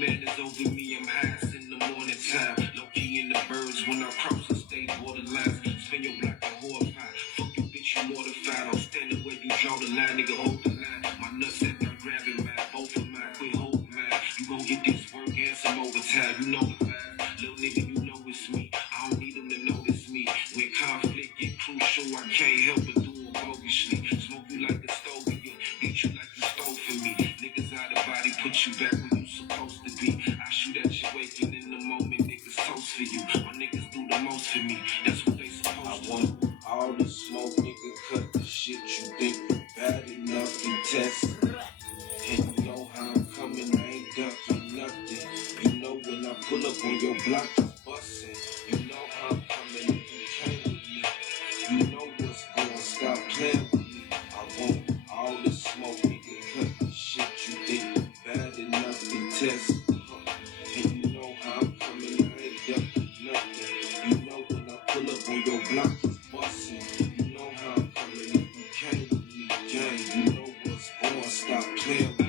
man is over me, I'm highest in the morning time. Low-key in the birds when I cross the state borderlines. Spin your block and horrified. Fuck you, bitch, you mortified. I'm standing where you draw the line, nigga, hold the line. My nuts that I'm grabbing mine, both of mine, quit holding mine. You gon' get this work and some overtime, you know the vibe. Little nigga, you know it's me. I don't need them to notice me. When conflict get crucial, I can't help but do it bogusly. Smoke you like a stove, beat you like you stole from me. Niggas out of body, put you back where you supposed to be. I shoot at you waking in the moment, niggas toast for you. My niggas do the most for me, that's what they supposed to. I want all the smoke, nigga, cut the shit you think you bad enough to test. And you know how I'm coming, I ain't ducking nothing. You know when I pull up on your block, it's bustin'. You know how I'm coming, if you came with me. You know what's going, stop playing with me. I want all the smoke, nigga, cut the shit you think you bad enough to test. And you know how I'm coming, I ain't ducking nothing. You know when I pull up on your block, it's bustin'. You know how I'm coming, if you came with me, gang. You know what's going, stop playing with me.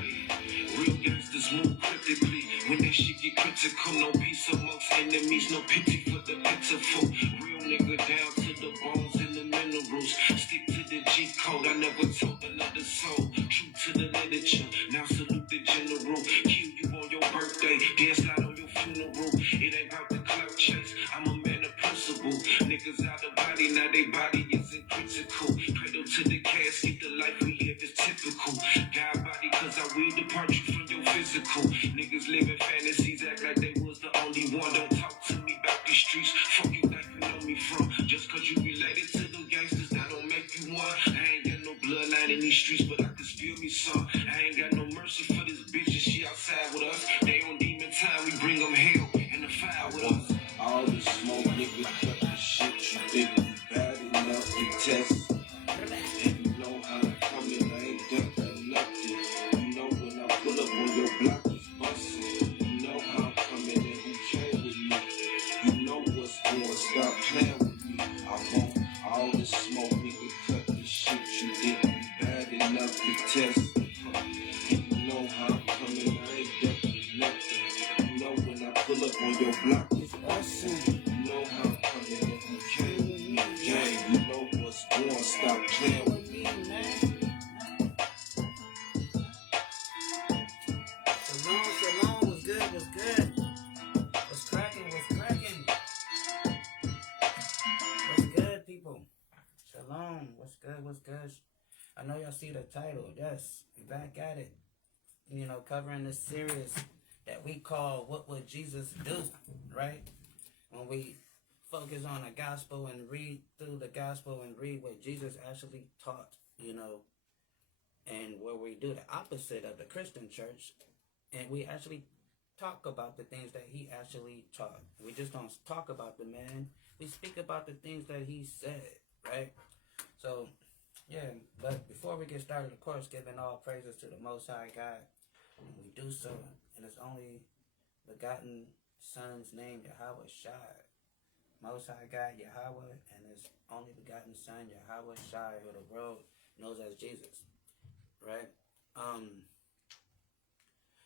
Real gangsters move cryptically. When that shit get critical, no peace amongst enemies, no pity for the pitiful. Real nigga down to the bones and the minerals. Stick to the G code, I never told another soul. True to the literature, now salute the general. Kill you on your birthday, dance out on your funeral. It ain't about the clout chase, I'm a man of principle. Niggas out of body, now they body isn't critical. Cradle to the casket, the life we live is typical. God body, cause I read the part you from your physical. Niggas living fantasies, act like they was the only one. Don't talk to me about these streets, fuck you like you know me from. Just cause you related to them gangsters, that don't make you one. I ain't got no bloodline in these streets, but I can spill me some. I ain't got no mercy for this bitch, and she outside with us. They on demon time, we bring them hell and the fire with us. All the smoke, nigga, cut the shit you think you bad enough to test. And you know how I'm coming, I ain't ducking nothing. You know when I pull up on your block, it's bustin'. You know how I'm coming and who came with me. You know what's going, stop playing with me. I want all the smoke, nigga, cut the shit you think you bad enough to test. And you know how I'm coming, I ain't ducking nothing. You know when I pull up on your block, it's bustin'. You know how I'm coming and who came with me. Gang, you know what's going, stop playing with me, man. Shalom, what's good, what's good? What's cracking, what's cracking? What's good, people? Shalom, what's good, what's good? I know y'all see the title, yes, we back at it. You know, covering this series that we call What Would Jesus Do, right? When we focus on the gospel and read through the gospel and read what Jesus actually taught, you know, and where we do the opposite of the Christian church, and we actually talk about the things that he actually taught. We just don't talk about the man, we speak about the things that he said, right? So, yeah, but before we get started, of course, giving all praises to the Most High God, and we do so in his only begotten Son's name, Yahweh Shai. Most High God, Yahweh, and his only begotten Son, Yahweh Shai, who the world knows as Jesus, right?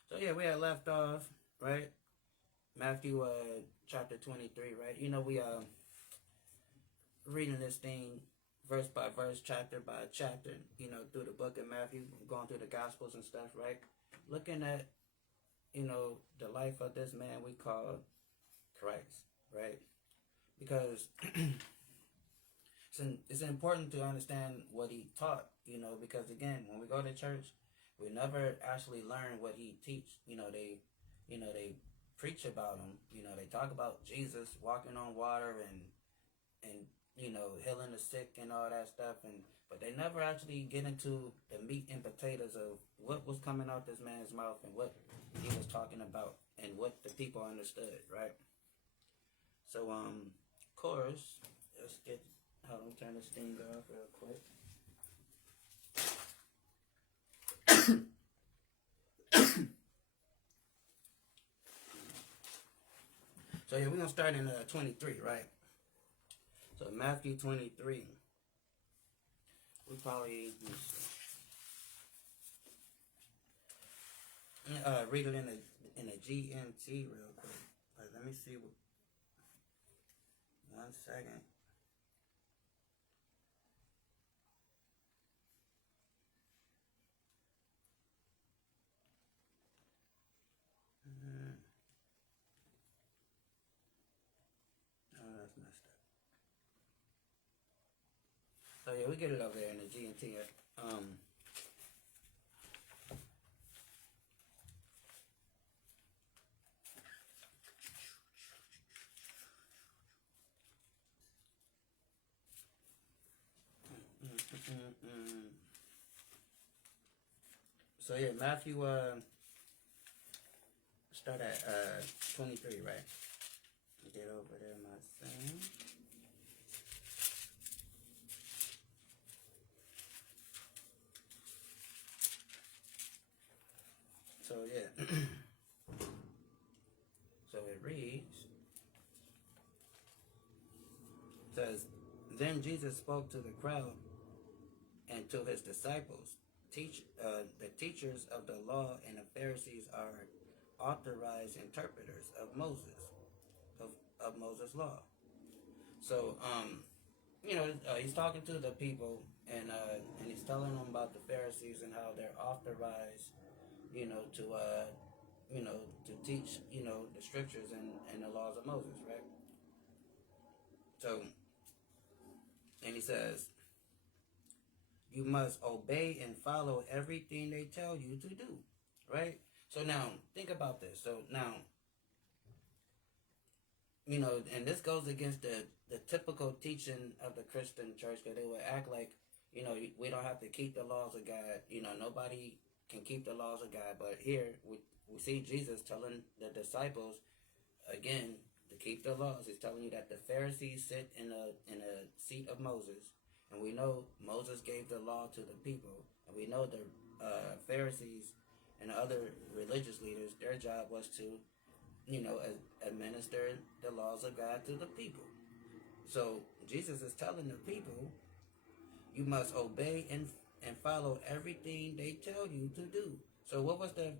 So yeah, we had left off, right? Matthew chapter 23, right? You know, we reading this thing verse by verse, chapter by chapter, you know, through the book of Matthew, going through the Gospels and stuff, right? Looking at, you know, the life of this man we call Christ, right? Because it's important to understand what he taught, you know, because again, when we go to church, we never actually learn what he teach. You know, they preach about him, you know, they talk about Jesus walking on water and you know, healing the sick and all that stuff, but they never actually get into the meat and potatoes of what was coming out this man's mouth and what he was talking about and what the people understood, right? So, of course, let's get, hold on, turn this thing off real quick. So yeah, we're going to start in 23, right? So Matthew 23. We probably read it in the GNT real quick. But let me see. 1 second. Oh, that's messed up. So yeah, we get it over there in the GNT. So yeah, Matthew start at 23, right? Get over there, my son. So yeah. So it reads, says, then Jesus spoke to the crowd and to his disciples. The teachers of the law and the Pharisees are authorized interpreters of Moses, of Moses' law. So, he's talking to the people, and he's telling them about the Pharisees and how they're authorized, to teach, the scriptures and the laws of Moses, right? So, and he says, you must obey and follow everything they tell you to do, right? So now, think about this. So now, and this goes against the typical teaching of the Christian church, because they would act like, we don't have to keep the laws of God. Nobody can keep the laws of God. But here, we see Jesus telling the disciples, again, to keep the laws. He's telling you that the Pharisees sit in a seat of Moses. And we know Moses gave the law to the people. And we know the Pharisees and other religious leaders, their job was to, administer the laws of God to the people. So Jesus is telling the people, you must obey and follow everything they tell you to do. So what was the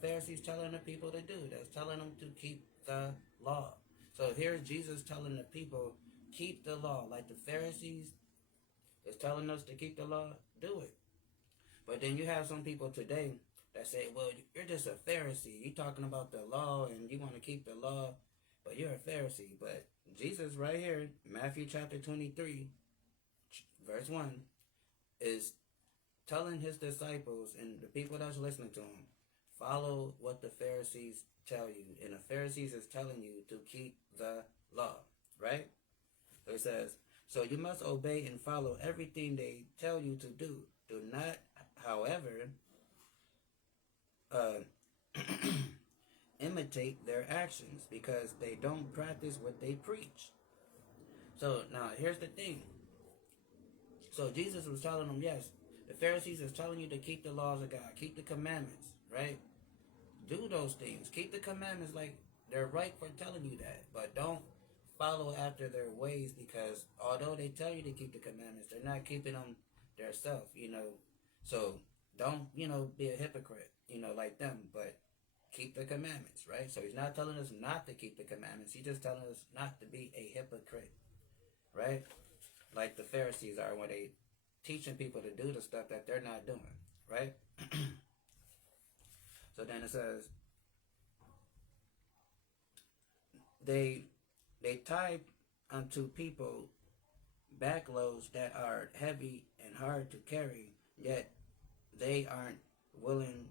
Pharisees telling the people to do? That's telling them to keep the law. So here's Jesus telling the people, keep the law. Like the Pharisees is telling us to keep the law, do it. But then you have some people today that say, well, you're just a Pharisee. You're talking about the law and you want to keep the law, but you're a Pharisee. But Jesus right here, Matthew chapter 23, verse 1, is telling his disciples and the people that's listening to him, follow what the Pharisees tell you. And the Pharisees is telling you to keep the law, right? So it says, so you must obey and follow everything they tell you to do. Do not, however, imitate their actions, because they don't practice what they preach. So now here's the thing. So Jesus was telling them, yes, the Pharisees is telling you to keep the laws of God, keep the commandments, right? Do those things. Keep the commandments, like they're right for telling you that. But don't follow after their ways, because although they tell you to keep the commandments, they're not keeping them themselves, So don't, be a hypocrite, like them, but keep the commandments, right? So he's not telling us not to keep the commandments. He's just telling us not to be a hypocrite, right? Like the Pharisees are when they teaching people to do the stuff that they're not doing, right? So then it says, they tie unto people backloads that are heavy and hard to carry, yet they aren't willing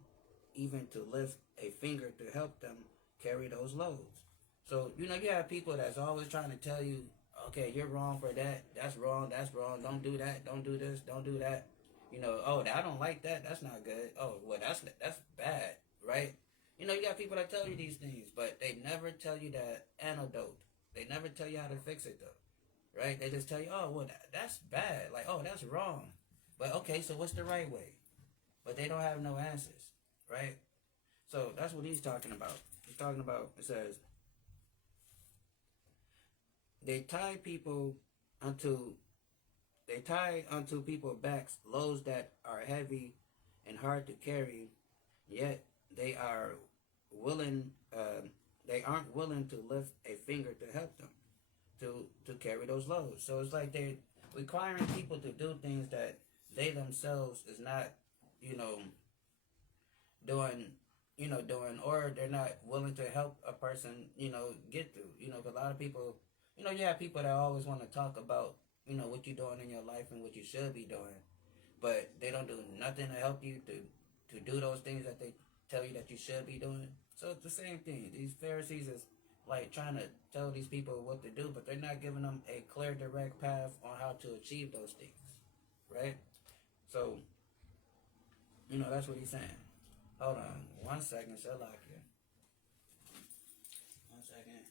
even to lift a finger to help them carry those loads. So, you have people that's always trying to tell you, okay, you're wrong for that, that's wrong, don't do that, don't do this, don't do that. Oh, I don't like that, that's not good. Oh, well, that's bad, right? You got people that tell you these things, but they never tell you the antidote. They never tell you how to fix it, though, right? They just tell you, oh, well, that's bad. Like, oh, that's wrong. But, okay, so what's the right way? But they don't have no answers, right? So that's what he's talking about. He's talking about, it says, they tie unto people's backs loads that are heavy and hard to carry, yet they are willing. They aren't willing to lift a finger to help them to carry those loads. So it's like they're requiring people to do things that they themselves is not, you know, doing, doing, or they're not willing to help a person, get through. Because a lot of people, you have people that always want to talk about, what you're doing in your life and what you should be doing, but they don't do nothing to help you to do those things that they tell you that you should be doing. So it's the same thing. These Pharisees is like trying to tell these people what to do, but they're not giving them a clear, direct path on how to achieve those things, right? So, that's what he's saying. Hold on 1 second, Shalakia. 1 second.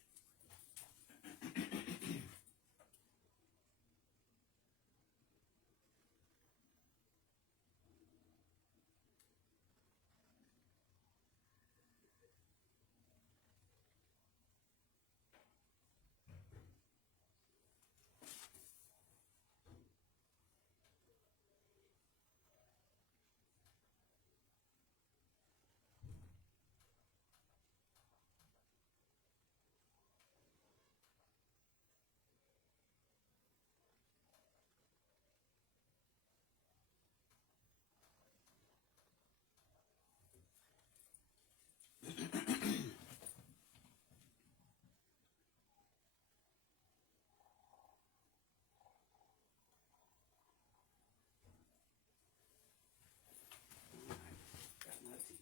Got my tea.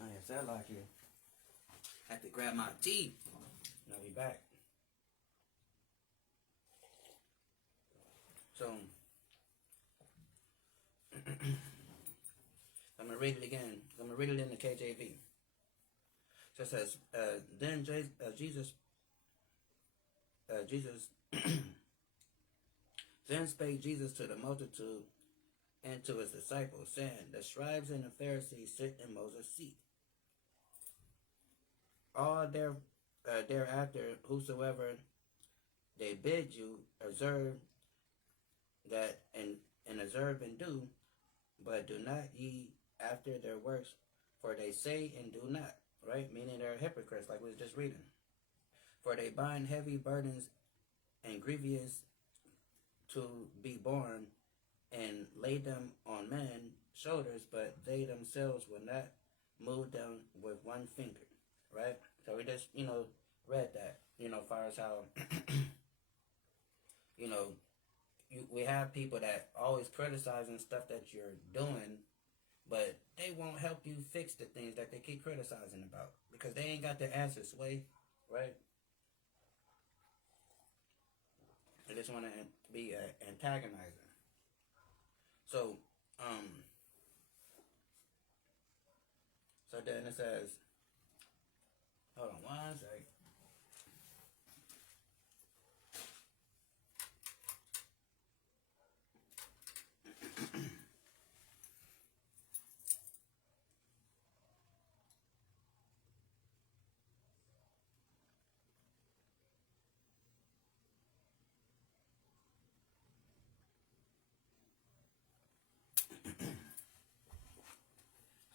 Oh, yeah, Shalakia. Had to grab my tea. Now we back. So, I'm going to read it again. I'm going to read it in the KJV. So it says, then Jesus, then spake Jesus to the multitude and to his disciples, saying, the scribes and the Pharisees sit in Moses' seat. All thereafter, whosoever they bid you, observe that and observe and do, but do not ye after their works, for they say and do not, right? Meaning they're hypocrites, like we was just reading. For they bind heavy burdens and grievous to be borne, and lay them on men's shoulders, but they themselves will not move them with one finger, right? So we just, read that, as far as how, we have people that always criticizing stuff that you're doing, but they won't help you fix the things that they keep criticizing about because they ain't got the answers, way, right? They just want to be an antagonizer. So, so then it says, hold on 1 second.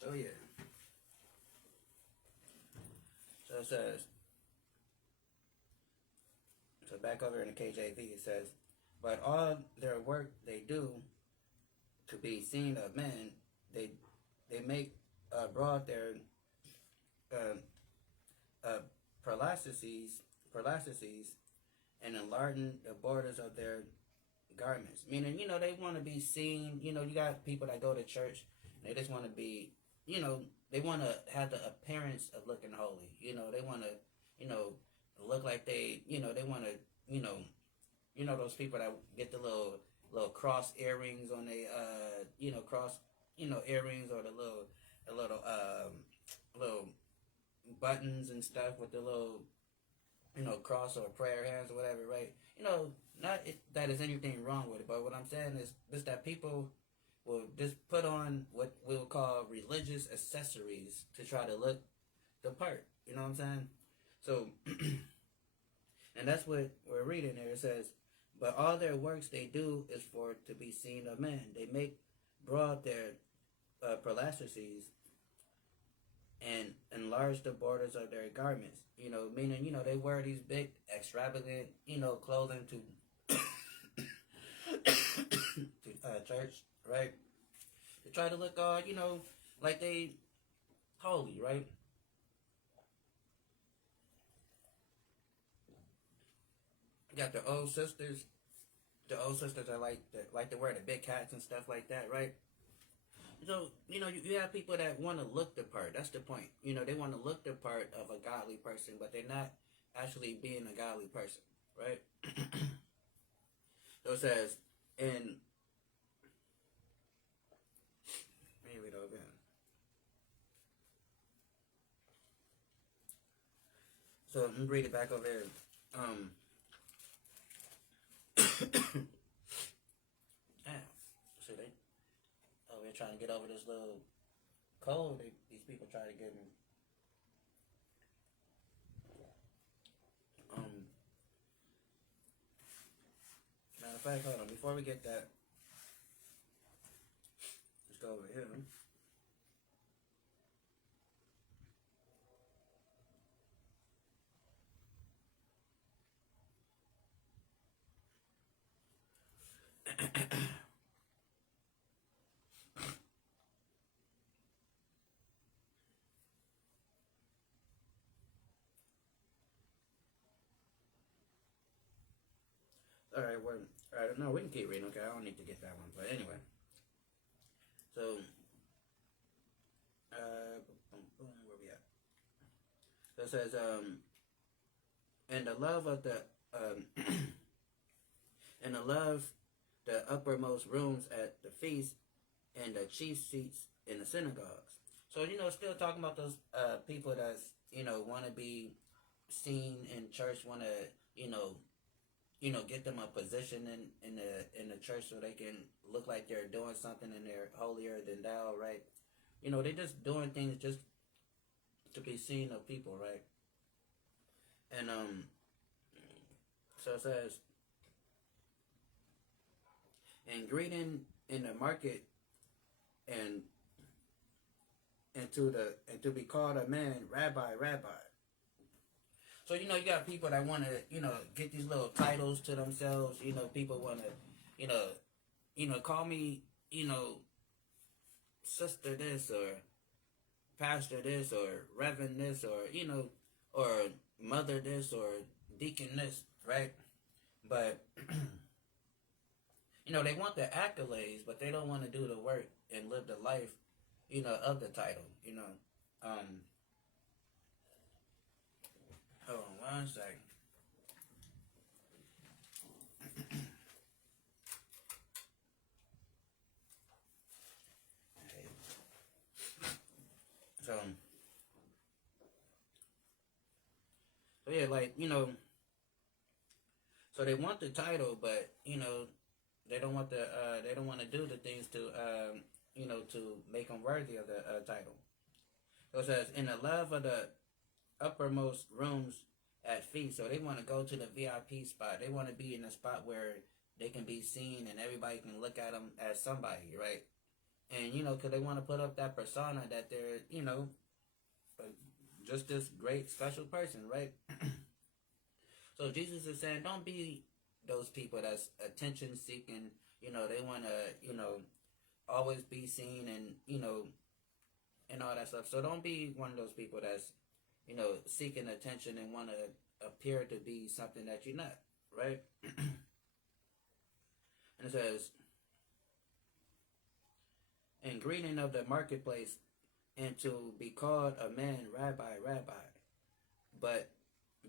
So yeah. So it says, so back over in the KJV it says, but all their work they do to be seen of men, they make broad their uh, uh, paralyses, and enlargen the borders of their garments. Meaning, they want to be seen. You got people that go to church, and they just want to be, they want to have the appearance of looking holy. They want to, look like they want to, those people that get the little cross earrings on they, cross, earrings, or the little buttons and stuff with the little, cross or prayer hands or whatever, right? Not that there's anything wrong with it, but what I'm saying is just that people will just put on what we'll call religious accessories to try to look the part. You know what I'm saying? So, and that's what we're reading there. It says, but all their works they do is for to be seen of men. They make broad their paralyses and enlarge the borders of their garments. Meaning, they wear these big, extravagant, clothing to to church, right? To try to look all, like they holy, right? You got the old sisters. The old sisters are like to wear the big hats and stuff like that, right? So, you have people that want to look the part. That's the point. They want to look the part of a godly person, but they're not actually being a godly person, right? So it says, in, let me read over here. So let me read it back over here. See, they're trying to get over this little cold. These people try to get me. Matter of fact, hold on. Before we get that, let's go over here. All right, no, we can keep reading. Okay, I don't need to get that one, but anyway. So, where we at? So it says, and the love of the, and the love the uppermost rooms at the feast, and the chief seats in the synagogues. So, still talking about those people that's, want to be seen in church, want to, get them a position in the church so they can look like they're doing something and they're holier than thou, right? They're just doing things just to be seen of people, right? And so it says, and greeting in the market, and to be called a man, rabbi, rabbi. So, you got people that want to, get these little titles to themselves. People want to, call me, sister this, or pastor this, or reverend this, or, or mother this, or deacon this, right? But, they want the accolades, but they don't want to do the work and live the life, of the title, Hold on 1 second. So yeah, so they want the title, but they don't want they don't want to do the things to to make them worthy of the title. So it says, in the love of the uppermost rooms at feast. So they want to go to the VIP spot. They want to be in a spot where they can be seen and everybody can look at them as somebody, right? And, because they want to put up that persona that they're, just this great special person, right? So Jesus is saying, don't be those people that's attention seeking. They want to, always be seen and, and all that stuff. So don't be one of those people that's, seeking attention and want to appear to be something that you're not, right? And it says, in greeting of the marketplace, and to be called a man rabbi, rabbi. But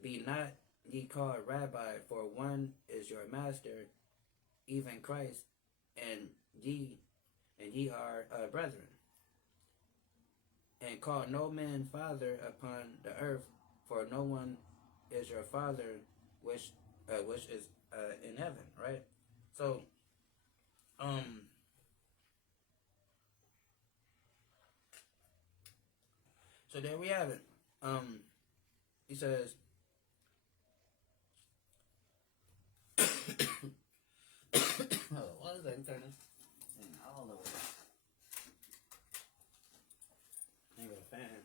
be not ye called rabbi, for one is your master, even Christ, and ye are brethren. And call no man father upon the earth, for no one is your father which is in heaven, right? So, so there we have it. He says, what is that? I'm turning all over. Ain't got a fan.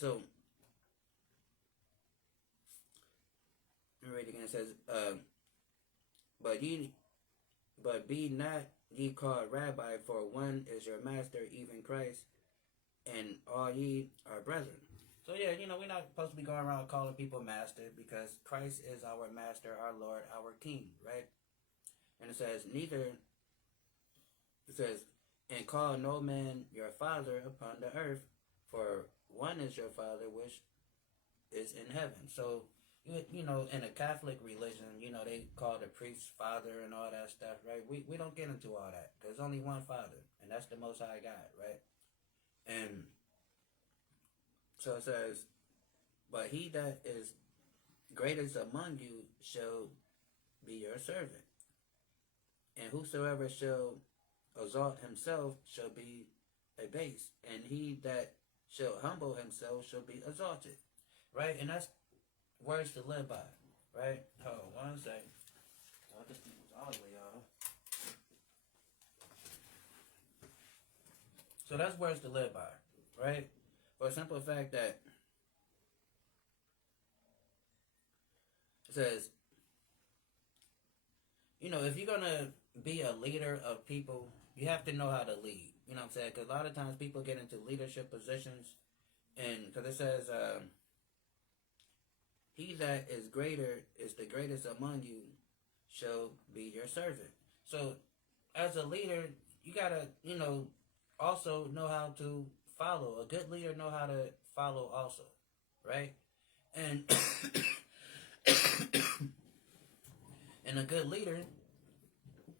So, let me read it again. It says, but be not ye called rabbi, for one is your master, even Christ, and all ye are brethren. So yeah, we're not supposed to be going around calling people master, because Christ is our master, our Lord, our King, right? And it says, and call no man your father upon the earth, for one is your father which is in heaven. So, in a Catholic religion, they call the priest father and all that stuff, right? We don't get into all that. There's only one Father, and that's the Most High God, right? And so it says, but he that is greatest among you shall be your servant. And whosoever shall exalt himself shall be abased. And he that shall humble himself shall be exalted. Right? And that's words to live by. Right? Hold on 1 second. Oh, this thing was all the way off. So that's words to live by. Right? For a simple fact that it says, if you're going to be a leader of people, you have to know how to lead. You know what I'm saying? Because a lot of times people get into leadership positions, and because it says, he that is greater is the greatest among you shall be your servant. So as a leader, you got to, also know how to follow. A good leader know how to follow also, right? And and a good leader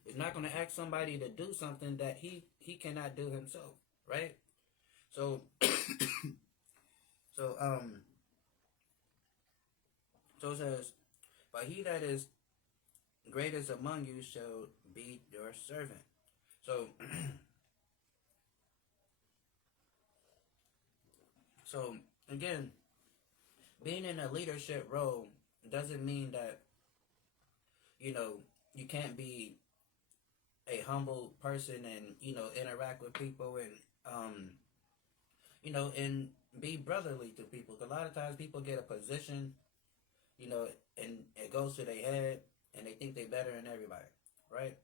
is not going to ask somebody to do something that he cannot do himself, right? So so it says, but he that is greatest among you shall be your servant. So so again, being in a leadership role doesn't mean that you can't be a humble person and interact with people and and be brotherly to people. 'Cause a lot of times people get a position, and it goes to their head and they think they're better than everybody, right?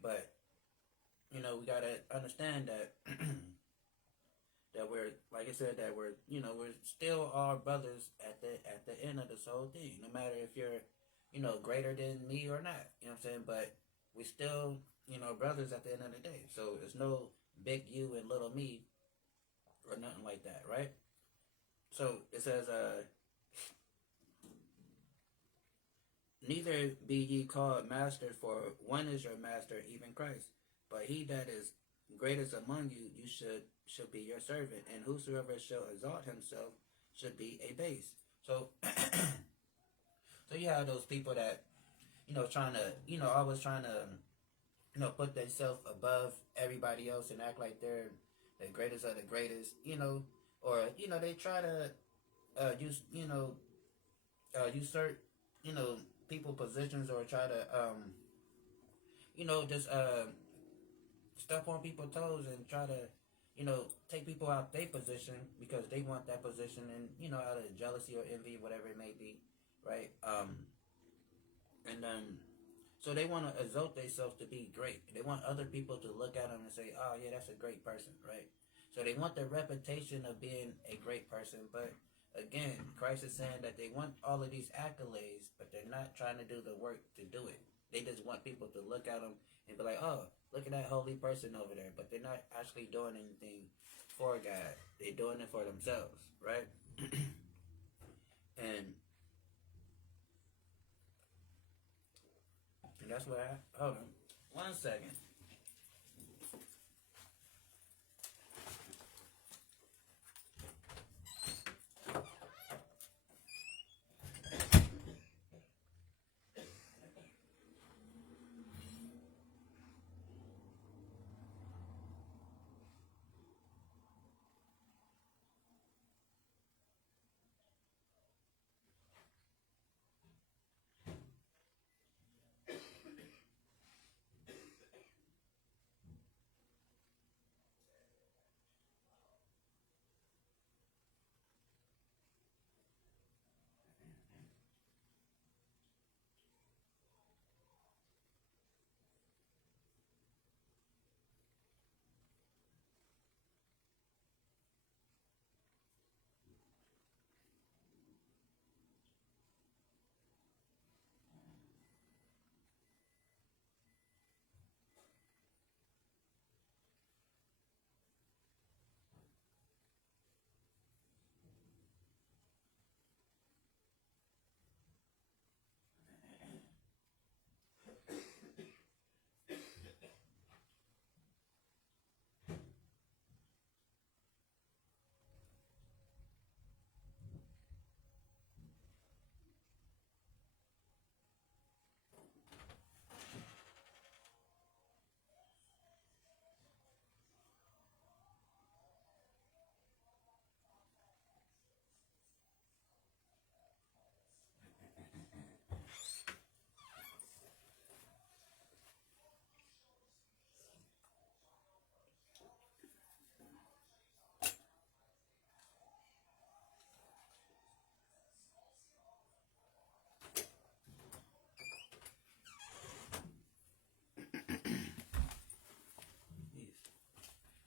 But we gotta understand that that we're, like I said, that we're still all brothers at the end of this whole thing. No matter if you're greater than me or not, you know what I'm saying? But we still brothers at the end of the day. So it's no big you and little me or nothing like that, right? So it says, neither be ye called master, for one is your master, even Christ. But he that is greatest among you, you should be your servant, and whosoever shall exalt himself should be abased. So, so you have those people that trying to always trying to put themselves above everybody else and act like they're the greatest of the greatest, or they try to usurp people positions, or try to just step on people's toes and try to, take people out their position because they want that position and, out of jealousy or envy, whatever it may be, right? And so they want to exalt themselves to be great. They want other people to look at them and say, oh, yeah, that's a great person, right? So they want the reputation of being a great person. But again, Christ is saying that they want all of these accolades, but they're not trying to do the work to do it. They just want people to look at them and be like, oh, look at that holy person over there. But they're not actually doing anything for God. They're doing it for themselves, right? and And that's what hold on. 1 second. Yes.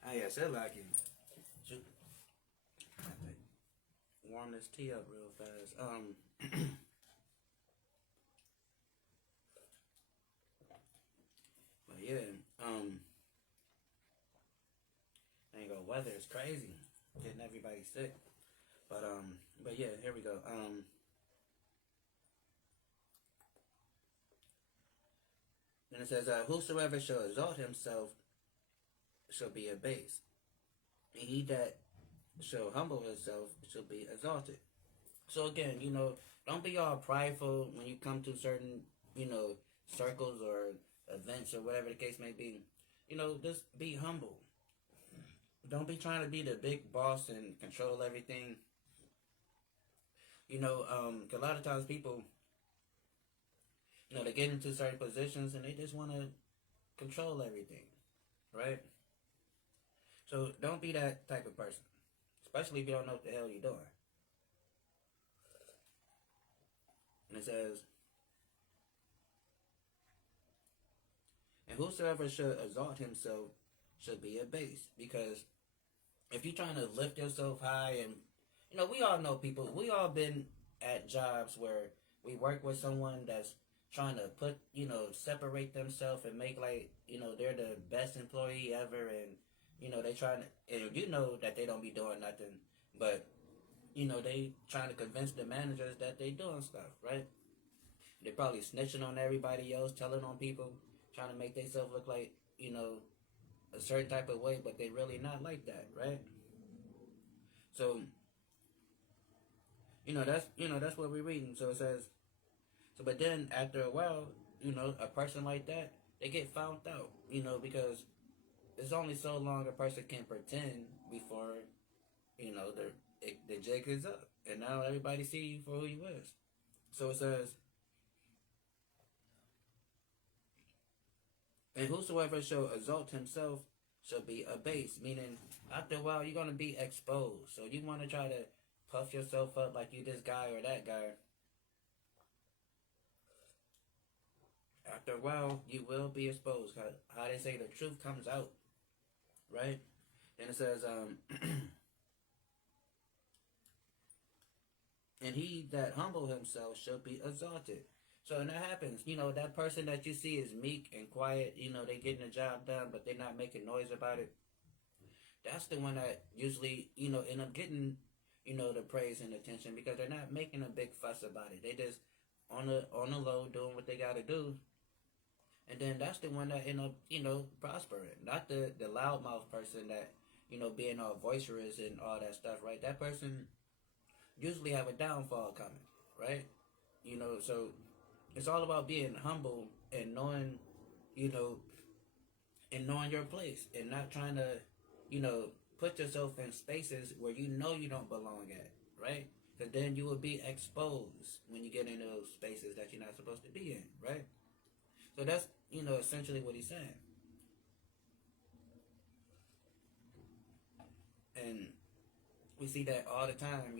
Ah, yeah, so like it. I have to warm this tea up real fast. But yeah, ain't go weather is crazy, getting everybody sick. But yeah, here we go. And it says, whosoever shall exalt himself shall be abased, and he that shall humble himself shall be exalted. So again, don't be all prideful when you come to certain, circles or events or whatever the case may be. Just be humble. Don't be trying to be the big boss and control everything. 'Cause a lot of times people, they get into certain positions and they just want to control everything, right? So don't be that type of person, especially if you don't know what the hell you're doing. And it says, and whosoever should exalt himself should be abased. Because if you're trying to lift yourself high, and we all know people, we all been at jobs where we work with someone that's trying to put, separate themselves and make like, they're the best employee ever, and they trying to, and that they don't be doing nothing, but they trying to convince the managers that they doing stuff, right? They probably snitching on everybody else, telling on people, trying to make themselves look like, a certain type of way, but they really not like that, right? So, that's what we're reading. So it says, so but then after a while, a person like that, they get found out, because it's only so long a person can pretend before, the jig is up, and now everybody see you for who you is. So it says, And whosoever shall exalt himself shall be abased. Meaning, after a while, you're gonna be exposed. So you want to try to puff yourself up like you this guy or that guy. After a while, you will be exposed. How they say the truth comes out, right? And it says, and he that humble himself shall be exalted. So when that happens, that person that you see is meek and quiet, they getting the job done, but they're not making noise about it. That's the one that usually, end up getting, the praise and attention because they're not making a big fuss about it. They just on the low doing what they got to do. And then that's the one that end up, prospering. Not the loudmouth person that, being all boisterous and all that stuff, right? That person usually have a downfall coming, right? So it's all about being humble and knowing, and knowing your place and not trying to, put yourself in spaces where you don't belong at, right? Because then you will be exposed when you get into those spaces that you're not supposed to be in, right? So that's, essentially what he's saying. And we see that all the time,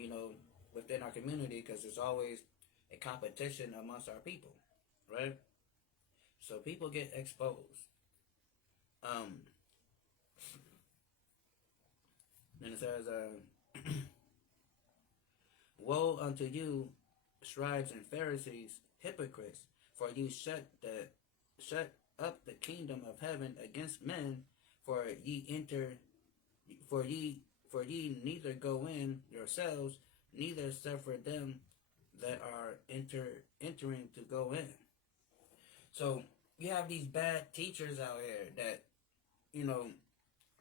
within our community because there's always a competition amongst our people, right? So people get exposed. Then it says, woe unto you, scribes and Pharisees, hypocrites, for you shut up the kingdom of heaven against men, for ye neither go in yourselves, neither suffer them that are entering to go in. So you have these bad teachers out here that,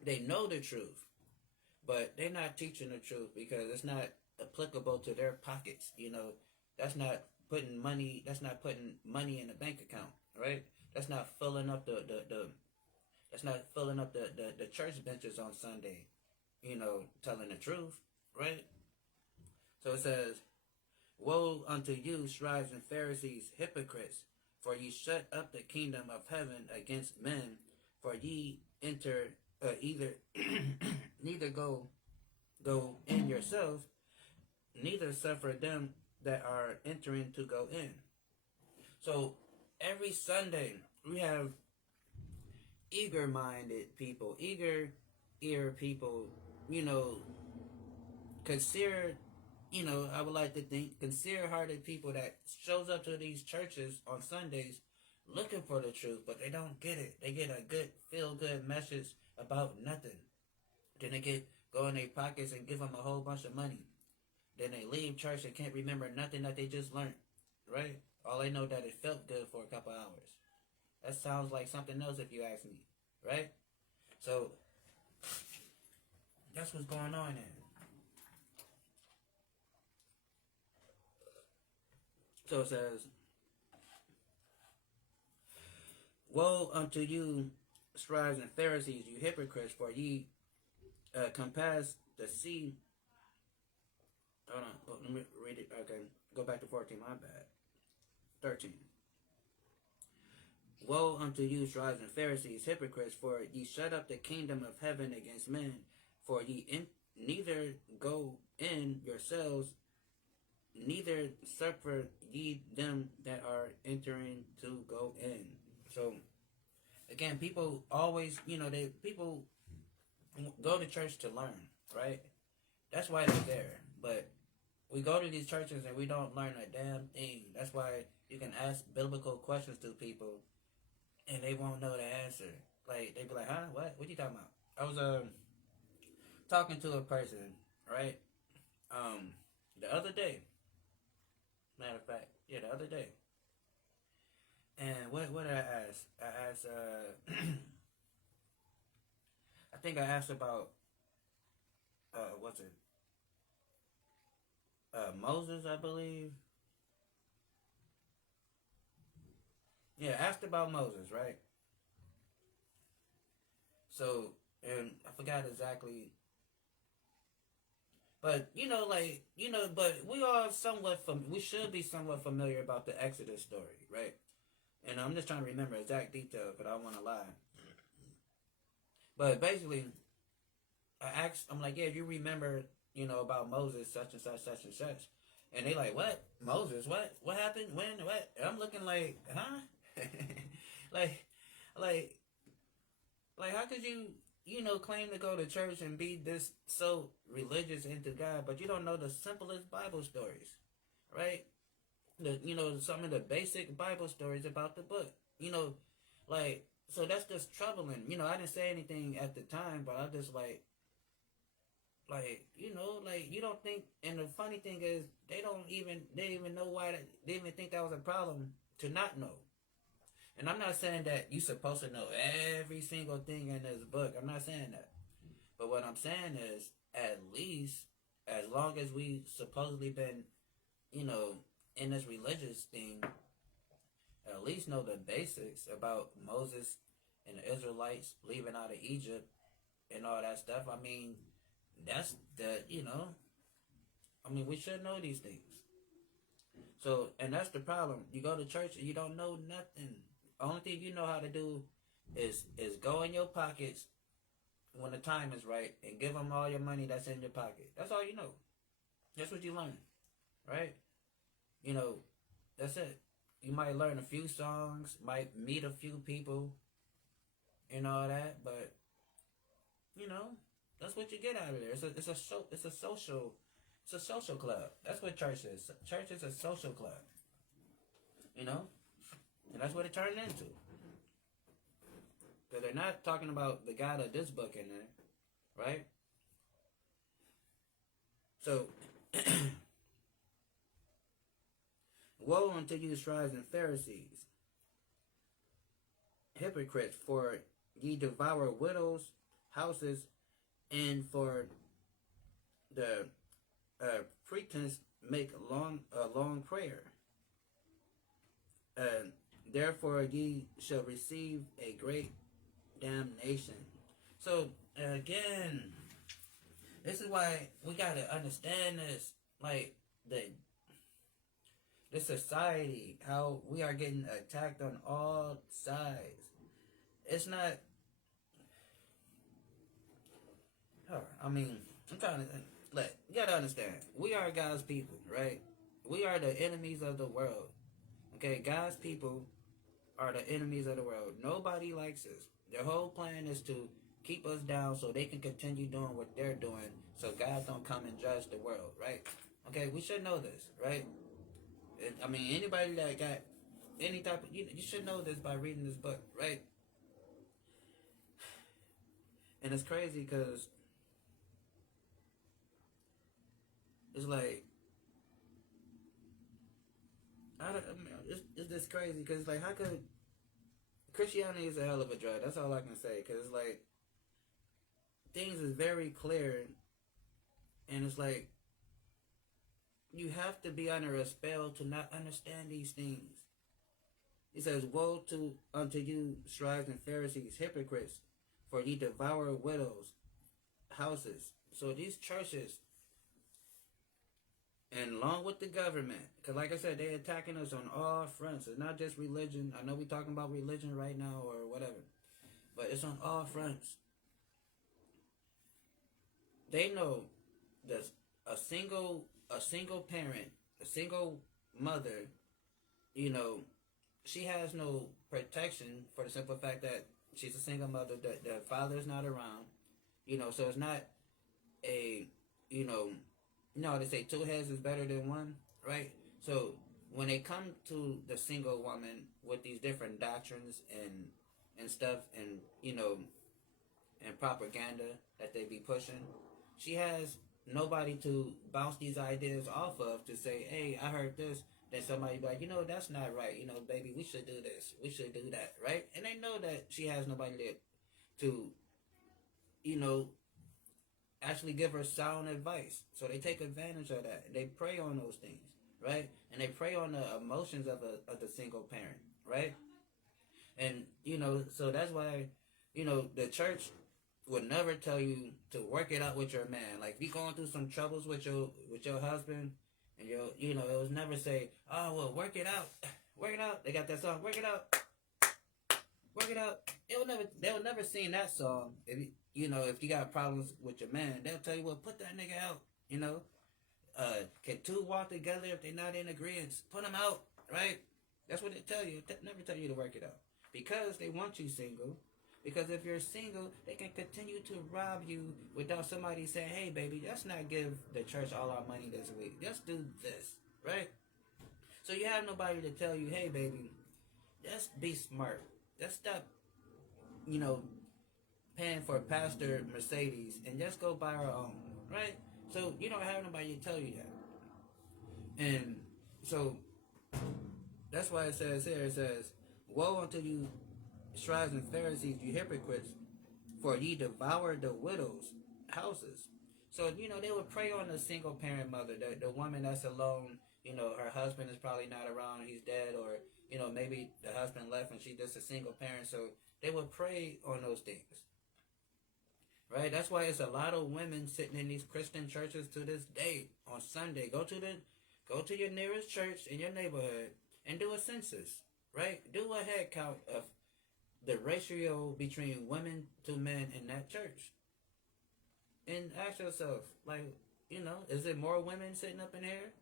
they know the truth, but they're not teaching the truth because it's not applicable to their pockets. That's not putting money in the bank account, right? That's not filling up the church benches on Sunday, telling the truth, right? So it says, woe unto you, scribes and Pharisees, hypocrites, for ye shut up the kingdom of heaven against men, for ye neither go in yourselves, neither suffer them that are entering to go in. So every Sunday we have eager-minded people, eager-ear people, consider, I would like to think, sincere-hearted people that shows up to these churches on Sundays looking for the truth, but they don't get it. They get a good, feel-good message about nothing. Then they go in their pockets and give them a whole bunch of money. Then they leave church and can't remember nothing that they just learned, right? All they know that it felt good for a couple hours. That sounds like something else if you ask me, right? So that's what's going on there. So it says, woe unto you, scribes and Pharisees, you hypocrites, for ye compass the sea. Hold on, let me read it. Okay, go back to 14, my bad. 13. Woe unto you, scribes and Pharisees, hypocrites, for ye shut up the kingdom of heaven against men, for ye neither go in yourselves, neither suffer ye them that are entering to go in. So, again, people always, people go to church to learn, right? That's why they're there. But we go to these churches and we don't learn a damn thing. That's why you can ask biblical questions to people and they won't know the answer. Like, they be like, huh? What you talking about? I was talking to a person, right? The other day. Matter of fact, the other day. And what did I ask? I asked, I think I asked about, what's it? Moses, I believe. Yeah, asked about Moses, right? So, and I forgot exactly. But, but we are we should be somewhat familiar about the Exodus story, right? And I'm just trying to remember exact details, but I don't want to lie. But basically, I asked, I'm like, yeah, you remember, about Moses, such and such, such and such. And they like, what? Moses, what? What happened? When? What? And I'm looking like, huh? like, like, how could you, claim to go to church and be this so religious into God, but you don't know the simplest Bible stories, right? Some of the basic Bible stories about the book, so that's just troubling. I didn't say anything at the time, but I just you don't think, and the funny thing is, they didn't even know why, they didn't even think that was a problem to not know. And I'm not saying that you're supposed to know every single thing in this book. I'm not saying that. But what I'm saying is, at least, as long as we supposedly been, in this religious thing, at least know the basics about Moses and the Israelites leaving out of Egypt and all that stuff. I mean, that's we should know these things. So, and that's the problem. You go to church and you don't know nothing. Only thing you know how to do is go in your pockets when the time is right and give them all your money that's in your pocket. That's all you know. That's what you learn, right? That's it. You might learn a few songs, might meet a few people, and all that, but that's what you get out of there. It's a social club. That's what church is. Church is a social club. And that's what it turned into. Because they're not talking about the God of this book in there, right? So, woe unto you, scribes and Pharisees, hypocrites, for ye devour widows' houses, and for the pretense make a long prayer. Therefore ye shall receive a great damnation. So again, this is why we gotta understand this, like the society, how we are getting attacked on all sides. It's not. I'm trying to think. Like, you gotta understand, we are God's people, right? We are the enemies of the world. Okay, God's people are the enemies of the world. Nobody likes us. Their whole plan is to keep us down so they can continue doing what they're doing, so God don't come and judge the world, right? Okay, we should know this, right? Anybody that got any type of, you should know this by reading this book, right? And it's crazy because it's like, it's just crazy because it's like, how could Christianity is a hell of a drug? That's all I can say. Because it's like, things is very clear, and it's like, you have to be under a spell to not understand these things. He says, woe unto you, scribes and Pharisees, hypocrites, for ye devour widows' houses. So these churches, and along with the government, because like I said, they're attacking us on all fronts. It's not just religion. I know we're talking about religion right now or whatever, but it's on all fronts. They know that a single parent, a single mother, she has no protection for the simple fact that she's a single mother, that the father's not around, so it's not a, they say two heads is better than one, right? So when they come to the single woman with these different doctrines and stuff, and and propaganda that they be pushing, she has nobody to bounce these ideas off of to say, hey, I heard this. Then somebody be like, that's not right. Baby, we should do this. We should do that, right? And they know that she has nobody there to, actually give her sound advice. So they take advantage of that. They prey on those things, right? And they prey on the emotions of the single parent, right? And, so that's why, the church would never tell you to work it out with your man. Like, if you're going through some troubles with your husband, and it was never say, oh, well, work it out. Work it out. They got that song. Work it out. Work it out. They'll never sing that song. If if you got problems with your man, they'll tell you, well, put that nigga out. Can two walk together if they're not in agreement? Put them out, right? That's what they tell you. They never tell you to work it out because they want you single. Because if you're single, they can continue to rob you without somebody saying, hey, baby, let's not give the church all our money this week. Just do this, right? So you have nobody to tell you, hey, baby, just be smart. Just stop, paying for Pastor Mercedes and just go buy our own, right? So you don't have nobody to tell you that. And so that's why it says here, it says, woe unto you, scribes and Pharisees, you hypocrites, for ye devour the widows' houses. So, they would prey on the single parent mother, the woman that's alone, her husband is probably not around, he's dead, or, maybe the husband left and she's just a single parent. So they would prey on those things. Right? That's why it's a lot of women sitting in these Christian churches to this day on Sunday. Go to your nearest church in your neighborhood and do a census. Right? Do a head count of the ratio between women to men in that church. And ask yourself, is it more women sitting up in here?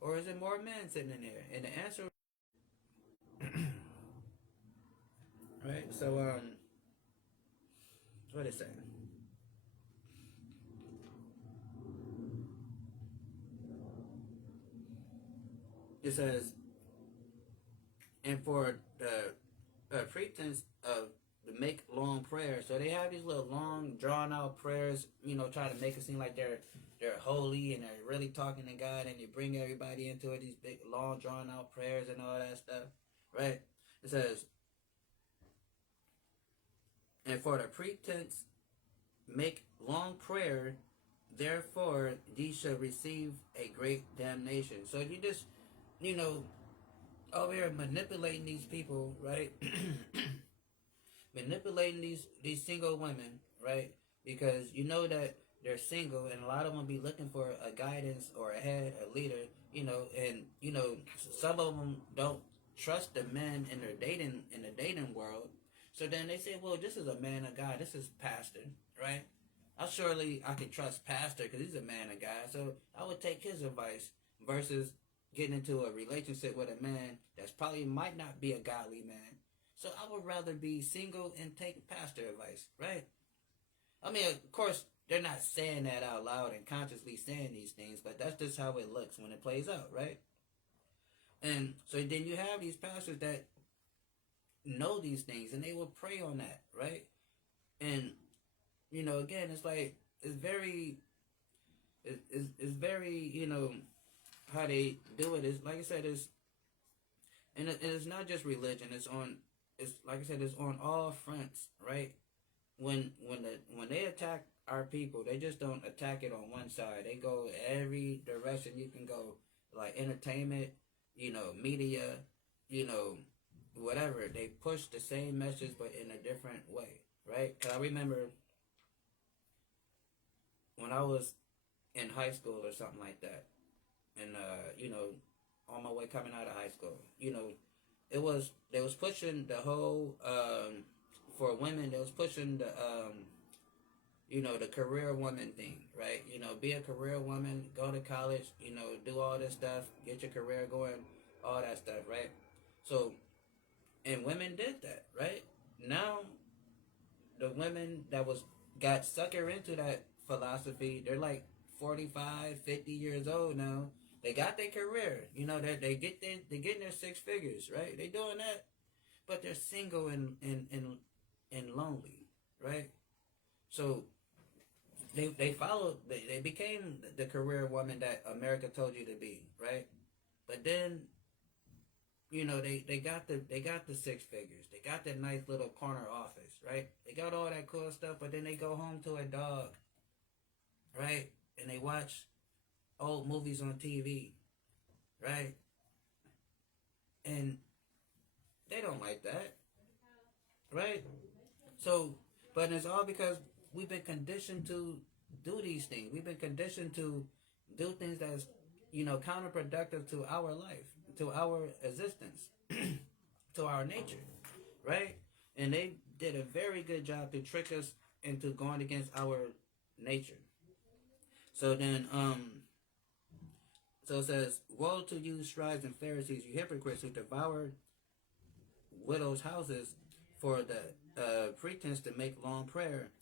Or is it more men sitting in here? And the answer right? So what is that? It says, and for the pretense of to make long prayers. So they have these little long, drawn out prayers, try to make it seem like they're holy and they're really talking to God, and they bring everybody into it, these big, long, drawn out prayers and all that stuff, right? It says, and for the pretense make long prayer, therefore ye shall receive a great damnation. So you just, over here manipulating these people, right? Manipulating these single women, right? Because you know that they're single, and a lot of them be looking for a guidance or a head, a leader, and some of them don't trust the men in the dating world. So then they say, well, this is a man of God. This is pastor, right? I could trust pastor because he's a man of God. So I would take his advice versus getting into a relationship with a man that's probably might not be a godly man. So I would rather be single and take pastor advice, right? I mean, of course, they're not saying that out loud and consciously saying these things, but that's just how it looks when it plays out, right? And so then you have these pastors that know these things, and they will prey on that, right? And, again, it's like, it's very, how they do it is, like I said, and it's not just religion, it's like I said, it's on all fronts, right? When they attack our people, they just don't attack it on one side. They go every direction you can go, like entertainment, media, whatever. They push the same message but in a different way, right? Because I remember when I was in high school or something like that, and on my way coming out of high school, they was pushing the whole for women. They was pushing the the career woman thing, right? Be a career woman, go to college, do all this stuff, get your career going, all that stuff, right? So, and women did that, right? Now, the women that got sucker into that philosophy, they're like 45, 50 years old now. They got their career, they getting their six figures, right? They doing that, but they're single and lonely, right? So they followed, they became the career woman that America told you to be, right? But then, they got the six figures, they got that nice little corner office, right? They got all that cool stuff, but then they go home to a dog, right? And they watch old movies on TV, right? And they don't like that, right? So, but it's all because we've been conditioned to do these things. We've been conditioned to do things that's, counterproductive to our life. to our existence, to our nature, right? And they did a very good job to trick us into going against our nature. So then, so it says, "Woe to you, scribes and Pharisees, you hypocrites, who devour widows' houses for the pretense to make long prayer.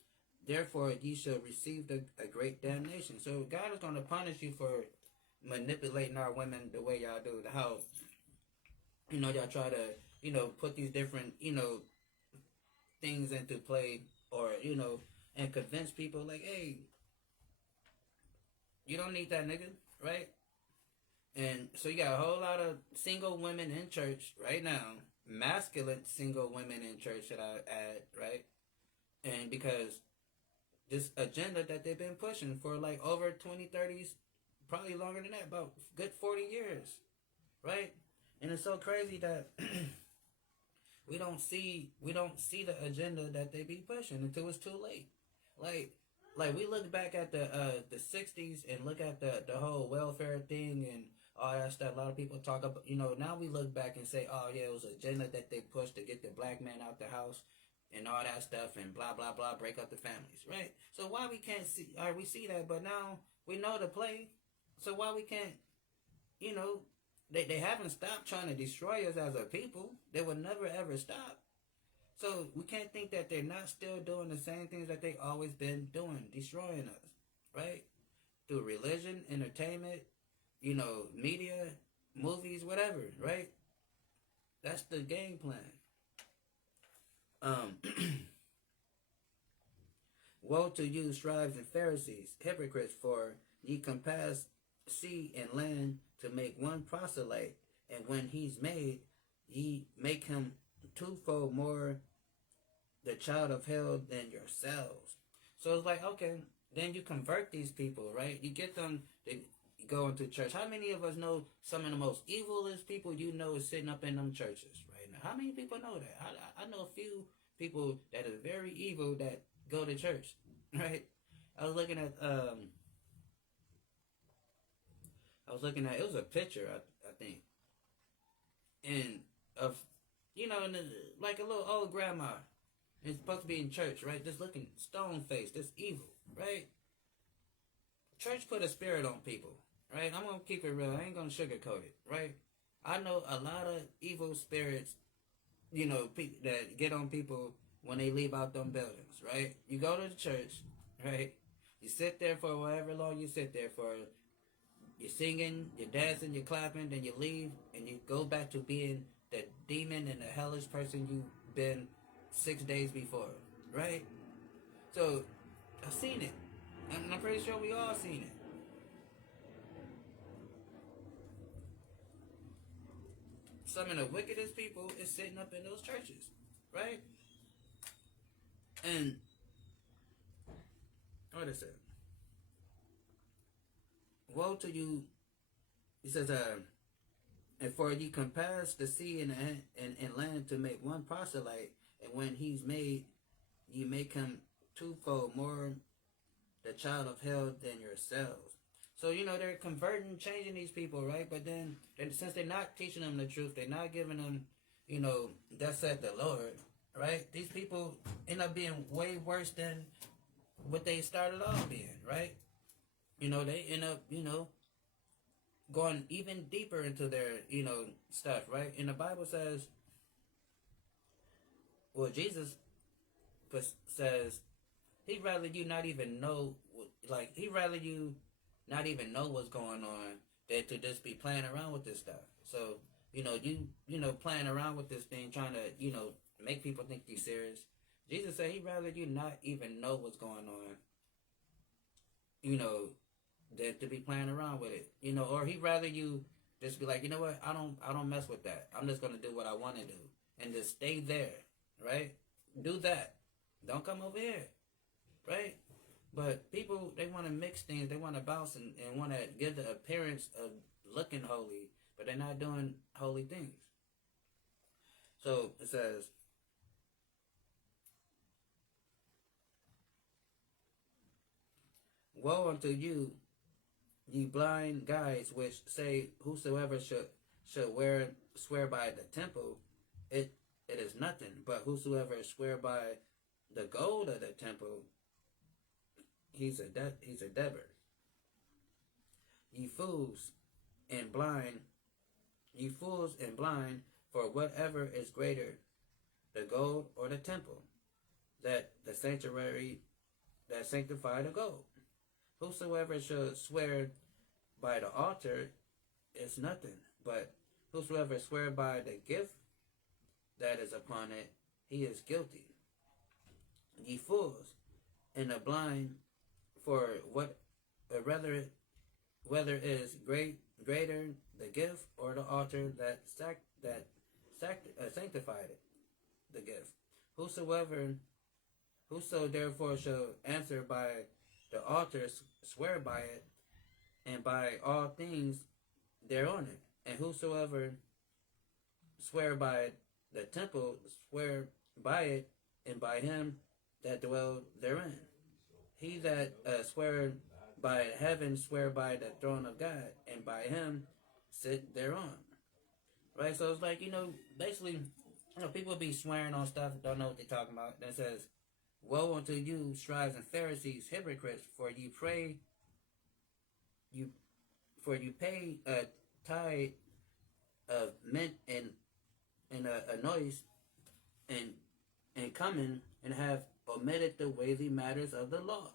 Therefore, ye shall receive a great damnation." So God is going to punish you for manipulating our women the way y'all do. How, y'all try to, put these different, things into play, or, and convince people like, hey, you don't need that nigga, right? And so you got a whole lot of single women in church right now, masculine single women in church, should I add, right? And because this agenda that they've been pushing for like over 20, 30s, probably longer than that, about good 40 years, right? And it's so crazy that we don't see the agenda that they be pushing until it's too late. Like we look back at the 60s and look at the whole welfare thing and all that stuff. A lot of people talk about, now we look back and say, oh yeah, it was an agenda that they pushed to get the black man out the house and all that stuff and blah blah blah, break up the families, right? So why we can't see, we see that, but now we know the play. So why we can't, they haven't stopped trying to destroy us as a people. They will never ever stop. So we can't think that they're not still doing the same things that they always been doing, destroying us, right? Through religion, entertainment, media, movies, whatever, right? That's the game plan. Woe to you, scribes and Pharisees, hypocrites, for ye compass sea and land to make one proselyte, and when he's made, ye make him twofold more the child of hell than yourselves. So it's like, okay, then you convert these people, right? You get them to go into church. How many of us know some of the most evilest people is sitting up in them churches right now? How many people know that? I know a few people that are very evil that go to church, right? I was looking at it was a picture, I think, and of, like a little old grandma. It's supposed to be in church, right? Just looking stone-faced, just evil, right? Church put a spirit on people, right? I'm going to keep it real. I ain't going to sugarcoat it, right? I know a lot of evil spirits, that get on people when they leave out them buildings, right? You go to the church, right? You sit there for however long you sit there for. You're singing, you're dancing, you're clapping, then you leave, and you go back to being the demon and the hellish person you've been 6 days before, right? So, I've seen it. And I'm pretty sure we all seen it. Some of the wickedest people is sitting up in those churches, right? And, what is it? Woe to you, he says, and for ye compass the sea and land to make one proselyte, and when he's made, ye make him twofold more the child of hell than yourselves. So, they're converting, changing these people, right? But then, since they're not teaching them the truth, they're not giving them, thus said the Lord, right? These people end up being way worse than what they started off being, right? They end up, going even deeper into their, stuff, right? And the Bible says, well, Jesus says, he'd rather you not even know, he'd rather you not even know what's going on than to just be playing around with this stuff. So, playing around with this thing, trying to, make people think you're serious. Jesus said he'd rather you not even know what's going on, than to be playing around with it, or he'd rather you just be like, you know what, I don't mess with that. I'm just gonna do what I want to do and just stay there, right? Do that. Don't come over here, right? But people, they want to mix things. They want to bounce and want to give the appearance of looking holy, but they're not doing holy things. So it says, woe unto you, ye blind guides, which say, whosoever shall swear by the temple, it is nothing. But whosoever swear by the gold of the temple, he's a debtor. Ye fools and blind, ye fools and blind, for whatever is greater, the gold or the temple, that the sanctuary that sanctify the gold. Whosoever shall swear by the altar is nothing, but whosoever swear by the gift that is upon it, he is guilty. Ye fools and the blind, for whether is greater the gift or the altar that sanctified it, the gift. Whoso therefore shall answer by the altar, swear by it, and by all things thereon it. And whosoever swear by the temple, swear by it, and by him that dwell therein. He that swear by heaven, swear by the throne of God, and by him sit thereon. Right? So it's like, basically, people be swearing on stuff, don't know what they're talking about. That says, woe unto you, scribes and Pharisees, hypocrites, for you pay a tithe of mint and a noise, and coming and have omitted the weighty matters of the law.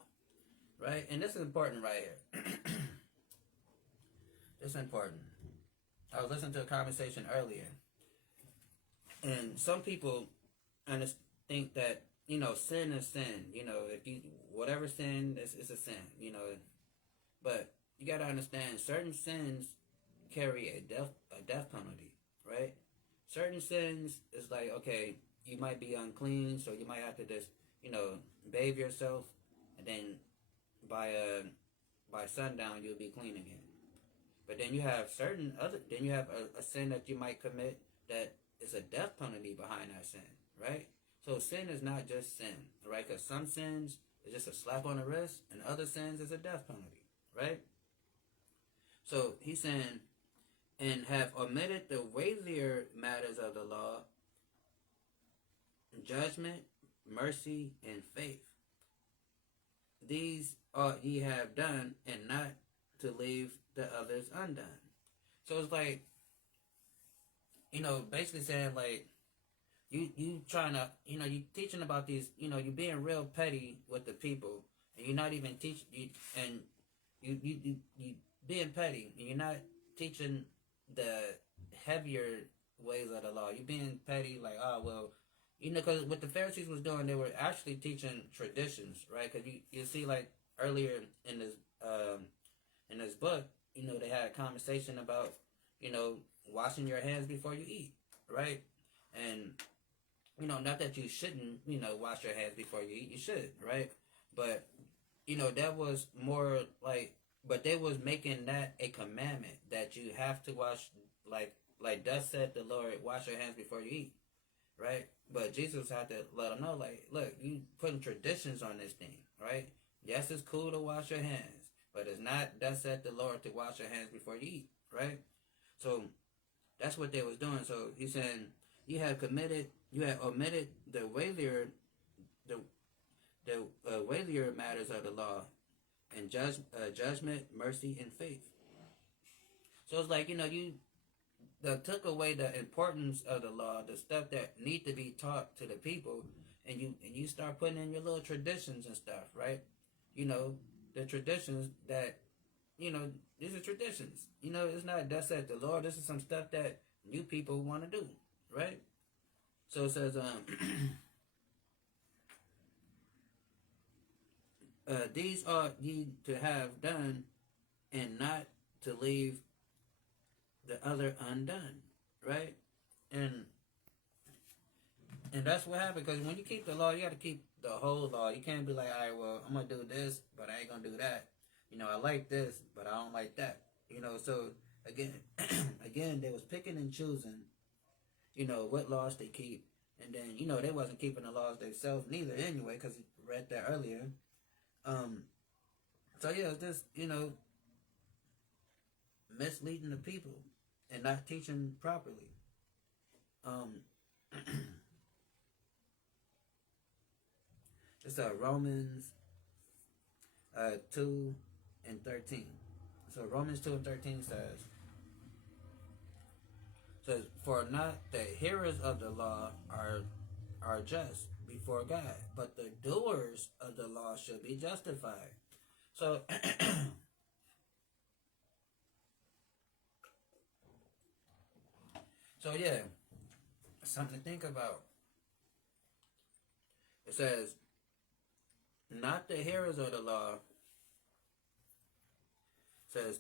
Right? And this is important right here. This is important. I was listening to a conversation earlier, and some people think that, sin is sin. If you, whatever sin, is a sin, But you got to understand, certain sins carry a death penalty, right? Certain sins is like, okay, you might be unclean, so you might have to just, bathe yourself, and then by sundown you'll be clean again. But then you have a sin that you might commit that is a death penalty behind that sin, right? So sin is not just sin, right? Because some sins is just a slap on the wrist, and other sins is a death penalty, right? So he's saying, and have omitted the weightier matters of the law, judgment, mercy, and faith. These ought ye have done, and not to leave the others undone. So it's like, basically saying like, you trying to, you teaching about these, you being real petty with the people, and you're not even teaching, you being petty, and you're not teaching the heavier ways of the law. You're being petty, like, because what the Pharisees was doing, they were actually teaching traditions, right? Because you see, like, earlier in this book, they had a conversation about, washing your hands before you eat, right? And, not that you shouldn't, wash your hands before you eat. You should, right? But, that was more like, but they was making that a commandment that you have to wash, like thus said the Lord, wash your hands before you eat, right? But Jesus had to let them know, like, look, you putting traditions on this thing, right? Yes, it's cool to wash your hands, but it's not thus said the Lord to wash your hands before you eat, right? So that's what they was doing. So he's saying you have omitted the weightier matters of the law, and judgment, mercy, and faith. So it's like, you took away the importance of the law, the stuff that need to be taught to the people, and you start putting in your little traditions and stuff, right? The traditions that, these are traditions. It's not thus said the Lord. This is some stuff that new people want to do, right? So it says, these ought ye to have done, and not to leave the other undone, right? And that's what happened, because when you keep the law, you got to keep the whole law. You can't be like, all right, well, I'm going to do this, but I ain't going to do that. I like this, but I don't like that. So again, they was picking and choosing, what laws they keep. And then, they wasn't keeping the laws themselves neither anyway, because we read that earlier. So yeah, it's just, misleading the people. and not teaching properly. It's Romans 2 and 13. So Romans 2 and 13 says, for not the hearers of the law are just before God, but the doers of the law shall be justified. So so yeah, something to think about. It says, not the hearers of the law, says,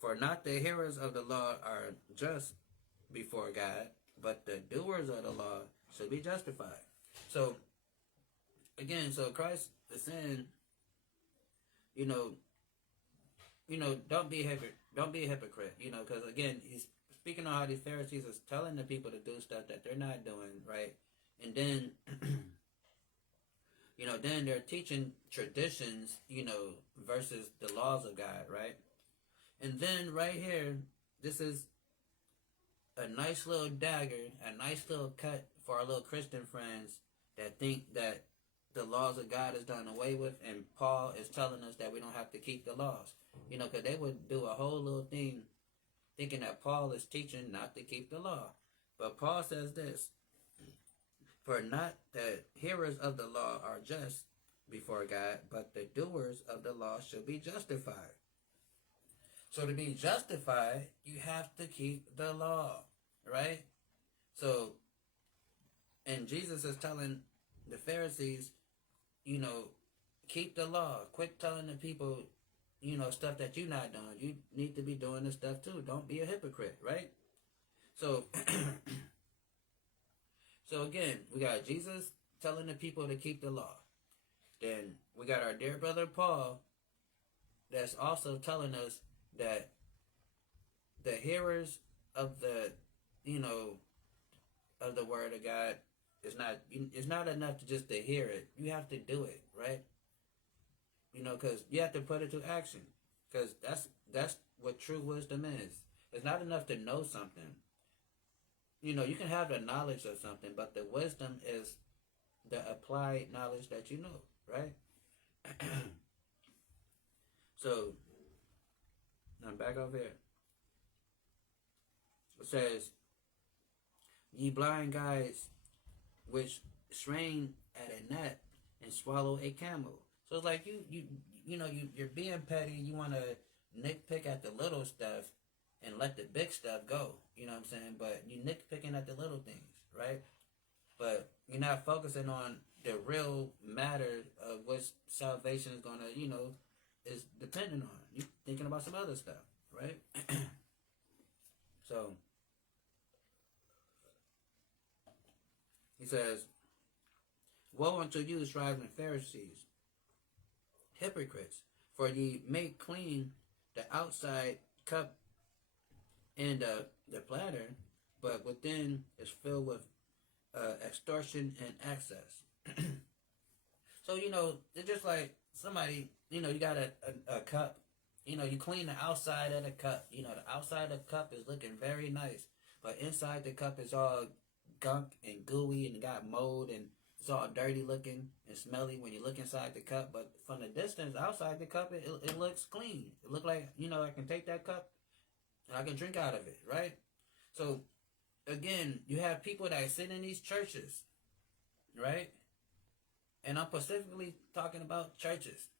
for not the hearers of the law are just before God, but the doers of the law shall be justified. So again, so Christ is saying, don't be a hypocrite, because again, he's speaking on how these Pharisees is telling the people to do stuff that they're not doing, right? And then, then they're teaching traditions, versus the laws of God, right? And then right here, this is a nice little dagger, a nice little cut for our little Christian friends that think that the laws of God is done away with, and Paul is telling us that we don't have to keep the laws. Because they would do a whole little thing thinking that Paul is teaching not to keep the law. But Paul says this, for not the hearers of the law are just before God, but the doers of the law shall be justified. So to be justified, you have to keep the law, right? So, and Jesus is telling the Pharisees, keep the law. Quit telling the people, stuff that you're not doing. You need to be doing this stuff too. Don't be a hypocrite, right? So, so again, we got Jesus telling the people to keep the law. Then we got our dear brother Paul that's also telling us that the hearers of the, of the word of God it's not enough to just to hear it. You have to do it, right? Because you have to put it to action. Because that's what true wisdom is. It's not enough to know something. You can have the knowledge of something, but the wisdom is the applied knowledge that you know, right? So, I'm back over here. It says, ye blind guides, which strain at a gnat and swallow a camel. So it's like you're being petty. You want to nitpick at the little stuff and let the big stuff go. You know what I'm saying? But you nitpicking at the little things, right? But you're not focusing on the real matter of what salvation is gonna, is dependent on. You thinking about some other stuff, right? So he says, woe unto you, scribes and Pharisees, hypocrites, for ye make clean the outside cup and the platter, but within is filled with extortion and excess. So, it's just like somebody, you got a cup, you clean the outside of the cup. The outside of the cup is looking very nice, but inside the cup is all gunk and gooey and got mold and it's all dirty looking and smelly when you look inside the cup. But from the distance outside the cup, it looks clean. It looks like, I can take that cup and I can drink out of it, right? So, again, you have people that sit in these churches, right? And I'm specifically talking about churches,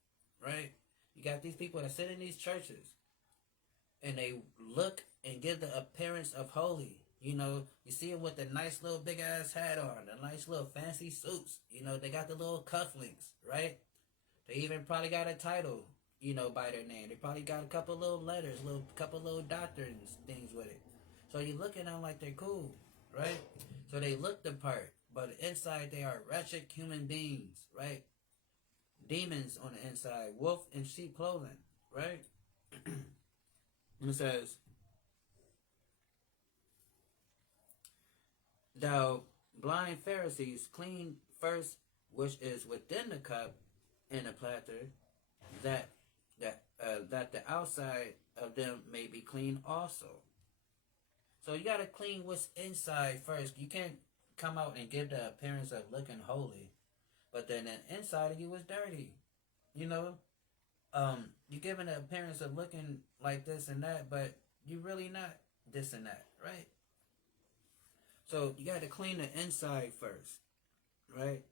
right? You got these people that sit in these churches and they look and give the appearance of holy. You see them with the nice little big ass hat on, the nice little fancy suits. They got the little cufflinks, right? They even probably got a title, by their name. They probably got a couple little letters, couple little doctrines, things with it. So you look at them like they're cool, right? So they look the part, but inside they are wretched human beings, right? Demons on the inside, wolf in sheep clothing, right? And it says, thou blind Pharisees, clean first which is within the cup and the platter, that that the outside of them may be clean also. So you gotta clean what's inside first. You can't come out and give the appearance of looking holy, but then the inside of you is dirty. You know, you giving the appearance of looking like this and that, but you really not this and that, right? So you got to clean the inside first, right?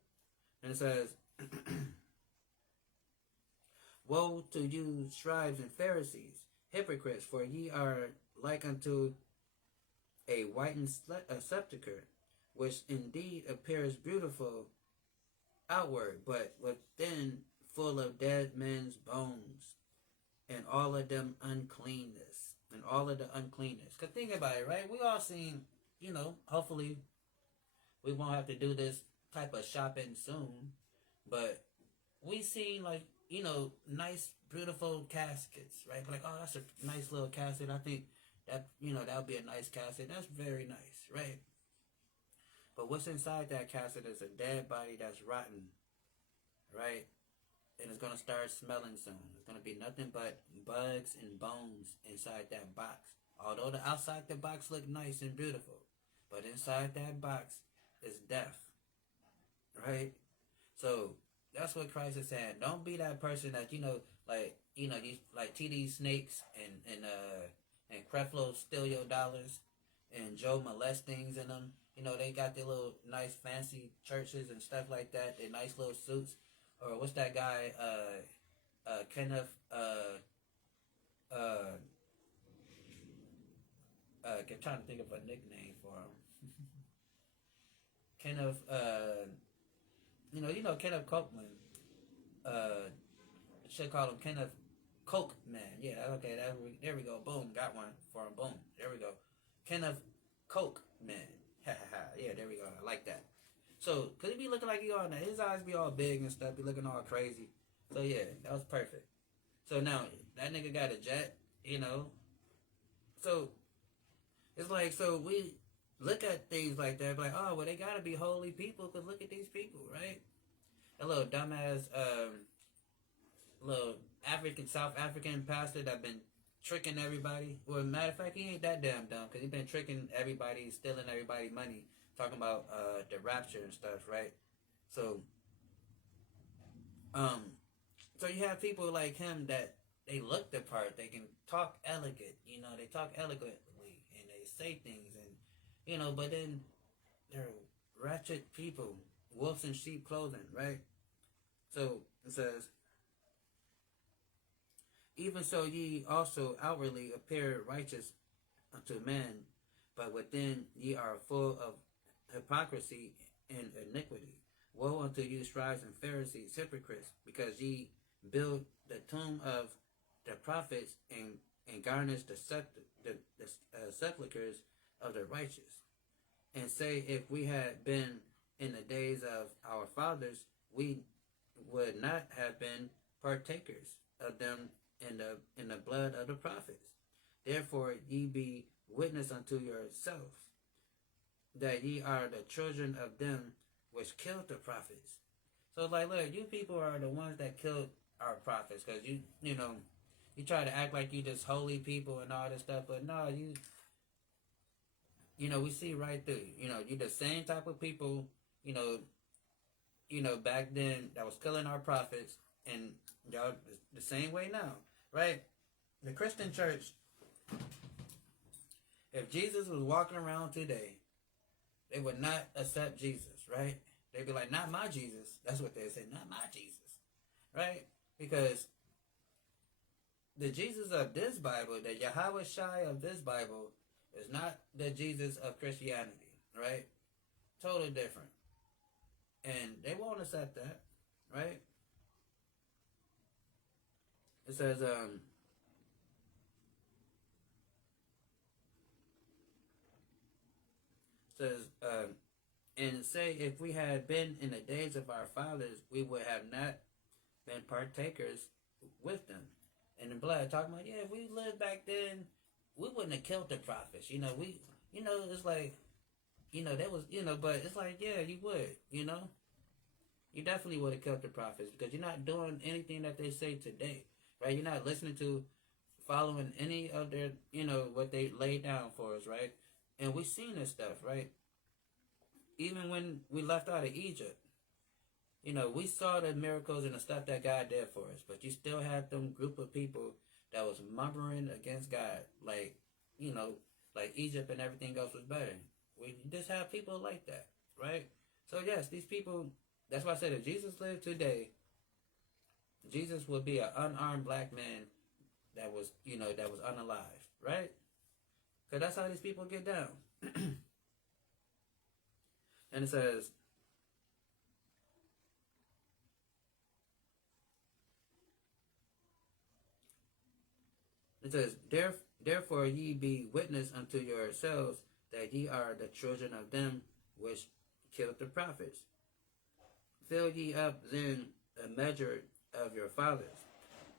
And it says, "Woe to you, scribes and Pharisees, hypocrites! For ye are like unto a whitened sepulchre, which indeed appears beautiful outward, but within full of dead men's bones, and all of them uncleanness, and all of the uncleanness." Cause think about it, right? We all seen, hopefully we won't have to do this type of shopping soon, but we seen nice, beautiful caskets, right? Like, oh, that's a nice little casket. I think that that would be a nice casket. That's very nice, right? But what's inside that casket is a dead body that's rotten, right? And it's gonna start smelling soon. It's gonna be nothing but bugs and bones inside that box. Although the outside the box look nice and beautiful, but inside that box is death, right? So that's what Christ is saying. Don't be that person that these like TD Snakes and Creflo steal your dollars, and Joe molest things in them. They got their little nice fancy churches and stuff like that. Their nice little suits. Or what's that guy? Kenneth. I'm trying to think of a nickname for him. Kenneth. Kenneth Copeland. Should call him Kenneth Coke Man. Yeah. Okay. There we go. Boom. Got one for him. Boom. There we go. Kenneth Coke Man. Ha ha ha. Yeah. There we go. I like that. So, could he be looking like he all now? His eyes be all big and stuff, be looking all crazy. So, yeah, that was perfect. So, now, that nigga got a jet, So, it's like, so we look at things like that, like, oh, well, they gotta be holy people, because look at these people, right? A little dumbass, little South African pastor that been tricking everybody. Well, matter of fact, he ain't that damn dumb, because he been tricking everybody, stealing everybody money. Talking about the rapture and stuff, right? So you have people like him that they look the part, they can talk elegant, they talk eloquently and they say things and but then they're ratchet people, wolves in sheep clothing, right? So it says, "Even so ye also outwardly appear righteous unto men, but within ye are full of hypocrisy and iniquity. Woe unto you, scribes and Pharisees, hypocrites, because ye build the tomb of the prophets and garnish the sepulchres of the righteous, and say, if we had been in the days of our fathers, we would not have been partakers of them in the blood of the prophets. Therefore ye be witness unto yourselves, that ye are the children of them which killed the prophets." So, like, look, you people are the ones that killed our prophets, because you try to act like you just holy people and all this stuff, but no, we see right through. You the same type of people, back then that was killing our prophets, and y'all the same way now, right? The Christian church, if Jesus was walking around today, they would not accept Jesus, right? They'd be like, not my Jesus. That's what they'd say, not my Jesus, right? Because the Jesus of this Bible, the Yahweh Shai of this Bible, is not the Jesus of Christianity, right? Totally different. And they won't accept that, right? It says, and say, if we had been in the days of our fathers, we would have not been partakers with them in the blood. Talking about, yeah, if we lived back then, we wouldn't have killed the prophets. It's like, that was, but it's like, yeah, you would, You definitely would have killed the prophets, because you're not doing anything that they say today. right? You're not listening to, following any of their, what they laid down for us, right? And we seen this stuff, right? Even when we left out of Egypt, we saw the miracles and the stuff that God did for us, but you still had them group of people that was murmuring against God, like Egypt and everything else was better. We just have people like that, right? So yes, these people. That's why I said if Jesus lived today, Jesus would be an unarmed black man that was unalive, right? Because that's how these people get down. And it says, therefore ye be witness unto yourselves that ye are the children of them which killed the prophets. Fill ye up then a measure of your fathers,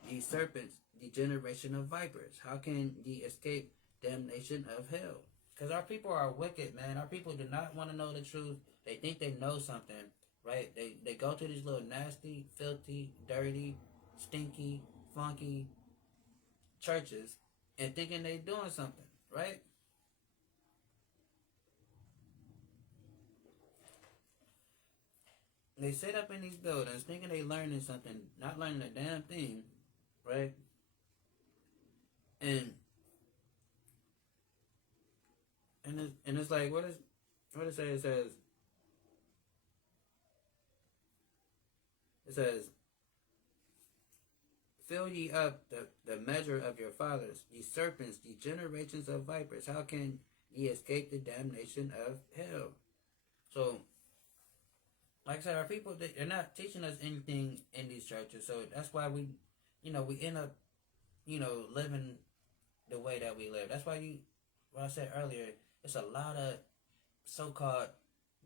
ye serpents, the generation of vipers. How can ye escape damnation of hell? Because our people are wicked, man. Our people do not want to know the truth. They think they know something, right? They go to these little nasty, filthy, dirty, stinky, funky churches and thinking they doing something, right? They sit up in these buildings thinking they learning something, not learning a damn thing, right? And it's like, what it say? It says, fill ye up the measure of your fathers, ye serpents, ye generations of vipers. How can ye escape the damnation of hell? So, like I said, our people, they're not teaching us anything in these churches. So that's why we end up, living the way that we live. That's why what I said earlier, it's a lot of so-called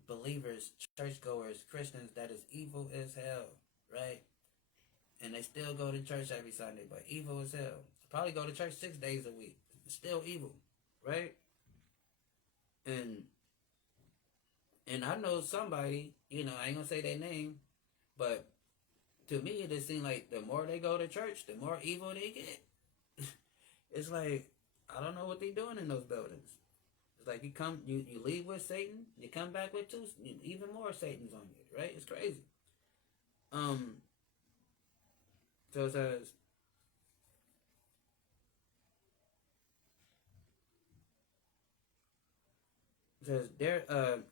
believers, churchgoers, Christians that is evil as hell, right? And they still go to church every Sunday, but evil as hell. Probably go to church 6 days a week. It's still evil, right? And I know somebody, I ain't gonna say their name, but to me it just seems like the more they go to church, the more evil they get. It's like, I don't know what they doing in those buildings. It's like you leave with Satan, you come back with even more Satans on you, right? It's crazy. So it says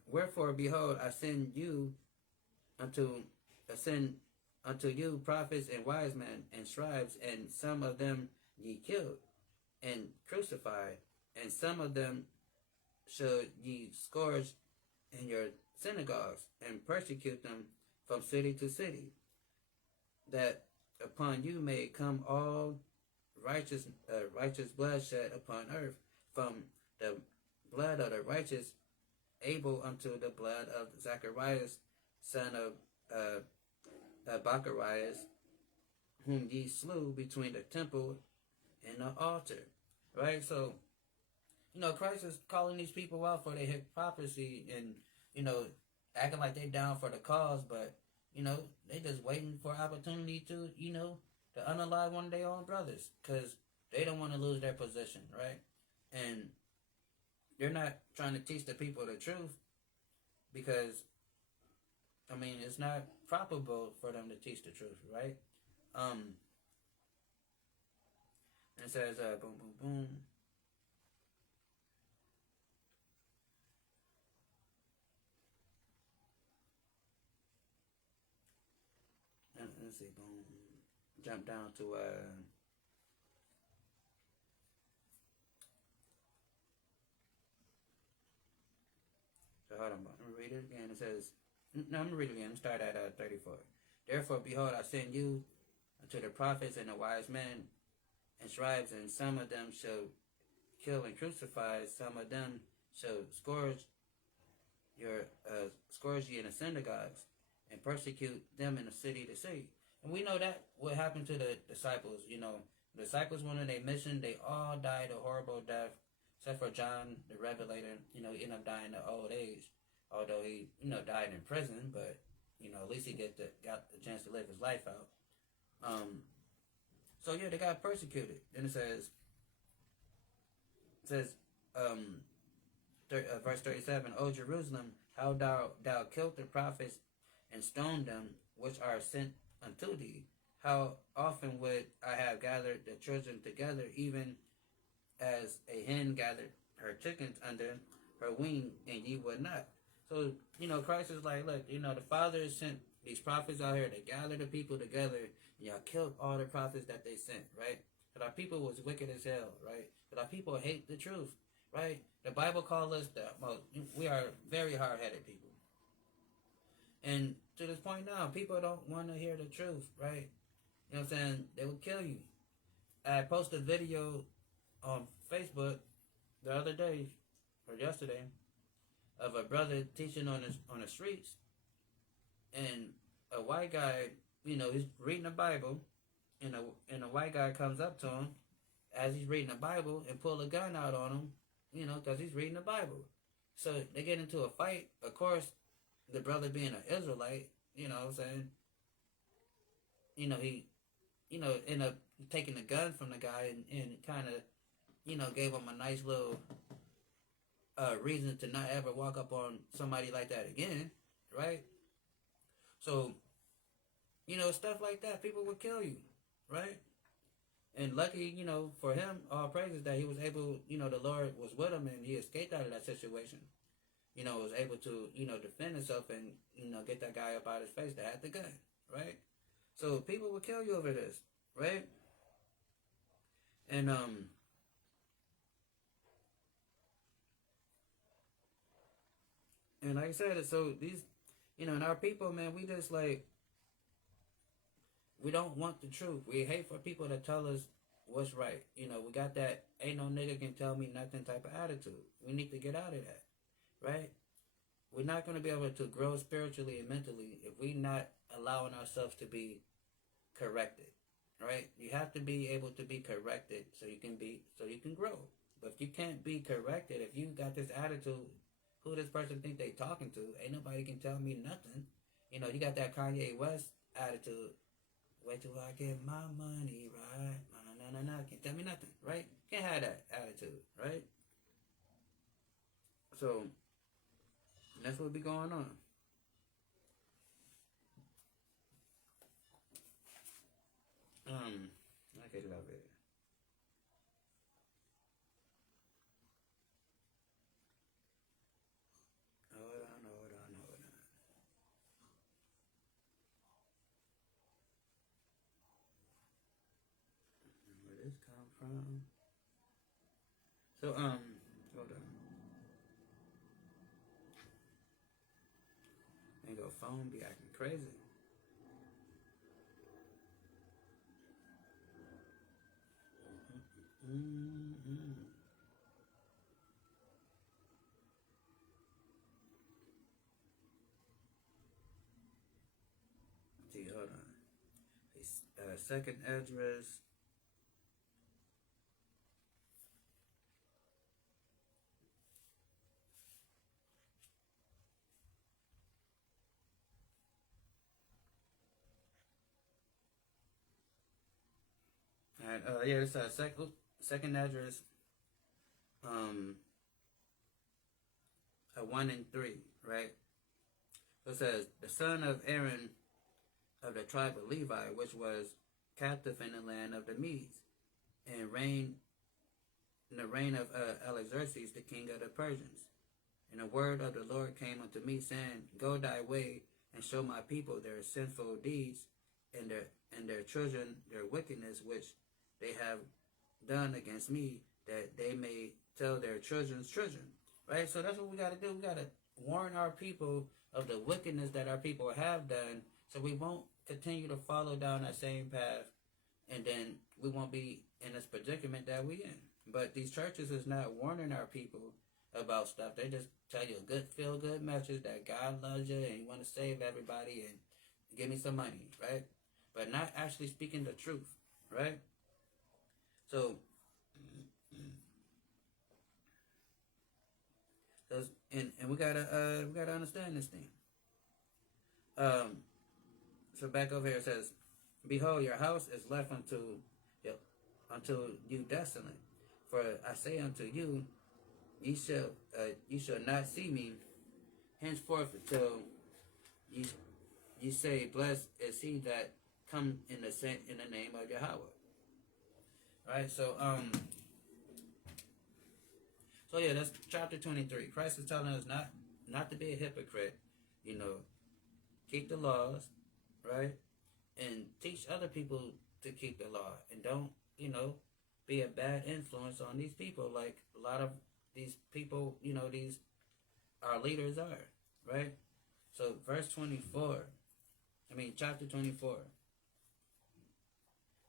wherefore behold, I send unto you prophets and wise men and scribes, and some of them ye killed and crucified, and some of them shall ye scourge in your synagogues, and persecute them from city to city, that upon you may come all righteous blood shed upon earth, from the blood of the righteous Abel unto the blood of Zacharias, son of Bacharias, whom ye slew between the temple and the altar. Right? So, Christ is calling these people out for their hypocrisy and, acting like they down for the cause, but, they just waiting for opportunity to, to unalive one of their own brothers, because they don't want to lose their position, right? And they're not trying to teach the people the truth, because, it's not probable for them to teach the truth, right? It says, boom, boom, boom. Let's see, boom. Jump down to, so hold on, let me read it again. It says, no, I'm going to read it again. Start at 34. Therefore, behold, I send you unto the prophets and the wise men and scribes, and some of them shall kill and crucify, some of them shall scourge ye in the synagogues, and persecute them in the city to city. And we know that what happened to the disciples. The disciples went on their mission. They all died a horrible death, except for John the Revelator. He ended up dying of old age, although he died in prison. But at least he got the chance to live his life out. So yeah, they got persecuted. Then it says, um, verse 37, O Jerusalem, how thou killed the prophets and stoned them which are sent unto thee. How often would I have gathered the children together, even as a hen gathered her chickens under her wing, and ye would not. So, Christ is like, look, the Father has sent these prophets out here to gather the people together, and y'all killed all the prophets that they sent, right? But our people was wicked as hell, right? But our people hate the truth, right? The Bible calls us we are very hard-headed people. And to this point now, people don't want to hear the truth, right? You know what I'm saying? They will kill you. I posted a video on Facebook the other day or yesterday of a brother teaching on the streets, and a white guy, he's reading the Bible, and a white guy comes up to him as he's reading the Bible and pull a gun out on him, because he's reading the Bible. So they get into a fight. Of course, the brother being an Israelite, you know what I'm saying? He, ended up taking the gun from the guy and kind of, gave him a nice little reason to not ever walk up on somebody like that again, right? So, stuff like that, people would kill you, right? And lucky, for him, all praises that he was able, the Lord was with him and he escaped out of that situation. Was able to, defend himself and, get that guy up out of his face that had the gun, right? So people would kill you over this, right? And, and like I said, so these, and our people, man, we just like, we don't want the truth. We hate for people to tell us what's right. We got that ain't no nigga can tell me nothing type of attitude. We need to get out of that, right? We're not going to be able to grow spiritually and mentally if we're not allowing ourselves to be corrected, right? You have to be able to be corrected so you can grow. But if you can't be corrected, if you got this attitude, who this person think they talking to, ain't nobody can tell me nothing. You got that Kanye West attitude. Wait till I get my money, right? No, can't tell me nothing, right? Can't have that attitude, right? So that's what be going on. I love it. Hold on. Where this come from? So, hold on. Ain't go phone be acting crazy. See, hold on. Second address. Alright, yeah, it's a second address. A 1 and 3, right? So it says, the son of Aaron of the tribe of Levi, which was captive in the land of the Medes, and reigned in the reign of Alexerxes, the king of the Persians. And the word of the Lord came unto me, saying, Go thy way, and show my people their sinful deeds, and their children their wickedness, which they have done against me, that they may tell their children's children. Right? So that's what we got to do. We got to warn our people of the wickedness that our people have done, so we won't continue to follow down that same path, and then we won't be in this predicament that we in. But these churches is not warning our people about stuff. They just tell you a good feel-good message that God loves you and He want to save everybody and give me some money, right? But not actually speaking the truth, right? So, and we gotta understand this thing. So back over here it says, Behold, your house is left unto Yep. Until you desolate. For I say unto you, ye shall not see me henceforth until ye ye say, blessed is he that come in the name of Yahweh. Right? So yeah, that's chapter 23. Christ is telling us not to be a hypocrite, you know, keep the laws, right? And teach other people to keep the law. And don't, be a bad influence on these people like a lot of these people, these our leaders are, right? So chapter 24.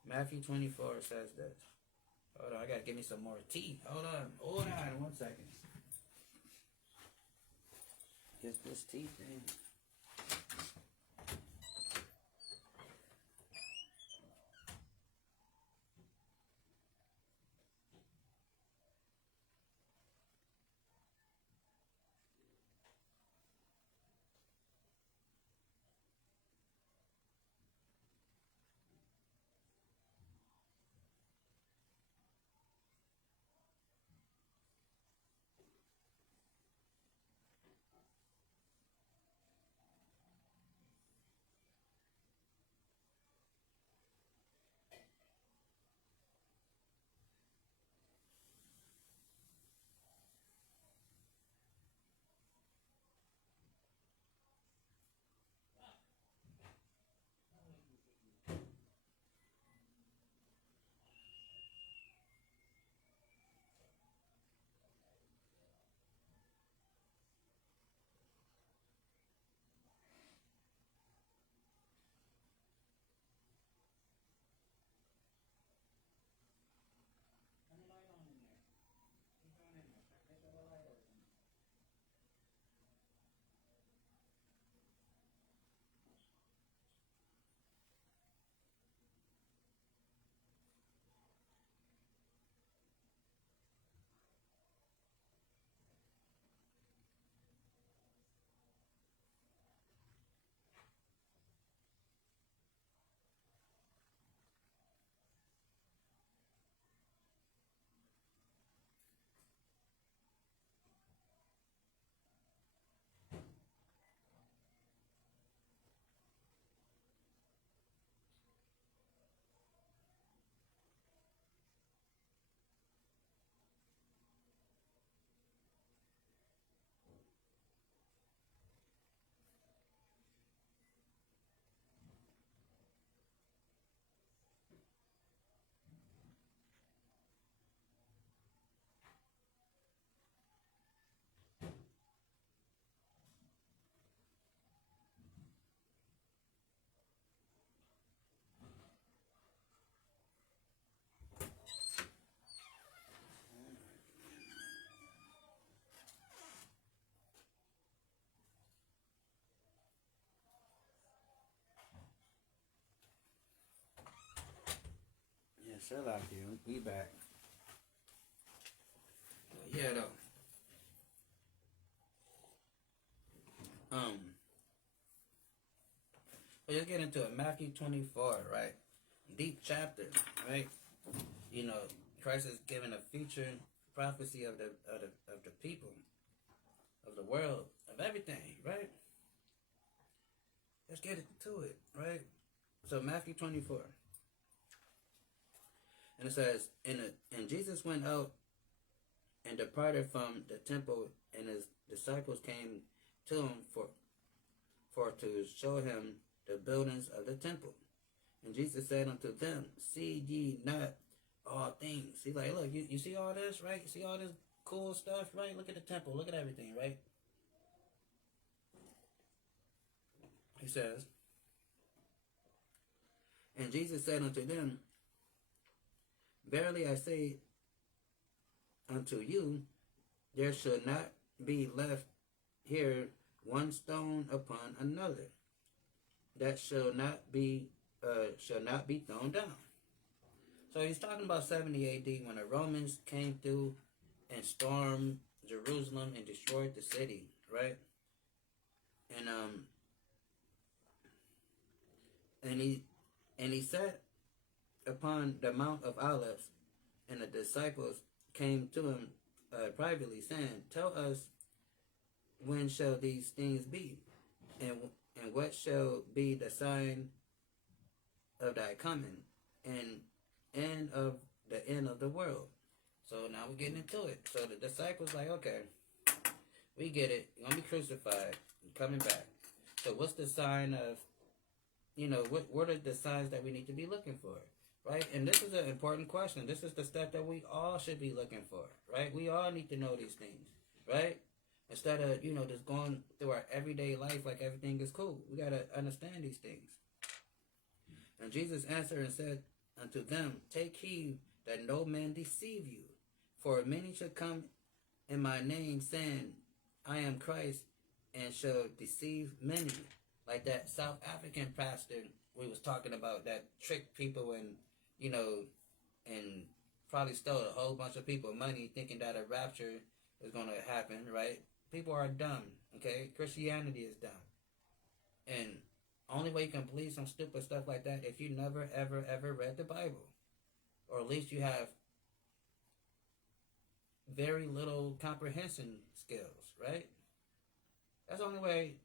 Matthew 24 says this. Hold on, I gotta give me some more tea. Hold on 1 second. Get this tea thing. Yeah, shut up, you. We back. Yeah, though. Let's get into it. Matthew 24, right? Deep chapter, right? Christ is giving a future prophecy of the people, of the world, of everything, right? Let's get to it, right? So Matthew 24. And it says, and Jesus went out and departed from the temple, and his disciples came to him for to show him the buildings of the temple. And Jesus said unto them, see ye not all things? He's like, look, you see all this, right? You see all this cool stuff, right? Look at the temple, look at everything, right? He says, and Jesus said unto them, verily I say unto you, there shall not be left here one stone upon another that shall not be thrown down. So he's talking about 70 AD when the Romans came through and stormed Jerusalem and destroyed the city, right? And he said upon the Mount of Olives, and the disciples came to him privately, saying, "Tell us, when shall these things be? And what shall be the sign of thy coming, and of the end of the world?" So now we're getting into it. So the disciples like, okay, we get it. You're going to be crucified. You're coming back. So what's the sign of, what are the signs that we need to be looking for? Right? And this is an important question. This is the stuff that we all should be looking for. Right? We all need to know these things. Right? Instead of, just going through our everyday life like everything is cool. We got to understand these things. And Jesus answered and said unto them, "Take heed that no man deceive you. For many shall come in my name, saying, I am Christ, and shall deceive many." Like that South African pastor we was talking about that tricked people and, and probably stole a whole bunch of people money thinking that a rapture is going to happen, right? People are dumb, okay? Christianity is dumb. And only way you can believe some stupid stuff like that if you never, ever, ever read the Bible. Or at least you have very little comprehension skills, right? That's the only way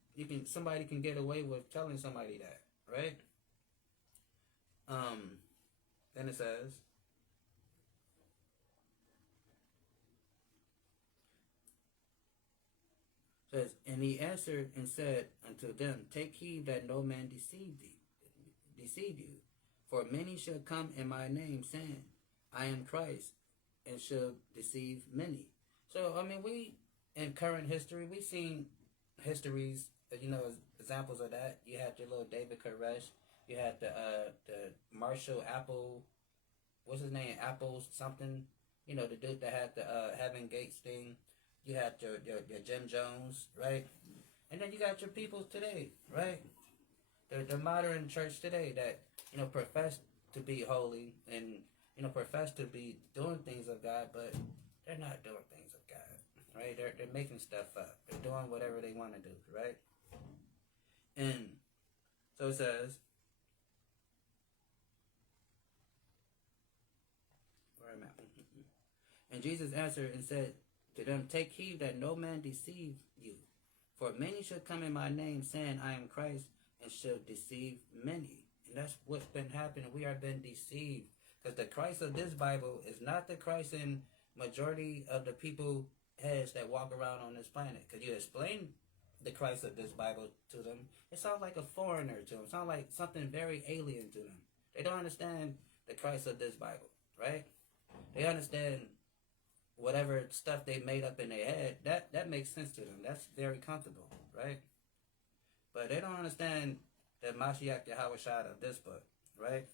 somebody can get away with telling somebody that, right? Then it says, "And he answered and said unto them, Take heed that no man deceive you. For many shall come in my name, saying, I am Christ, and shall deceive many." So, we, in current history, we've seen histories, examples of that. You had your little David Koresh. You had the Marshall Apple, what's his name? Apple something. The dude that had the Heaven Gates thing. You had your Jim Jones, right? And then you got your people today, right? The modern church today that, profess to be holy and, profess to be doing things of God, but they're not doing things of God, right? They're making stuff up. They're doing whatever they want to do, right? And so it says, where am I? And Jesus answered and said to them, Take heed that no man deceive you. For many shall come in my name, saying, I am Christ, and shall deceive many. And that's what's been happening. We are being deceived. Because the Christ of this Bible is not the Christ in majority of the people heads that walk around on this planet. Because you explain the Christ of this Bible to them, it sounds like a foreigner to them. It sounds like something very alien to them. They don't understand the Christ of this Bible, right? They understand whatever stuff they made up in their head, that makes sense to them. That's very comfortable, right? But they don't understand the Mashiach Yahushua of this book, right?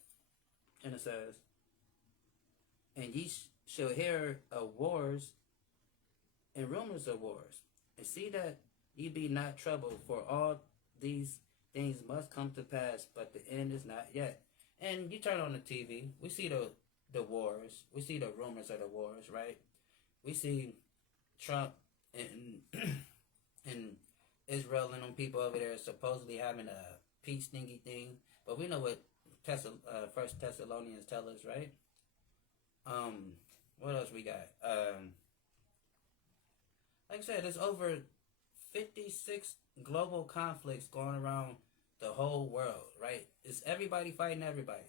And it says, And ye shall hear of wars and rumors of wars, and see that ye be not troubled, for all these things must come to pass, but the end is not yet. And you turn on the TV, we see the wars, we see the rumors of the wars, right? We see Trump and and Israel and them people over there supposedly having a peace thingy thing, but we know what First Thessalonians tell us, right? What else we got? Like I said, there's over 56 global conflicts going around the whole world, right? It's everybody fighting everybody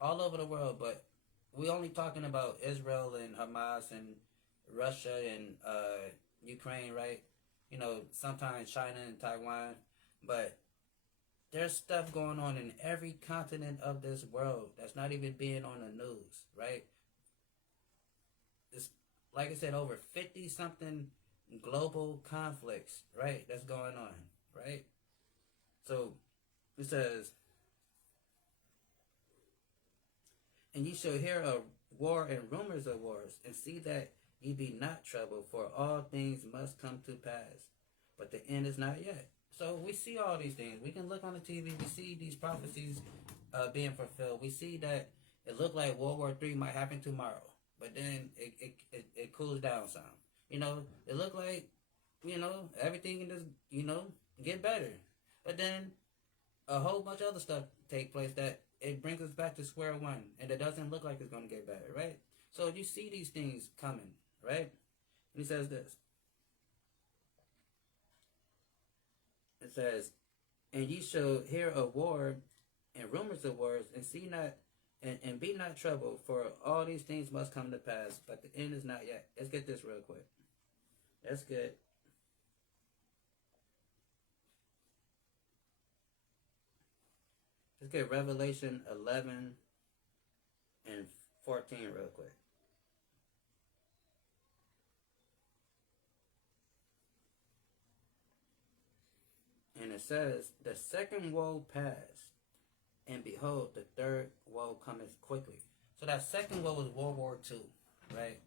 all over the world, but we only talking about Israel and Hamas and Russia and Ukraine, right? Sometimes China and Taiwan, but there's stuff going on in every continent of this world that's not even being on the news, right? It's, like I said, over 50-something global conflicts, right, that's going on, right? So, it says, And ye shall hear of war and rumors of wars, and see that ye be not troubled, for all things must come to pass, but the end is not yet. So we see all these things. We can look on the TV. We see these prophecies being fulfilled. We see that it looked like World War III might happen tomorrow, but then it cools down some. It looked like, everything can just, get better. But then a whole bunch of other stuff take place that it brings us back to square one, and it doesn't look like it's going to get better, right? So you see these things coming, right? And he says this. It says, and ye shall hear of war and rumors of wars, and see not, and be not troubled, for all these things must come to pass, but the end is not yet. Let's get this real quick. That's good. Let's get Revelation 11 and 14 real quick. And it says, the second woe passed, and behold, the third woe cometh quickly. So that second woe was World War II, right?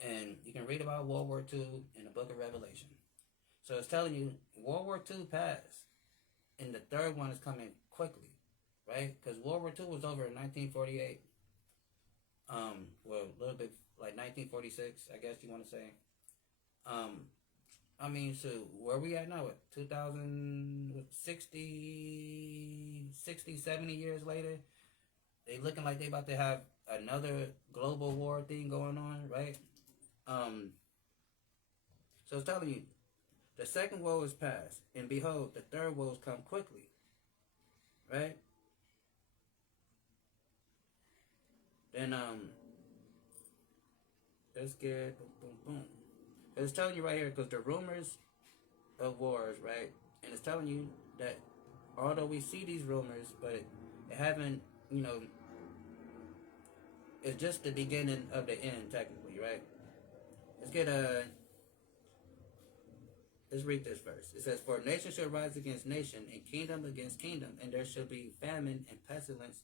And you can read about World War II in the book of Revelation. So it's telling you World War II passed, and the third one is coming quickly, right? Because World War II was over in 1948. Well, a little bit like 1946, I guess you want to say. I mean, so where we at now? What, 60, 70 years later? They looking like they about to have another global war thing going on, right? So it's telling you, the second woe is past, and behold, the third woe has come quickly, right? Then, let's get, boom, boom, boom. It's telling you right here, because the rumors of wars, right? And it's telling you that although we see these rumors, but it haven't, it's just the beginning of the end, technically, right? Let's read this verse. It says, for nation shall rise against nation, and kingdom against kingdom, and there shall be famine and pestilence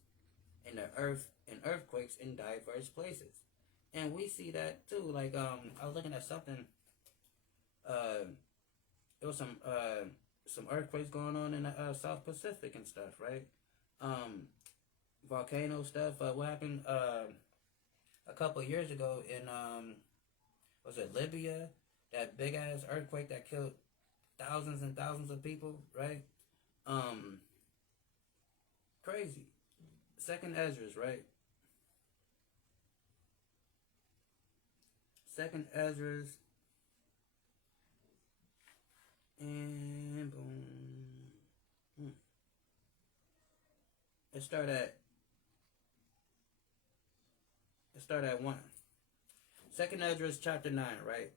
in the earth, and earthquakes in diverse places. And we see that too. Like, I was looking at something. There was some earthquakes going on in the South Pacific and stuff, right? Volcano stuff. What happened a couple of years ago in was it Libya? That big ass earthquake that killed thousands and thousands of people, right? Crazy. Second Ezra's, right? Second Ezra's, and boom. Let's start at 1. Second Ezra's chapter 9, right?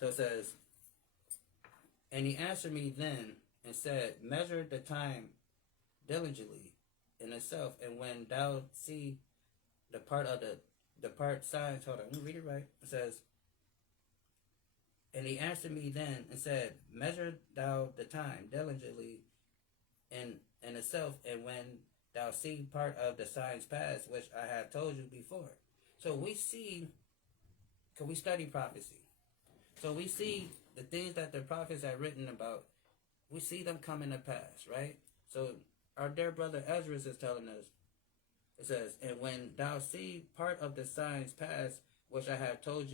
So it says, and he answered me then and said, measure the time diligently in itself, and when thou see the part signs, hold on, let me read it right. It says, and he answered me then and said, measure thou the time diligently in itself, and when thou see part of the signs pass, which I have told you before. So we see, because we study prophecy. So we see the things that the prophets have written about, we see them coming to pass, right? So our dear brother Ezra is telling us, it says, and when thou see part of the signs pass, which I have told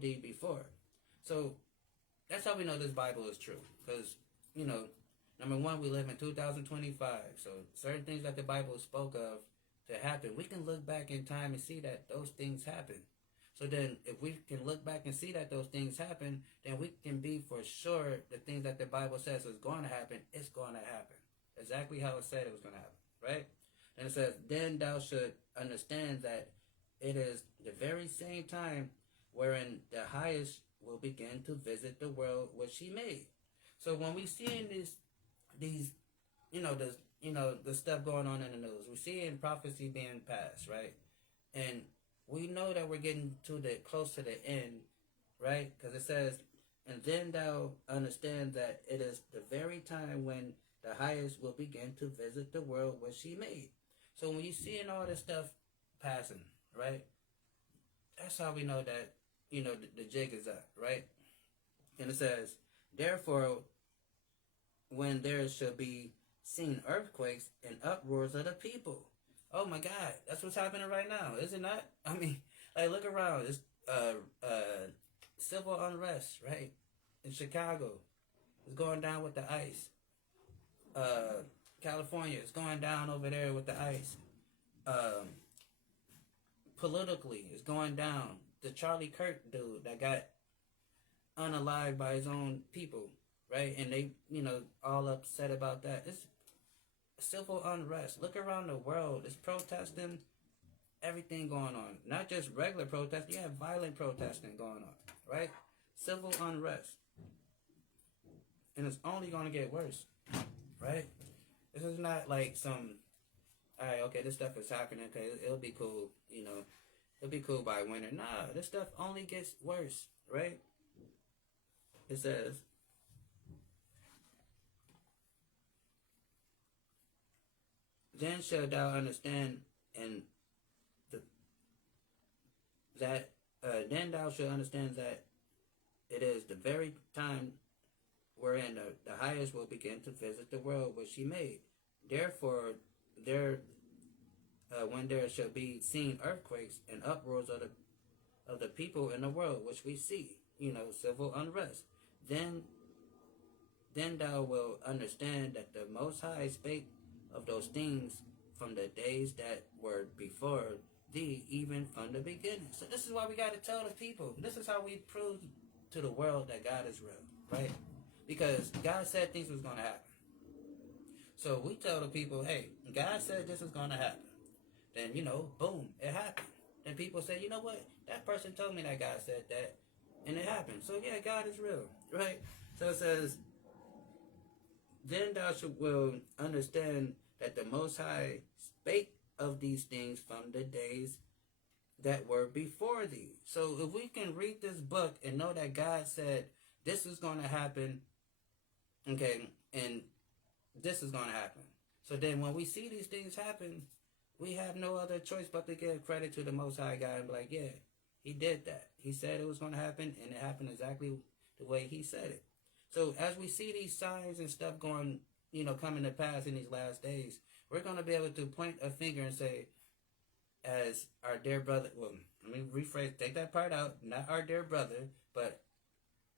thee before. So that's how we know this Bible is true. Because, number one, we live in 2025. So certain things that the Bible spoke of to happen, we can look back in time and see that those things happen. So then if we can look back and see that those things happen, then we can be for sure the things that the Bible says is going to happen, it's going to happen. Exactly how it said it was going to happen, right? And it says, then thou should understand that it is the very same time wherein the highest will begin to visit the world which he made. So when we see in these the stuff going on in the news, we see in prophecy being passed, right? And we know that we're getting close to the end, right? Because it says, and then thou understand that it is the very time when the highest will begin to visit the world which he made. So when you're seeing all this stuff passing, right? That's how we know that, the jig is up, right? And it says, therefore, when there shall be seen earthquakes and uproars of the people. Oh my God, that's what's happening right now, is it not? I mean, like, look around. It's civil unrest, right? In Chicago. It's going down with the ICE. California is going down over there with the ice. Um, Politically, it's going down. The Charlie Kirk dude that got unalived by his own people, right? And they, all upset about that. It's civil unrest. Look around the world. It's protesting, everything going on. Not just regular protesting. You have violent protesting going on, right? Civil unrest. And it's only going to get worse, right? This is not like some, all right, okay, this stuff is happening. Okay, it'll be cool, It'll be cool by winter. Nah, this stuff only gets worse, right? It says, then shalt thou understand and then thou shalt understand that it is the very time wherein the highest will begin to visit the world which he made. Therefore, when there shall be seen earthquakes and uproars of the people in the world, which we see, civil unrest, then thou wilt understand that the Most High spake of those things from the days that were before thee, even from the beginning. So this is why we got to tell the people. This is how we prove to the world that God is real, right? Because God said things was going to happen. So we tell the people, hey, God said this is going to happen. Then, boom, it happened. And people say, you know what? That person told me that God said that, and it happened. So yeah, God is real, right? So it says, then thou will understand that the Most High spake of these things from the days that were before thee. So if we can read this book and know that God said this is going to happen, okay, and this is going to happen. So then when we see these things happen, we have no other choice but to give credit to the Most High God and be like, yeah, he did that. He said it was going to happen, and it happened exactly the way he said it. So as we see these signs and stuff going, coming to pass in these last days, we're going to be able to point a finger and say, as our dear brother, well, let me rephrase, take that part out, not our dear brother, but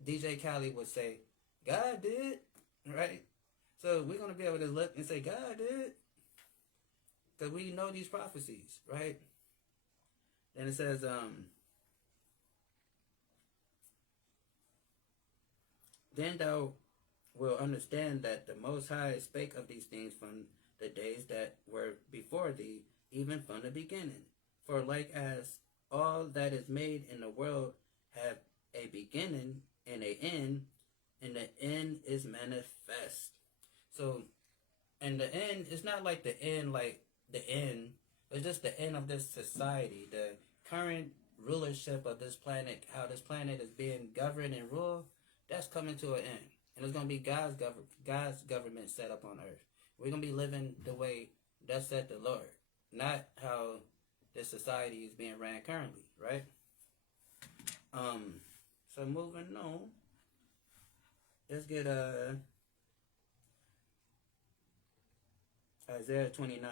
DJ Khaled would say, God did, right? So we're going to be able to look and say, God did. Because we know these prophecies, right? Then it says, then thou will understand that the Most High spake of these things from the days that were before thee, even from the beginning. For like as all that is made in the world have a beginning and an end, and the end is manifest. So, and the end is not like the end, like the end. It's just the end of this society, the current rulership of this planet, how this planet is being governed and ruled. That's coming to an end, and it's gonna be God's government set up on earth. We're gonna be living the way thus said the Lord, not how this society is being ran currently, right? So moving on, let's get Isaiah 29.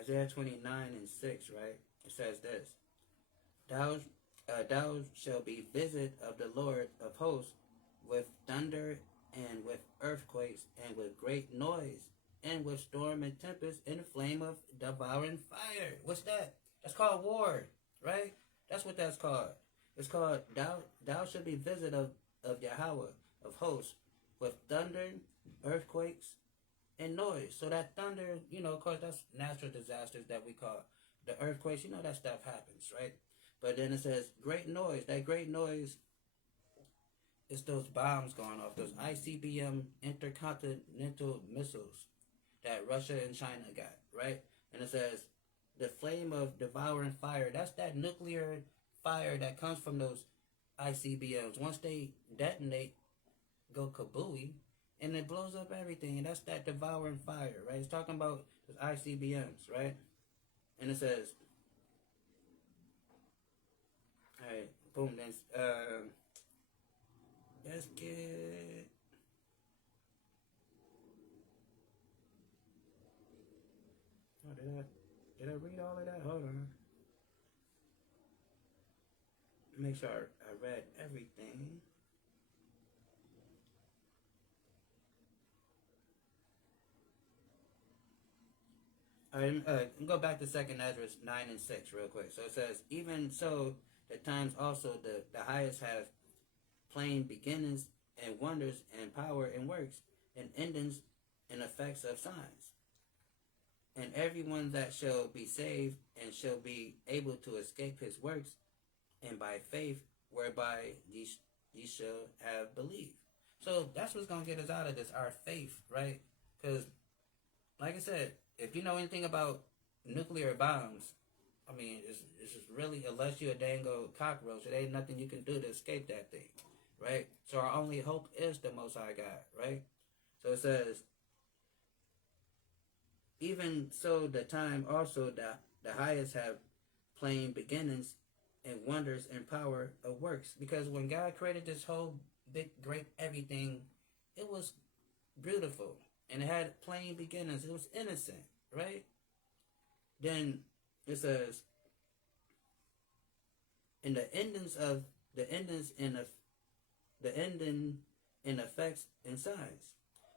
Isaiah 29 and 6, right? It says this. Thou shalt be visited of the Lord of hosts with thunder and with earthquakes and with great noise and with storm and tempest and flame of devouring fire. What's that? That's called war, right? That's what that's called. It's called thou shalt be visited of Yahweh of hosts with thunder, earthquakes, and noise. So that thunder, of course, that's natural disasters that we call the earthquakes. That stuff happens, right? But then it says great noise. That great noise is those bombs going off, those ICBM intercontinental missiles that Russia and China got, right? And it says the flame of devouring fire. That's that nuclear fire that comes from those ICBMs. Once they detonate, go kabooey, and it blows up everything. And that's that devouring fire, right? It's talking about those ICBMs, right? And it says, all right, boom, then, let's get, Did I read all of that? Hold on. Make sure I read everything. All right, go back to 2nd Ezra 9 and 6 real quick. So it says, even so, the times also the highest have plain beginnings and wonders and power and works and endings and effects of signs. And everyone that shall be saved and shall be able to escape his works, and by faith whereby ye shall have believed. So that's what's going to get us out of this, our faith, right? Because, like I said, if you know anything about nuclear bombs, I mean, it's just really, unless you're a dango cockroach, there ain't nothing you can do to escape that thing, right? So our only hope is the Most High God, right? So it says, even so the time also the highest have plain beginnings and wonders and power of works. Because when God created this whole big, great everything, it was beautiful. And it had plain beginnings. It was innocent, right? Then it says, in the endings in effects and signs.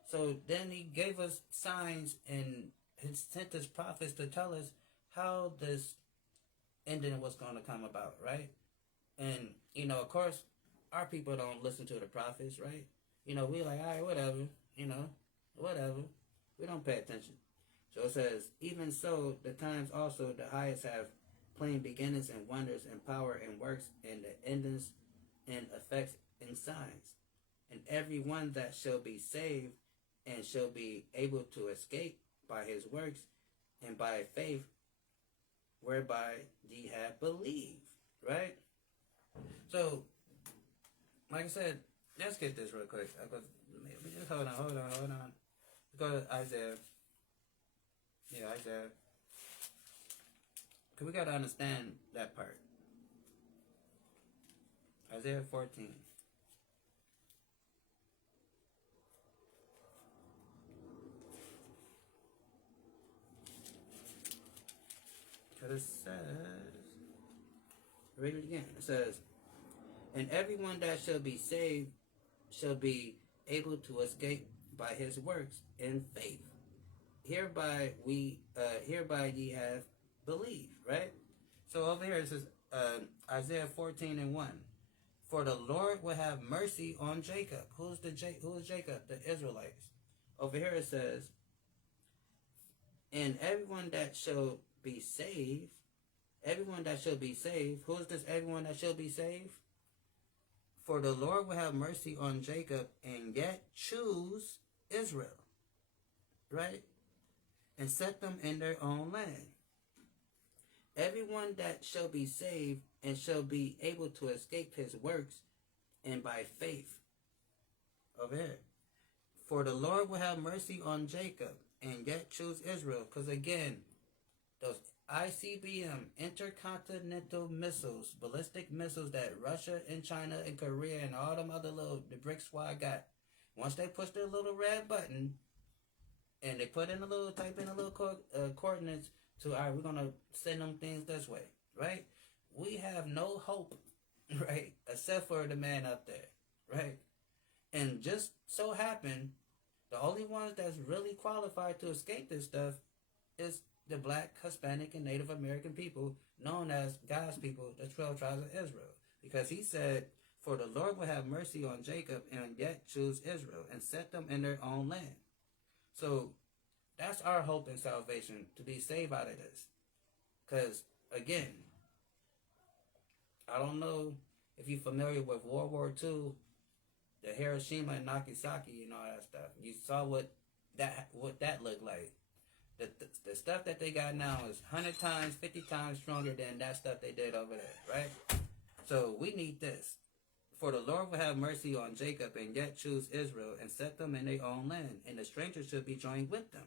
So then he gave us signs and he sent his prophets to tell us how this ending was going to come about, right? And, of course, our people don't listen to the prophets, right? We like, all right, whatever, whatever. We don't pay attention. So it says, even so, the times also the highest have plain beginnings and wonders and power and works and the endings and effects and signs. And every one that shall be saved and shall be able to escape by his works and by faith whereby ye have believed, right? So, like I said, let's get this real quick. Just hold on. Go to Isaiah. Yeah, Isaiah. Because we got to understand that part. Isaiah 14. Because it says, read it again. It says, and everyone that shall be saved shall be able to escape by his works in faith. Hereby ye have believed, right? So over here it says Isaiah 14 and 1. For the Lord will have mercy on Jacob. Who is Jacob? The Israelites. Over here it says, and everyone that shall be saved, who is this everyone that shall be saved? For the Lord will have mercy on Jacob and yet choose Israel, right? And set them in their own land. Everyone that shall be saved and shall be able to escape his works and by faith. Over here. For the Lord will have mercy on Jacob and yet choose Israel. Because again, those ICBM, intercontinental missiles, ballistic missiles that Russia and China and Korea and all them other the BRICS squad got, once they push their little red button and they type in a little coordinates to, all right, we're going to send them things this way, right? We have no hope, right, except for the man up there, right? And just so happen, the only ones that's really qualified to escape this stuff is the Black, Hispanic, and Native American people known as God's people, the 12 tribes of Israel. Because he said, for the Lord will have mercy on Jacob and yet choose Israel and set them in their own land. So that's our hope and salvation, to be saved out of this. Because, again, I don't know if you're familiar with World War II, the Hiroshima and Nagasaki and all that stuff. You saw what that looked like. The stuff that they got now is 100 times, 50 times stronger than that stuff they did over there, right? So we need this. For the Lord will have mercy on Jacob and yet choose Israel and set them in their own land, and the strangers should be joined with them.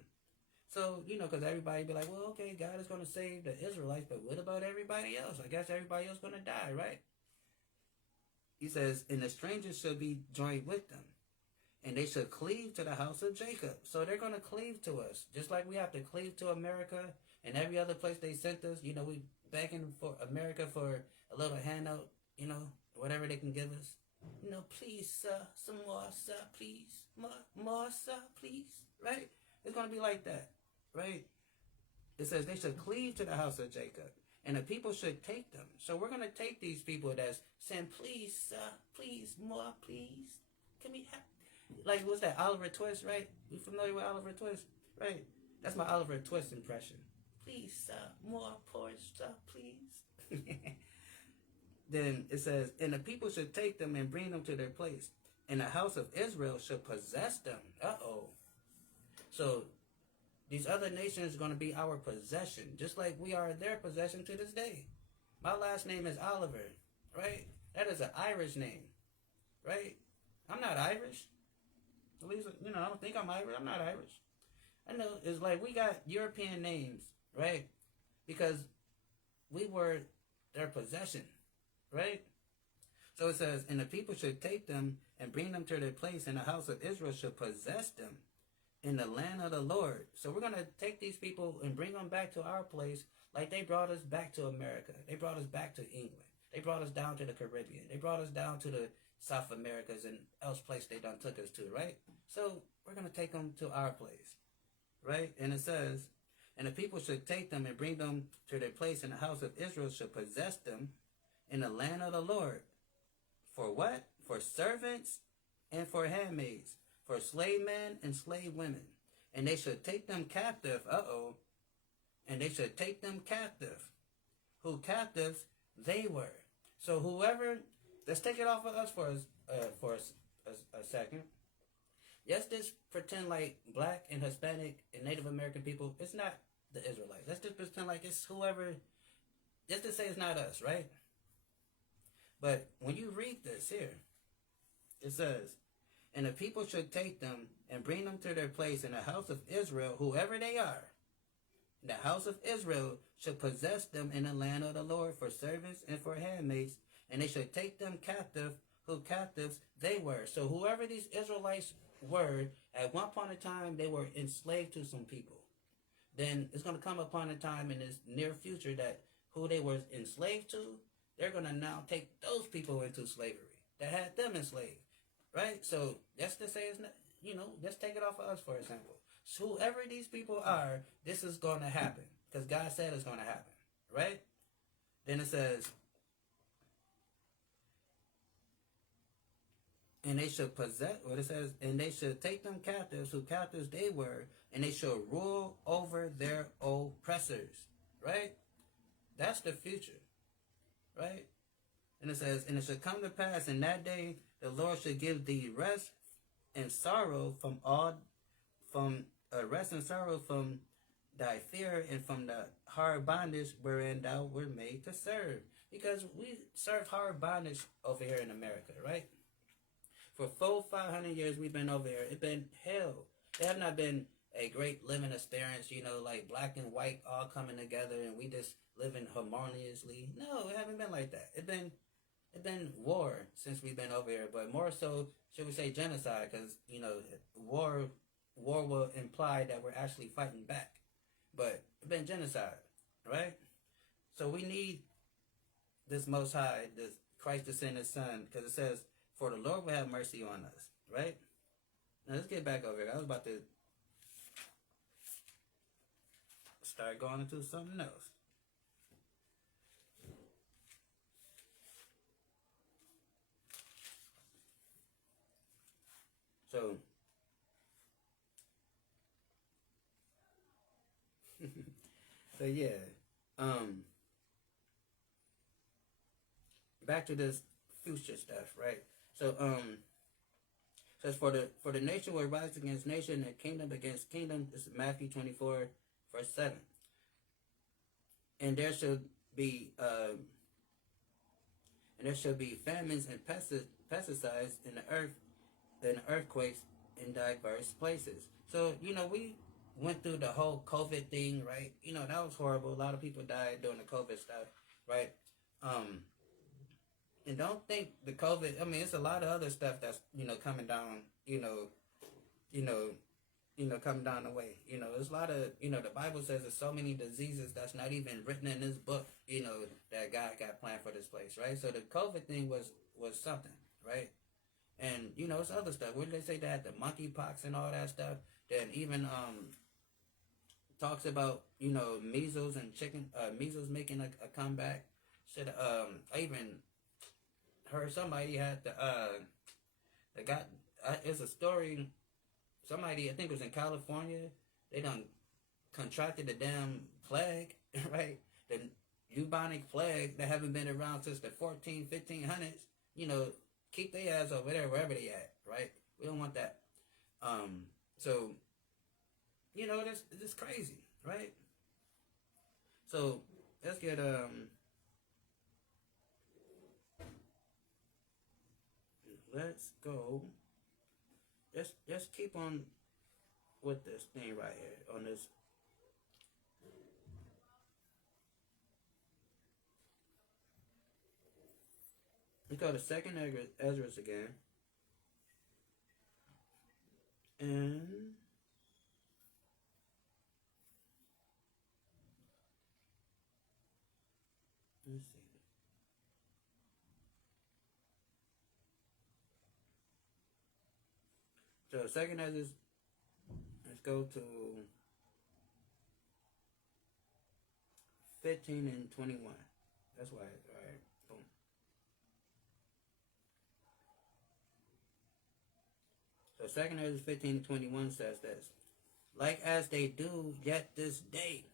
So, because everybody be like, well, okay, God is going to save the Israelites, but what about everybody else? I guess everybody else going to die, right? He says, and the strangers shall be joined with them, and they shall cleave to the house of Jacob. So they're going to cleave to us. Just like we have to cleave to America, And every other place they sent us, we begging for America for a little handout, whatever they can give us. Please, sir, some more, sir, please. More, sir, please. Right? It's going to be like that. Right? It says they should cleave to the house of Jacob, and the people should take them. So we're going to take these people that's saying, please, sir, please, more, please. Can we have... Like, what's that? Oliver Twist, right? You familiar with Oliver Twist? Right? That's my Oliver Twist impression. Please, sir, more porridge, sir, please. Then it says, and the people should take them and bring them to their place, and the house of Israel should possess them. Uh-oh. So these other nations are going to be our possession, just like we are their possession to this day. My last name is Oliver, right? That is an Irish name, right? I'm not Irish. At least, I don't think I'm Irish. I'm not Irish. I know it's like we got European names, right? Because we were their possession, right? So it says, and the people should take them and bring them to their place, and the house of Israel should possess them in the land of the Lord. So we're going to take these people and bring them back to our place like they brought us back to America. They brought us back to England. They brought us down to the Caribbean. They brought us down to the South Americas and else place they done took us to, right? So we're going to take them to our place, right? And it says, and the people should take them and bring them to their place, and the house of Israel should possess them in the land of the Lord. For what? For servants and for handmaids, for slave men and slave women. And they should take them captive. And they should take them captive. Who captives they were. So whoever, let's take it off of us for a second. Let's just pretend like black and Hispanic and Native American people, it's not the Israelites. Let's just pretend like it's whoever, just to say it's not us, right? But when you read this here, it says, and the people should take them and bring them to their place in the house of Israel, whoever they are. The house of Israel should possess them in the land of the Lord for servants and for handmaids, and they should take them captive, who captives they were. So whoever these Israelites were, at one point in time, they were enslaved to some people. Then it's going to come upon a time in this near future that who they were enslaved to, they're going to now take those people into slavery that had them enslaved, right? So that's to say, it's not, let's take it off of us, for example. So whoever these people are, this is going to happen because God said it's going to happen, right? Then it says, and they should possess, what it says, and they should take them captives, who captives they were, and they shall rule over their oppressors, right? That's the future, right? And it says, and it shall come to pass in that day, the Lord shall give thee rest and sorrow from thy fear and from the hard bondage wherein thou wert made to serve. Because we serve hard bondage over here in America, right? For 400-500 years we've been over here. It's been hell. It have not been a great living experience, like black and white all coming together and we just living harmoniously. No, it haven't been like that. It's been war since we've been over here, but more so, should we say genocide, because, war will imply that we're actually fighting back. But it's been genocide, right? So we need this Most High, this Christ to send His Son, because it says, for the Lord will have mercy on us, right? Now let's get back over here. I was about to start going into something else. So yeah, back to this future stuff, right? So says for the nation will rise against nation and kingdom against kingdom. This is Matthew 24, verse 7. And there shall be famines and pesticides in the earth, and earthquakes in diverse places. So we went through the whole COVID thing, right? That was horrible. A lot of people died during the COVID stuff, right? And don't think the COVID, it's a lot of other stuff that's, coming down, come down the way. There's a lot of, the Bible says there's so many diseases that's not even written in this book, that God got planned for this place, right? So the COVID thing was something, right? And, it's other stuff. What did they say that? The monkeypox and all that stuff. Then even talks about, measles and measles making a comeback. I even heard somebody had it's a story. Somebody, I think it was in California, they done contracted the damn plague, right? The bubonic plague that haven't been around since the 1500s. Keep their ass over there wherever they at, right? We don't want that. So, this crazy, right? So let's get let's go. Just keep on with this thing right here on this. We go to Second Esdras again, and let's see. So Second Esdras, let's go to 15 and 21. That's why. All right, boom. So Second Esdras 15 and 21 says this: like as they do yet this day,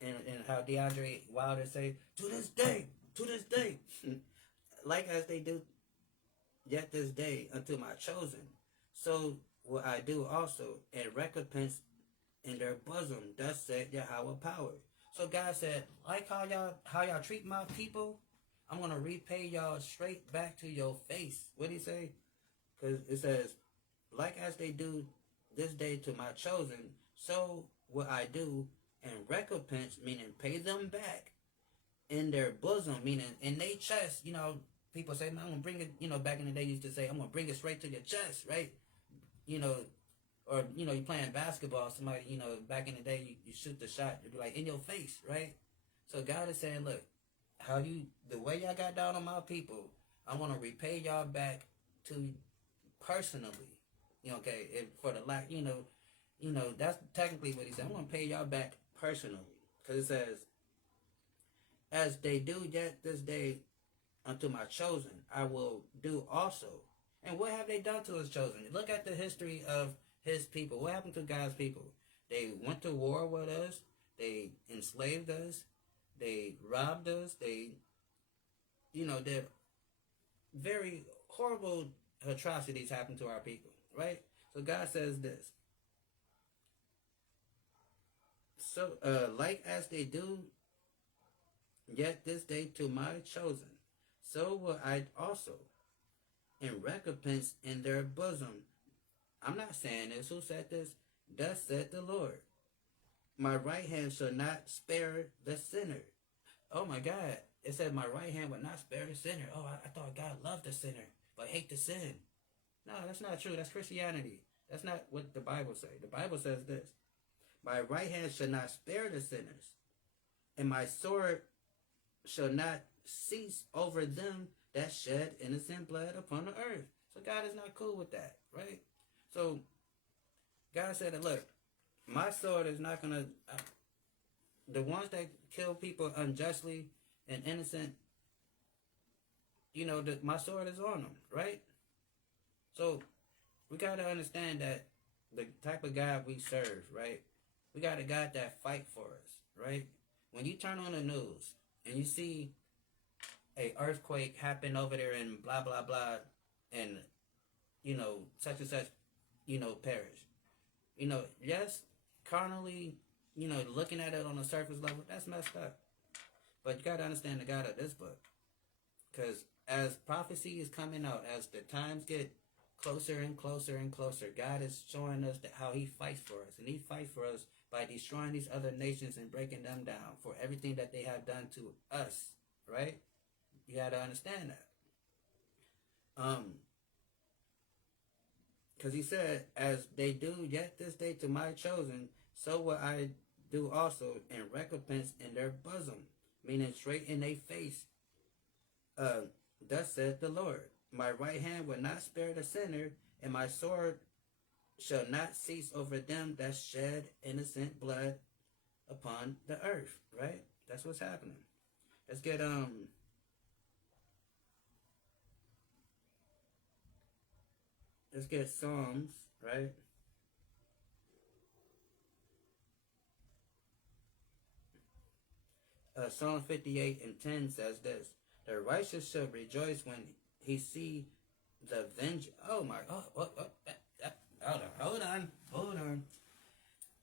and how DeAndre Wilder say, to this day, like as they do yet this day unto my chosen, so will I do also, and recompense in their bosom, thus said Yahweh power. So God said, like how y'all treat my people, I'm gonna repay y'all straight back to your face. What did he say? Because it says, like as they do this day to my chosen, so will I do, and recompense, meaning pay them back in their bosom, meaning in their chest. People say, man, I'm gonna bring it, back in the day used to say, I'm gonna bring it straight to your chest, right? Or you're playing basketball, somebody, back in the day you shoot the shot, it'd be like in your face, right? So God is saying, look, the way y'all got down on my people, I want to repay y'all back to personally. Okay, for the lack, that's technically what he said. I'm going to pay y'all back personally. Because it says, as they do yet this day unto my chosen, I will do also. And what have they done to his chosen? Look at the history of his people. What happened to God's people? They went to war with us. They enslaved us. They robbed us. They, did very horrible atrocities happen to our people, right? So God says this. So, like as they do yet this day to my chosen, so will I also, in recompense in their bosom. I'm not saying this. Who said this? Thus said the Lord. My right hand shall not spare the sinner. Oh my God. It said my right hand would not spare the sinner. Oh, I thought God loved the sinner, but hate the sin. No, that's not true. That's Christianity. That's not what the Bible says. The Bible says this. My right hand shall not spare the sinners, and my sword shall not cease over them that shed innocent blood upon the earth. So God is not cool with that, right? So God said that, look, my sword is not going to, the ones that kill people unjustly and innocent, my sword is on them, right? So we got to understand that the type of God we serve, right? We got a God that fight for us, right? When you turn on the news and you see a earthquake happen over there in blah, blah, blah, and, such and such, perish. Yes, carnally, looking at it on a surface level, that's messed up. But you got to understand the God of this book. Because as prophecy is coming out, as the times get closer and closer and closer, God is showing us how he fights for us. And he fights for us by destroying these other nations and breaking them down for everything that they have done to us, right? You got to understand that. Because he said, as they do yet this day to my chosen, so will I do also in recompense in their bosom, meaning straight in their face. Thus said the Lord, my right hand will not spare the sinner, and my sword shall not cease over them that shed innocent blood upon the earth. Right? That's what's happening. Let's get Psalms, right? Psalm 58 and 10 says this: the righteous shall rejoice when he see the vengeance. Oh my! Hold on.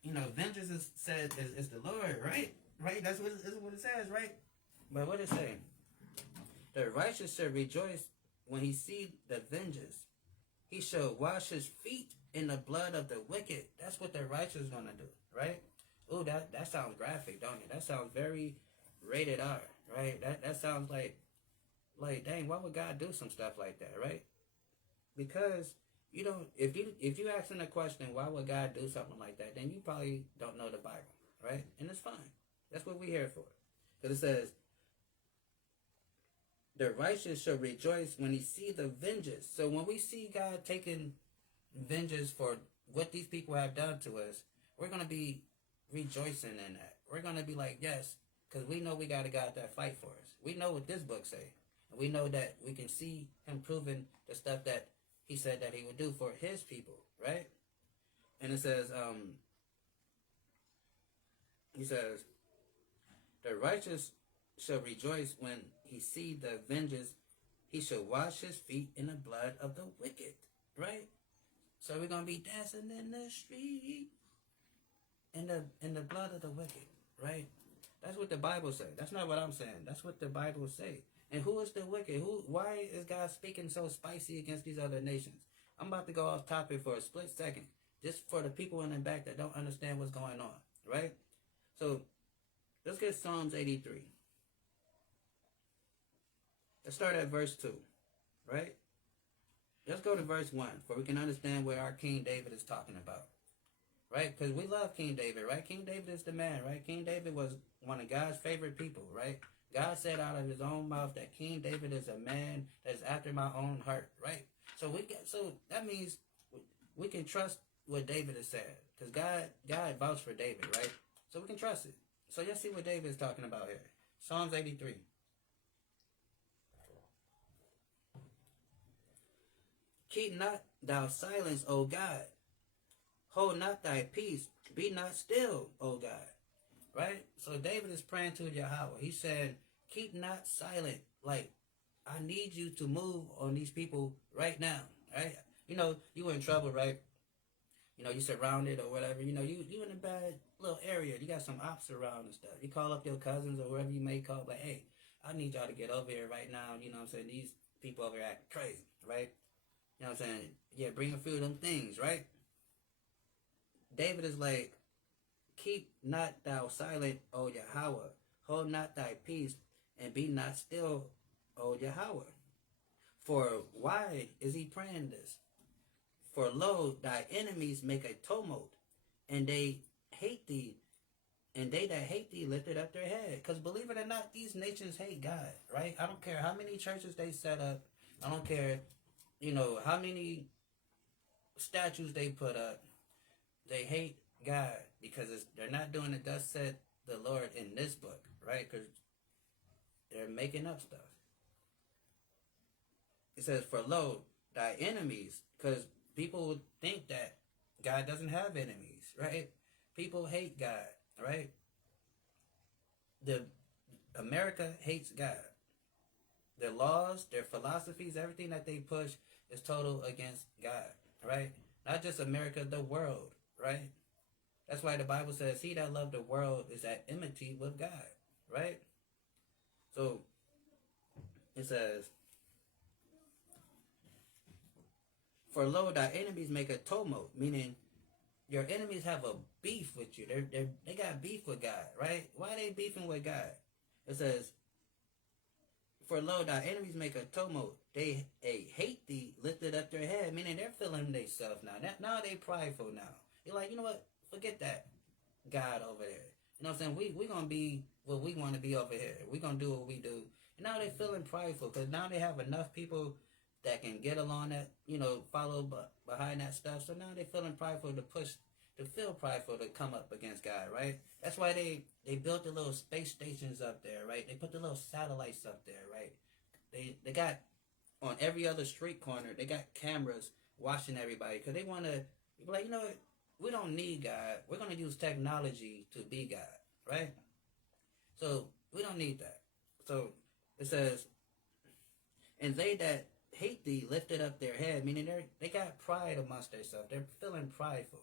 You know, vengeance is the Lord, right? Right. That's what it says, right? But what it saying? The righteous shall rejoice when he see the vengeance. He shall wash his feet in the blood of the wicked. That's what the righteous is gonna do, right? Oh, that sounds graphic, don't it? That sounds very rated R, right? That sounds like dang, why would God do some stuff like that, right? Because you don't, if you asking a question, why would God do something like that, then you probably don't know the Bible, right? And it's fine. That's what we're here for. Because it says, the righteous shall rejoice when he see the vengeance. So when we see God taking vengeance for what these people have done to us, we're going to be rejoicing in that. We're going to be like, yes, because we know we got a God that fight for us. We know what this book say. And we know that we can see him proving the stuff that he said that he would do for his people, right? And it says, he says, the righteous shall rejoice when he see the vengeance. He shall wash his feet in the blood of the wicked, right? So we're gonna be dancing in the street in the blood of the wicked, right? That's what the Bible says. That's not what I'm saying. That's what the Bible say. And who is the wicked? Why is God speaking so spicy against these other nations? I'm about to go off topic for a split second, just for the people in the back that don't understand what's going on, right? So let's get Psalms 83. Let's start at verse 2, right? Let's go to verse 1, for we can understand where our King David is talking about, right? Because we love King David, right? King David is the man, right? King David was one of God's favorite people, right? God said out of his own mouth that King David is a man that is after my own heart, right? So that means we can trust what David has said, because God vouched for David, right? So we can trust it. So let's see what David is talking about here. Psalms 83. Keep not thou silence, O God. Hold not thy peace. Be not still, O God. Right? So David is praying to Yahweh. He said, keep not silent. Like, I need you to move on these people right now. Right? You know, you in trouble, right? You know, you surrounded or whatever. You know, you in a bad little area. You got some ops around and stuff. You call up your cousins or whoever you may call, like, hey, I need y'all to get over here right now. You know what I'm saying? These people over here acting crazy, right? You know what I'm saying? Yeah, bring a few of them things, right? David is like, keep not thou silent, O Yahweh. Hold not thy peace, and be not still, O Yahweh. For why is he praying this? For lo, thy enemies make a tumult, and they hate thee, and they that hate thee lifted up their head. Because believe it or not, these nations hate God, right? I don't care how many churches they set up. I don't care, you know, how many statues they put up. They hate God because they're not doing it thus said the Lord in this book, right? Because they're making up stuff. It says, for lo, thy enemies, because people would think that God doesn't have enemies, right? People hate God, right? America hates God. Their laws, their philosophies, everything that they push is total against God, right? Not just America, the world, right? That's why the Bible says, he that loved the world is at enmity with God, right? So, it says, for lo, thy enemies make a tumult, meaning your enemies have a beef with you. They got beef with God, right? Why are they beefing with God? It says, for lo, thy enemies make a tumult. They hate thee, lifted up their head, meaning they're feeling themselves stuff now. Now they prideful now. They're like, you know what? Forget that God over there. You know what I'm saying? We gonna be what we want to be over here. We gonna do what we do. And now they feeling prideful because now they have enough people that can get along that, follow behind that stuff. So now they feeling prideful to feel prideful to come up against God, right? That's why they built the little space stations up there, right? They put the little satellites up there, right? They got on every other street corner, they got cameras watching everybody because they want to be like, you know what? We don't need God. We're going to use technology to be God, right? So we don't need that. So it says, and they that hate thee lifted up their head, meaning they got pride amongst themselves. They're feeling prideful,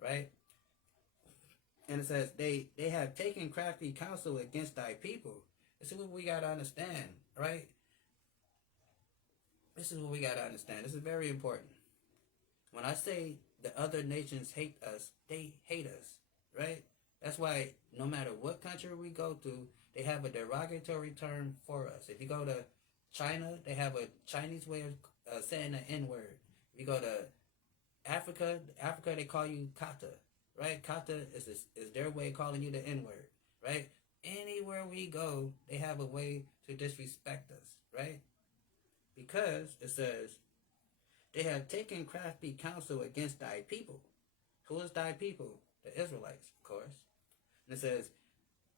right? And it says, they have taken crafty counsel against thy people. This is what we got to understand, right? This is what we got to understand. This is very important. When I say the other nations hate us, they hate us, right? That's why no matter what country we go to, they have a derogatory term for us. If you go to China, they have a Chinese way of saying the N-word. If you go to Africa, they call you kata, right? Kata is their way of calling you the N-word, right? Anywhere we go, they have a way to disrespect us, right? Because it says, they have taken crafty counsel against thy people. Who is thy people? The Israelites, of course. And it says,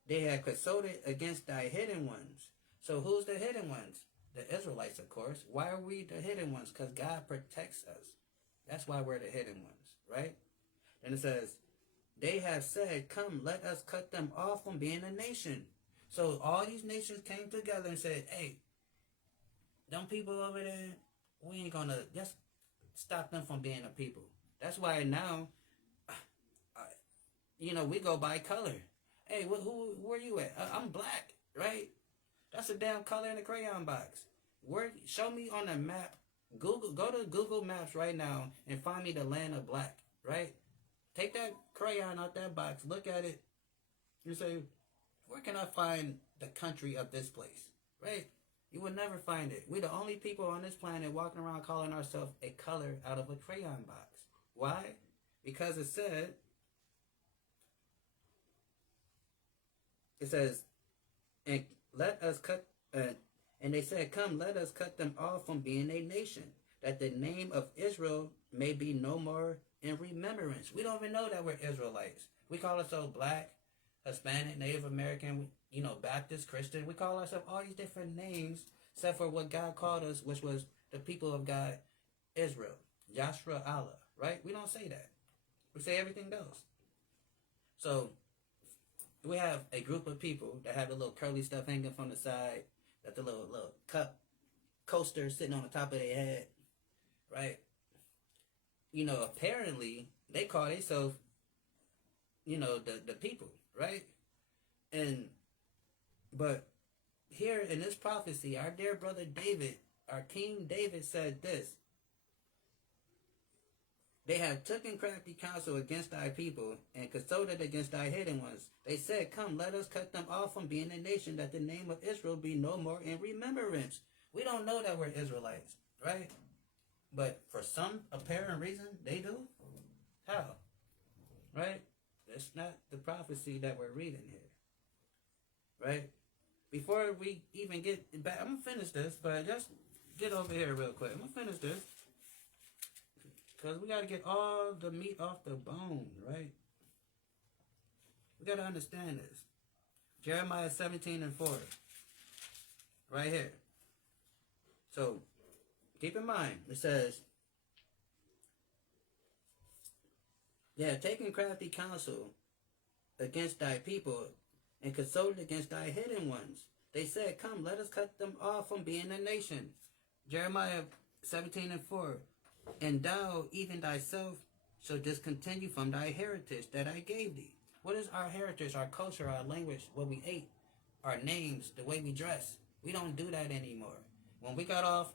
they have consulted against thy hidden ones. So who's the hidden ones? The Israelites, of course. Why are we the hidden ones? Because God protects us. That's why we're the hidden ones, right? And it says, they have said, come, let us cut them off from being a nation. So all these nations came together and said, hey, them people over there, we ain't gonna just stop them from being a people. That's why now, we go by color. Hey, where you at? I'm black, right? That's a damn color in the crayon box. Show me on the map. Go to Google Maps right now and find me the land of black, right? Take that crayon out that box, look at it, and say, where can I find the country of this place, right? You will never find it. We're the only people on this planet walking around calling ourselves a color out of a crayon box. Why? Because it says, and let us cut, and they said, come, let us cut them off from being a nation, that the name of Israel may be no more in remembrance. We don't even know that we're Israelites. We call ourselves black, Hispanic, Native American, Baptist, Christian. We call ourselves all these different names except for what God called us, which was the people of God, Israel, Yashra Allah, right? We don't say that. We say everything else. So we have a group of people that have the little curly stuff hanging from the side, that the little cup coaster sitting on the top of their head, right? Apparently they call themselves, the people, right? But here in this prophecy, our dear brother David, our King David said this. They have taken crafty counsel against thy people and consulted against thy hidden ones. They said, come, let us cut them off from being a nation, that the name of Israel be no more in remembrance. We don't know that we're Israelites, right? But for some apparent reason, they do. How? Right? That's not the prophecy that we're reading here. Right? Before we even get back, I'm going to finish this, but just get over here real quick. I'm going to finish this. Because we got to get all the meat off the bone, right? We got to understand this. Jeremiah 17:4. Right here. So, keep in mind, it says, yeah, taking crafty counsel against thy people and consulted against thy hidden ones. They said, come, let us cut them off from being a nation. Jeremiah 17:4. And thou, even thyself, shall discontinue from thy heritage that I gave thee. What is our heritage, our culture, our language, what we ate, our names, the way we dress? We don't do that anymore. When we got off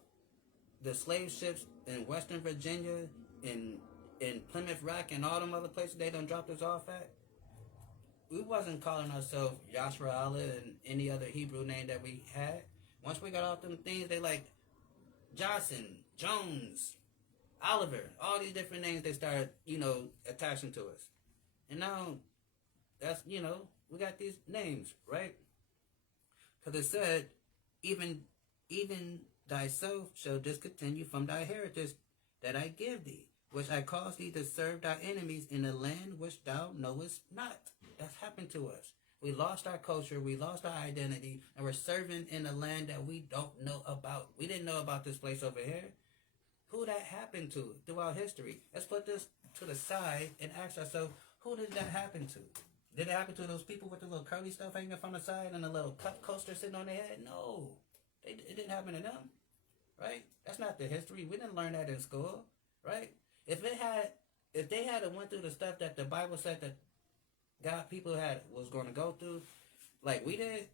the slave ships in Western Virginia, in Plymouth Rock, and all them other places they done dropped us off at, we wasn't calling ourselves Yashra Allah and any other Hebrew name that we had. Once we got off them things, they like Johnson, Jones, Oliver, all these different names they started, attaching to us. And now, that's, we got these names, right? Because it said, even thyself shall discontinue from thy heritage that I give thee, which I cause thee to serve thy enemies in the land which thou knowest not. That's happened to us. We lost our culture, we lost our identity, and we're serving in a land that we don't know about. We didn't know about this place over here. Who that happened to throughout history? Let's put this to the side and ask ourselves, who did that happen to? Did it happen to those people with the little curly stuff hanging from the side and the little cup coaster sitting on their head? No. It didn't happen to them, right? That's not the history. We didn't learn that in school, right? If they had went through the stuff that the Bible said that God people was going to go through, like we did,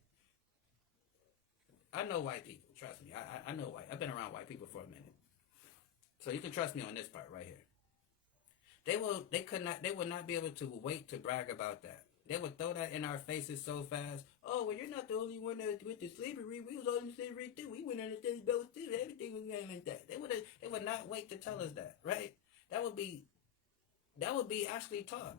I know white people. Trust me, I know white. I've been around white people for a minute, so you can trust me on this part right here. They would not be able to wait to brag about that. They would throw that in our faces so fast. Oh, well, you're not the only one that went to slavery. We was all in slavery too. We went on the same boat too. Everything was going like that. They would not wait to tell us that, right? That would be actually taught.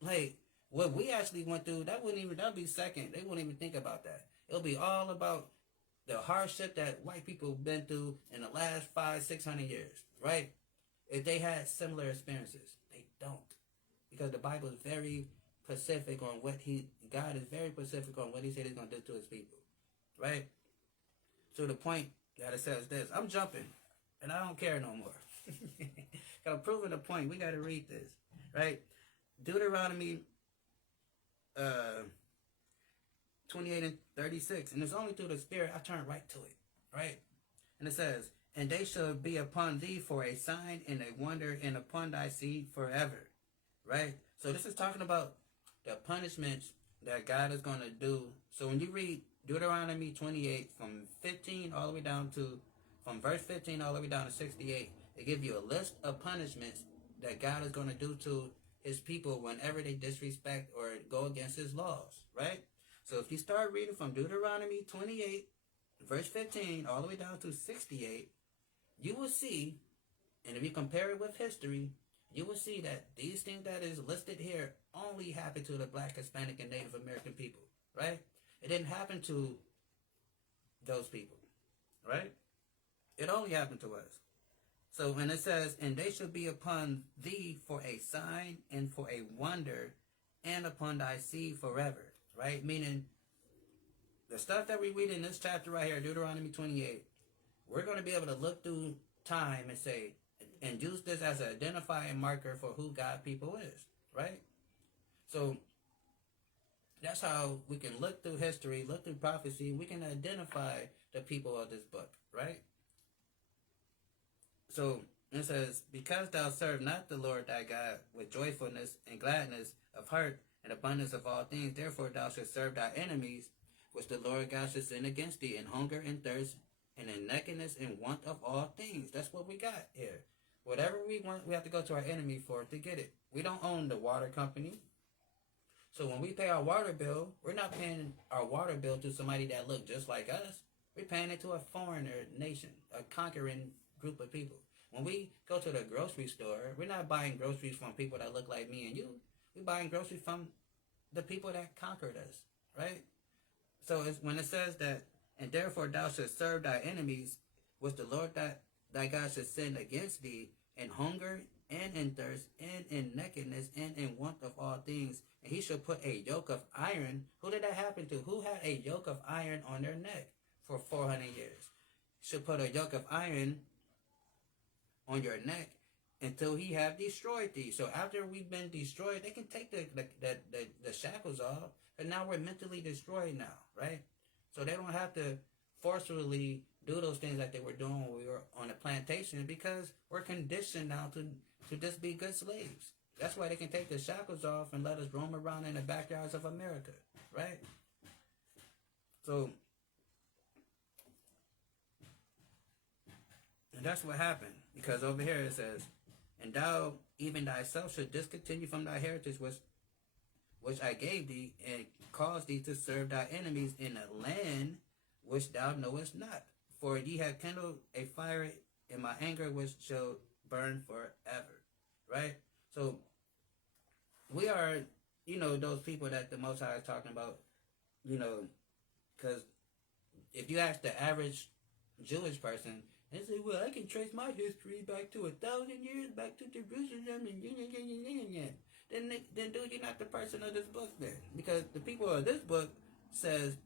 Like what we actually went through, that'd be second. They wouldn't even think about that. It'll be all about the hardship that white people have been through in the last 500-600 years, right? If they had similar experiences, they don't, because the Bible is very specific on God is very specific on what He said He's gonna do to His people, right? To the point that it says this. I'm jumping, and I don't care no more. I'm proving the point. We got to read this, right? Deuteronomy 28 and 36, and it's only through the Spirit I turn right to it, right? And it says, and they shall be upon thee for a sign and a wonder, and upon thy seed forever, right? So this is talking about the punishments that God is going to do. So when you read Deuteronomy 28 from 15 all the way down to, from verse 15 all the way down to 68, they give you a list of punishments that God is going to do to His people whenever they disrespect or go against His laws, right? So if you start reading from Deuteronomy 28, verse 15, all the way down to 68, you will see, and if you compare it with history, you will see that these things that is listed here only happen to the Black, Hispanic, and Native American people, right? It didn't happen to those people, right? It only happened to us. So when it says, and they shall be upon thee for a sign and for a wonder, and upon thy seed forever, right? Meaning, the stuff that we read in this chapter right here, Deuteronomy 28, we're going to be able to look through time and say, and use this as an identifying marker for who God people is, right? So that's how we can look through history, look through prophecy, we can identify the people of this book, right? So it says, because thou serve not the Lord thy God with joyfulness and gladness of heart and abundance of all things, therefore thou shalt serve thy enemies, which the Lord God shall send against thee in hunger and thirst and in nakedness and want of all things. That's what we got here. Whatever we want, we have to go to our enemy for to get it. We don't own the water company. So when we pay our water bill, we're not paying our water bill to somebody that look just like us. We're paying it to a foreigner nation, a conquering group of people. When we go to the grocery store, we're not buying groceries from people that look like me and you. We're buying groceries from the people that conquered us, right? So when it says that, and therefore thou shalt serve thy enemies, which the Lord thy God shall send against thee, in hunger and in thirst and in nakedness and in want of all things, and he shall put a yoke of iron. Who did that happen to? Who had a yoke of iron on their neck for 400 years? He shall put a yoke of iron on your neck until he have destroyed thee. So after we've been destroyed, they can take the shackles off, but now we're mentally destroyed now, right? So they don't have to forcefully do those things like they were doing when we were on a plantation, because we're conditioned now to just be good slaves. That's why they can take the shackles off and let us roam around in the backyards of America, right? So, and that's what happened, because over here it says, and thou even thyself should discontinue from thy heritage which I gave thee, and cause thee to serve thy enemies in a land which thou knowest not. For ye have kindled a fire in my anger, which shall burn forever, right? So we are, those people that the Most High is talking about, because if you ask the average Jewish person, they say, well, I can trace my history back to 1,000 years, back to Jerusalem, and then dude, you're not the person of this book then. Because the people of this book says,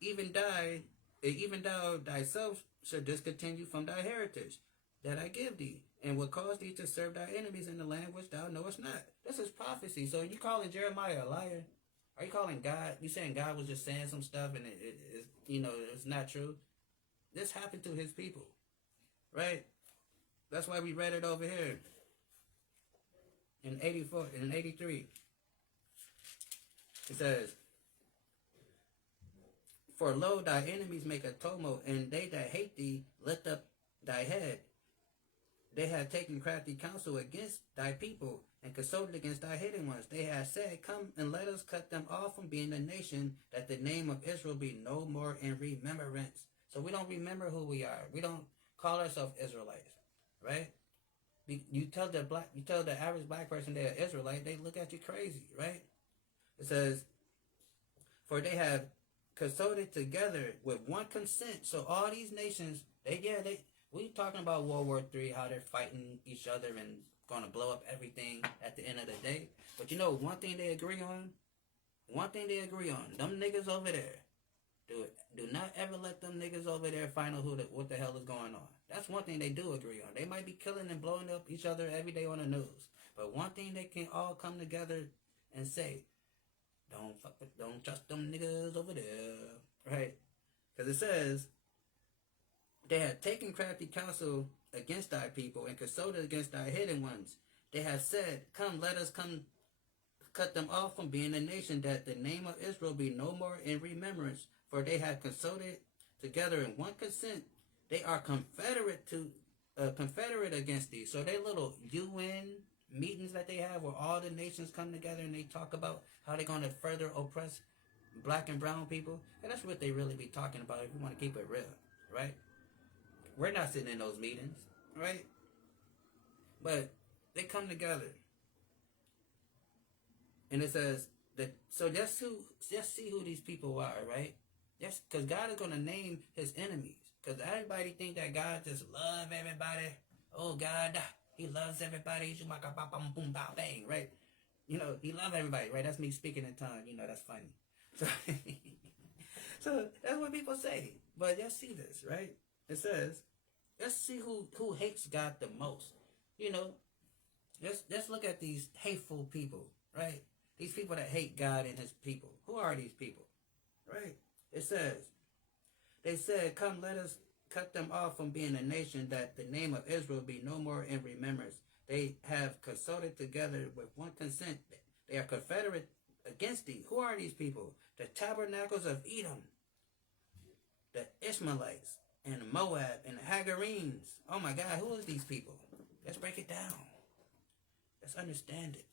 even thou thyself should discontinue from thy heritage that I give thee, and will cause thee to serve thy enemies in the land which thou knowest not. This is prophecy. So you calling Jeremiah a liar? Are you calling God? You saying God was just saying some stuff and it's not true? This happened to his people, right? That's why we read it over here in 83. It says, for lo, thy enemies make a tumult, and they that hate thee lift up thy head. They have taken crafty counsel against thy people, and consulted against thy hidden ones. They have said, come and let us cut them off from being a nation, that the name of Israel be no more in remembrance. So we don't remember who we are. We don't call ourselves Israelites, right? You tell the average black person they're Israelite, they look at you crazy, right? It says, for they have consulted together with one consent. So all these nations, we talking about World War III, how they're fighting each other and going to blow up everything at the end of the day. But one thing they agree on? Them niggas over there. Do not ever let them niggas over there find out what the hell is going on. That's one thing they do agree on. They might be killing and blowing up each other every day on the news. But one thing they can all come together and say, don't trust them niggas over there. Right? Because it says, they have taken crafty counsel against thy people and consulted against thy hidden ones. They have said, come, let us come cut them off from being a nation, that the name of Israel be no more in remembrance. For they have consulted together in one consent. They are confederate against thee. So they little UN meetings that they have where all the nations come together and they talk about how they're going to further oppress black and brown people. And that's what they really be talking about if you want to keep it real, right? We're not sitting in those meetings, right? But they come together. And it says that, so just see who these people are, right? Yes, because God is going to name his enemies. Because everybody think that God just loves everybody. Oh, God, he loves everybody. Bang, right? He loves everybody, right? That's me speaking in tongues. That's funny. So that's what people say. But let's see this, right? It says, let's see who hates God the most. Let's look at these hateful people, right? These people that hate God and his people. Who are these people? Right? It says, they said, come, let us cut them off from being a nation, that the name of Israel be no more in remembrance. They have consulted together with one consent. They are confederate against thee. Who are these people? The tabernacles of Edom, the Ishmaelites, and Moab, and the Hagarenes. Oh my God, who is these people? Let's break it down. Let's understand it.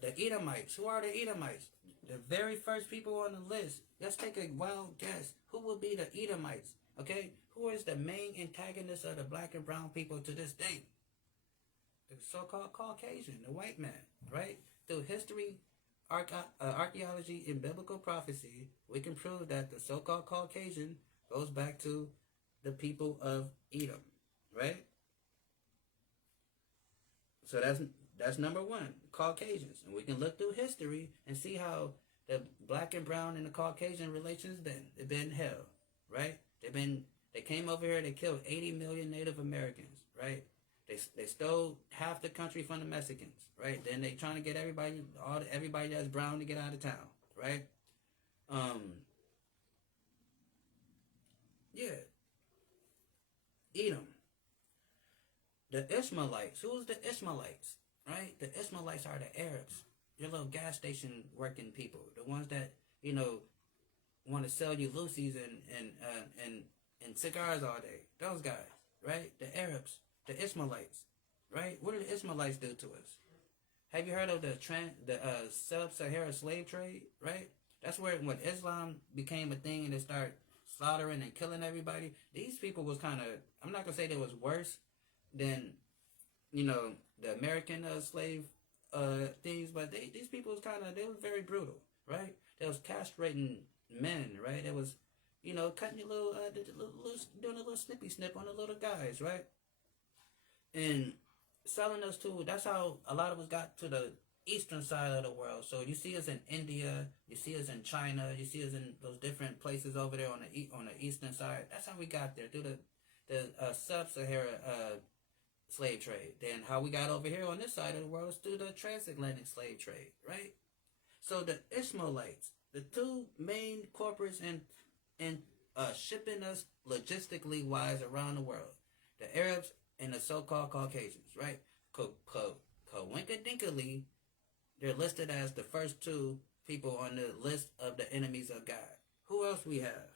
The Edomites. Who are the Edomites? The very first people on the list. Let's take a wild guess. Who will be the Edomites? Okay? Who is the main antagonist of the black and brown people to this day? The so-called Caucasian, the white man, right? Through history, archaeology, and biblical prophecy, we can prove that the so-called Caucasian goes back to the people of Edom, right? So that's number one, Caucasians. And we can look through history and see how the black and brown and the Caucasian relations they've been hell, right? They came over here, they killed 80 million Native Americans, right? They stole half the country from the Mexicans, right? Then they trying to get everybody that's brown to get out of town, right? Edom. The Ishmaelites. Who's the Ishmaelites? Right? The Ishmaelites are the Arabs. Your little gas station working people. The ones that, want to sell you Lucy's and cigars all day. Those guys, right? The Arabs, the Ishmaelites, right? What did the Ishmaelites do to us? Have you heard of the sub-Saharan slave trade, right? That's where when Islam became a thing and they started slaughtering and killing everybody, these people was kind of, I'm not going to say they was worse, than the American slave things. But these people was they was very brutal, right? They was castrating men, right? It was cutting your doing a little snippy snip on the little guys, right? And selling us to, that's how a lot of us got to the eastern side of the world. So you see us in India, you see us in China, you see us in those different places over there on the eastern side. That's how we got there, through the sub-Saharan slave trade. Then how we got over here on this side of the world is through the transatlantic slave trade, right? So the Ishmaelites, the two main corporates in shipping us logistically wise around the world, the Arabs and the so-called Caucasians, right? Coincidentally, they're listed as the first two people on the list of the enemies of God. Who else we have?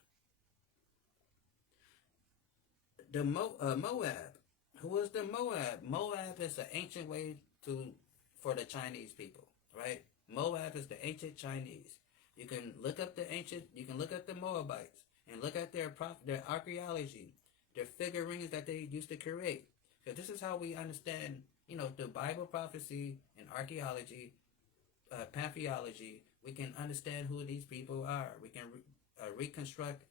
The Moab. Who is the Moab? Moab is the ancient way for the Chinese people, right? Moab is the ancient Chinese. You can look up the Moabites and look at their archaeology, their figurines that they used to create. So this is how we understand, the Bible prophecy and archaeology, pantheology. We can understand who these people are. We can reconstruct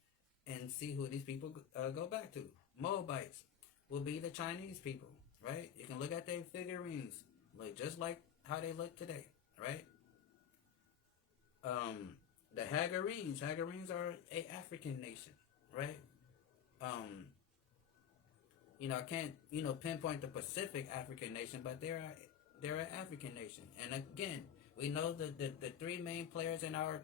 and see who these people go back to. Moabites will be the Chinese people, right? You can look at their figurines, just like how they look today, right? The Hagarenes are a African nation, right? I can't, pinpoint the Pacific African nation, but they're an African nation. And again, we know that the three main players in our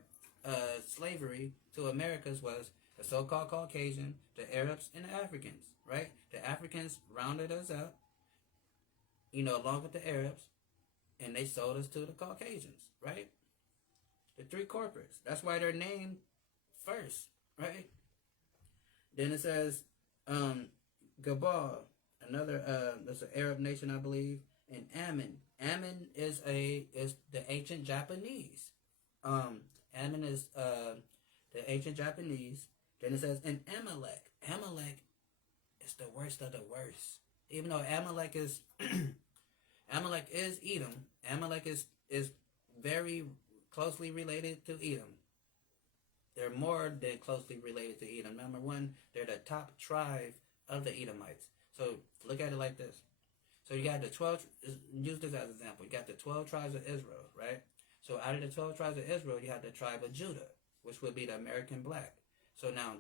slavery to Americas was the so-called Caucasian, the Arabs, and the Africans, right? The Africans rounded us up, along with the Arabs, and they sold us to the Caucasians, right? The three corporates. That's why they're named first, right? Then it says, Gabal, that's an Arab nation, I believe, and Ammon. Ammon is the ancient Japanese. Ammon is the ancient Japanese. Then it says, and Amalek. Amalek is the worst of the worst. Even though Amalek is Amalek is Edom. Amalek is very closely related to Edom. They're more than closely related to Edom. Number one, they're the top tribe of the Edomites. So look at it like this. So you got the 12, use this as an example. You got the 12 tribes of Israel, right? So out of the 12 tribes of Israel, you have the tribe of Judah, which would be the American black. So now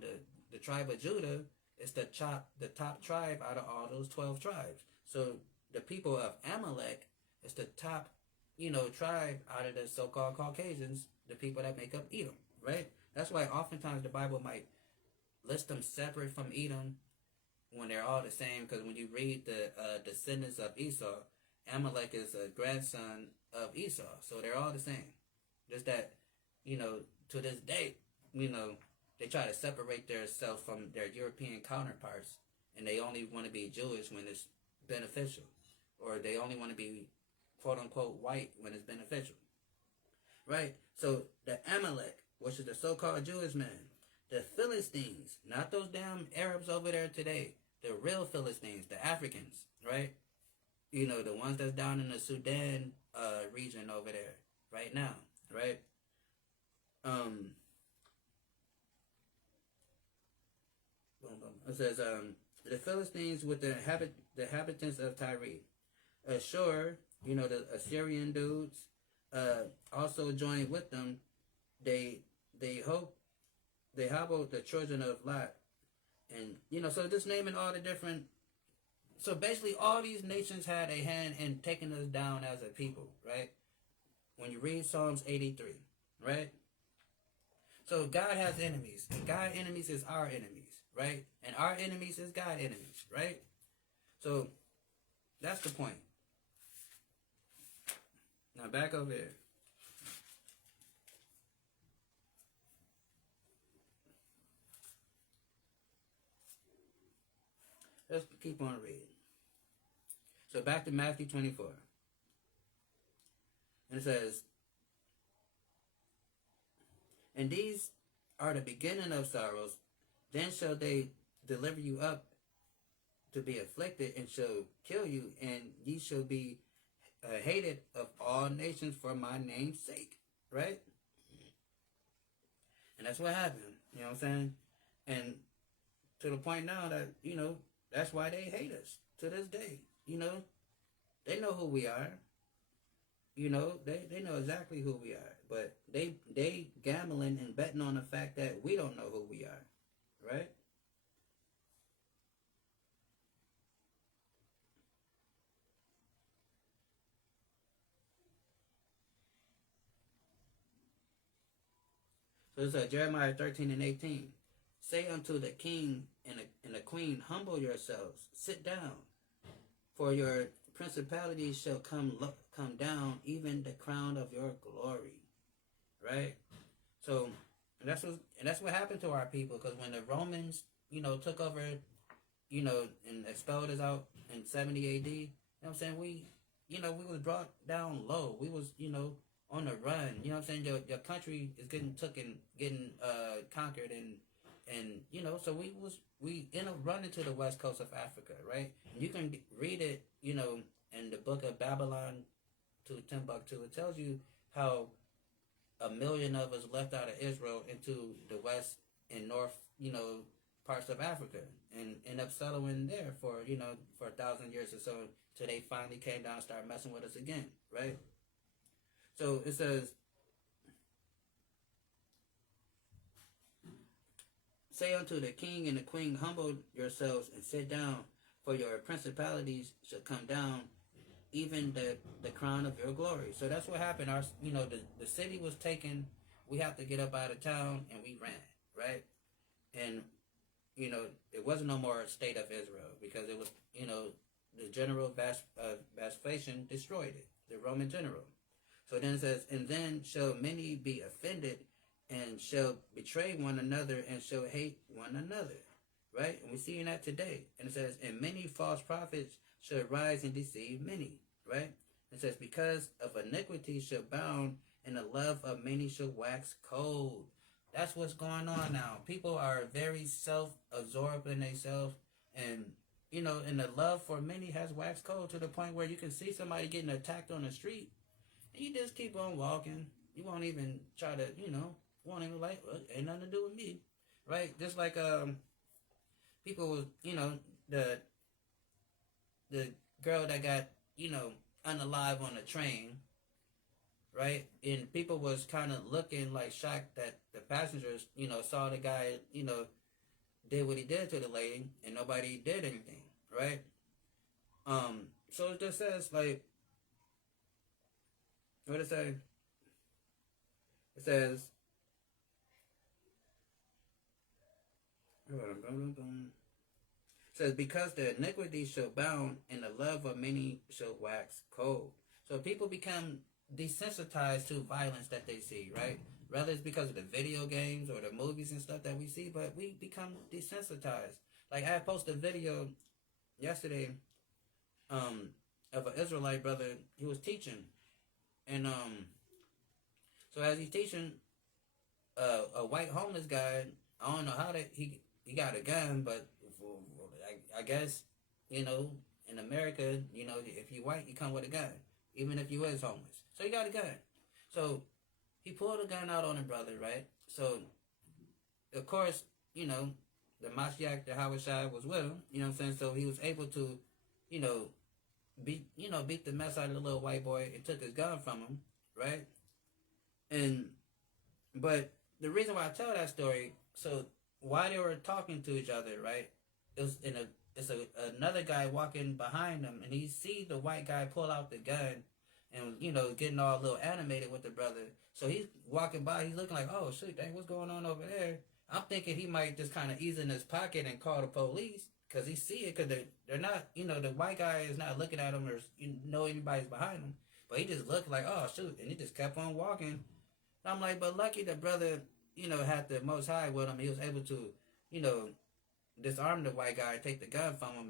the tribe of Judah is the top tribe out of all those 12 tribes. So the people of Amalek is the top, tribe out of the so-called Caucasians, the people that make up Edom, right? That's why oftentimes the Bible might list them separate from Edom when they're all the same, because when you read the descendants of Esau, Amalek is a grandson of Esau, so they're all the same. Just that, to this day, they try to separate themselves from their European counterparts, and they only want to be Jewish when it's beneficial, or they only want to be quote-unquote white when it's beneficial, right? So the Amalek, which is the so-called Jewish man, the Philistines, not those damn Arabs over there today, the real Philistines, the Africans, right? The ones that's down in the Sudan region over there right now, right? It says, the Philistines with the inhabitants of Tyre. Ashur, the Assyrian dudes, also joined with them. They hobbled the children of Lot. And, so just naming all the different, so basically all these nations had a hand in taking us down as a people, right? When you read Psalms 83, right? So God has enemies, and God enemies is our enemies, right? And our enemies is God enemies, right? So that's the point. Now back over here. Let's keep on reading. So back to Matthew 24. And it says, and these are the beginning of sorrows. Then shall they deliver you up to be afflicted and shall kill you, and ye shall be hated of all nations for my name's sake. Right? And that's what happened. You know what I'm saying? And to the point now that, that's why they hate us to this day. They know who we are. They know exactly who we are. But they gambling and betting on the fact that we don't know who we are. Right? So it's Jeremiah 13 and 18. Say unto the king and the queen, humble yourselves, sit down, for your principalities shall come down, even the crown of your glory. Right? So that's what happened to our people, because when the Romans, took over, and expelled us out in 70 AD, you know what I'm saying? We was brought down low. We was, on the run. You know what I'm saying? Your country is getting conquered, and so we end up running to the west coast of Africa, right? And you can read it, in the book of Babylon to Timbuktu. It tells you how 1 million of us left out of Israel into the west and north, parts of Africa, and end up settling there for 1,000 years or so, till they finally came down and started messing with us again, right? So it says, say unto the king and the queen, humble yourselves and sit down, for your principalities shall come down, even the crown of your glory. So that's what happened. The city was taken. We have to get up out of town, and we ran, right? And it wasn't no more a state of Israel, because it was, the general Vespasian destroyed it, the Roman general. So then it says, and then shall many be offended, and shall betray one another, and shall hate one another. Right? And we're seeing that today. And it says, and many false prophets shall rise and deceive many. Right? It says, because of iniquity shall bound, and the love of many shall wax cold. That's what's going on now. People are very self-absorbed in themselves, and and the love for many has waxed cold, to the point where you can see somebody getting attacked on the street, and you just keep on walking. You won't even try to, won't even well, ain't nothing to do with me, right? Just like people, the girl that got, unalive on the train, right? And people was kind of looking like shocked that the passengers, saw the guy, did what he did to the lady, and nobody did anything, right? So it just says, like, what it say? It says, because the iniquity shall bound, and the love of many shall wax cold. So people become desensitized to violence that they see, right? Whether it's because of the video games or the movies and stuff that we see, but we become desensitized. Like, I posted a video yesterday of an Israelite brother. He was teaching, and so as he's teaching, a white homeless guy, I don't know how that he got a gun, but I guess, in America, if you white, you come with a gun, even if you is homeless. So he got a gun. So he pulled a gun out on the brother, right? So, of course, the Mashiach, the Hawashai, was with him, you know what I'm saying? So he was able to, beat the mess out of the little white boy and took his gun from him, right? But the reason why I tell that story, so while they were talking to each other, right, it's another guy walking behind them, and he see the white guy pull out the gun, and getting all a little animated with the brother. So he's walking by, he's looking like, oh shit, dang, what's going on over there? I'm thinking he might just kind of ease in his pocket and call the police, because he see it, because they're not, the white guy is not looking at him or anybody's behind him, but he just looked like, oh shoot, and he just kept on walking. And I'm like, but lucky the brother, had the Most High with him. He was able to, disarm the white guy, take the gun from him,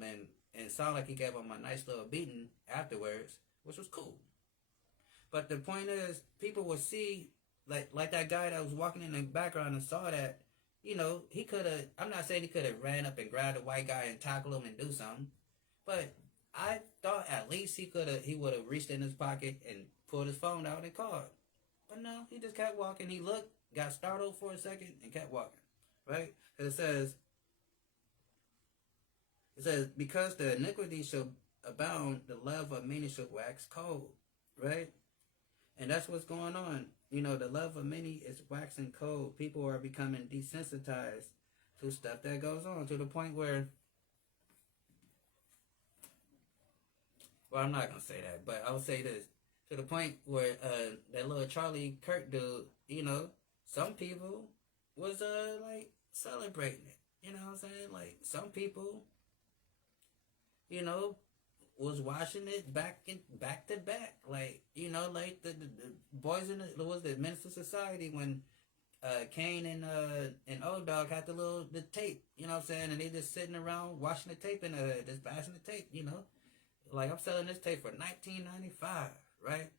and sound like he gave him a nice little beating afterwards, which was cool. But the point is, people will see, like that guy that was walking in the background and saw that, he could have. I'm not saying he could have ran up and grabbed a white guy and tackled him and do something, but I thought at least he would have reached in his pocket and pulled his phone out and called. But no, he just kept walking. He looked, got startled for a second, and kept walking. Right? It says, because the iniquity shall abound, the love of many shall wax cold. Right? And that's what's going on. The love of many is waxing cold. People are becoming desensitized to stuff that goes on, to the point where, well, I'm not going to say that, but I'll say this. To the point where that little Charlie Kirk dude, some people was like celebrating it. You know what I'm saying? Like some people, was watching it back to back. Like, like the boys in the Minister Society when Kane and Old Dog had the tape, you know what I'm saying? And they just sitting around watching the tape and just passing the tape, Like I'm selling this tape for $19.95, right?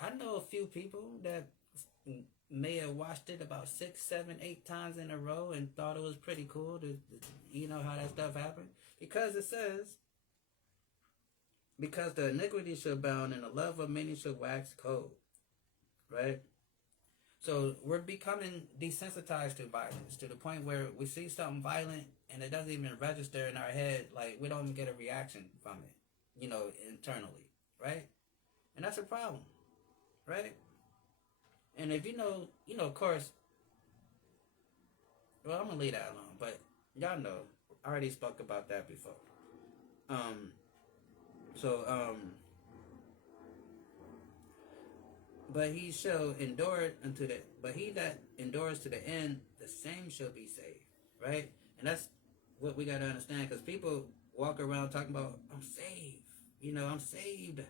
I know a few people that may have watched it about 6, 7, 8 times in a row and thought it was pretty cool to how that stuff happened. Because it says, because the iniquity shall abound and the love of many shall wax cold. Right? So we're becoming desensitized to violence to the point where we see something violent and it doesn't even register in our head. Like we don't even get a reaction from it, internally. Right? And that's a problem. Right? And if of course, well, I'm going to leave that alone, but y'all know, I already spoke about that before. But he shall endure but he that endures to the end, the same shall be saved, right? And that's what we got to understand, because people walk around talking about, I'm saved, I'm saved.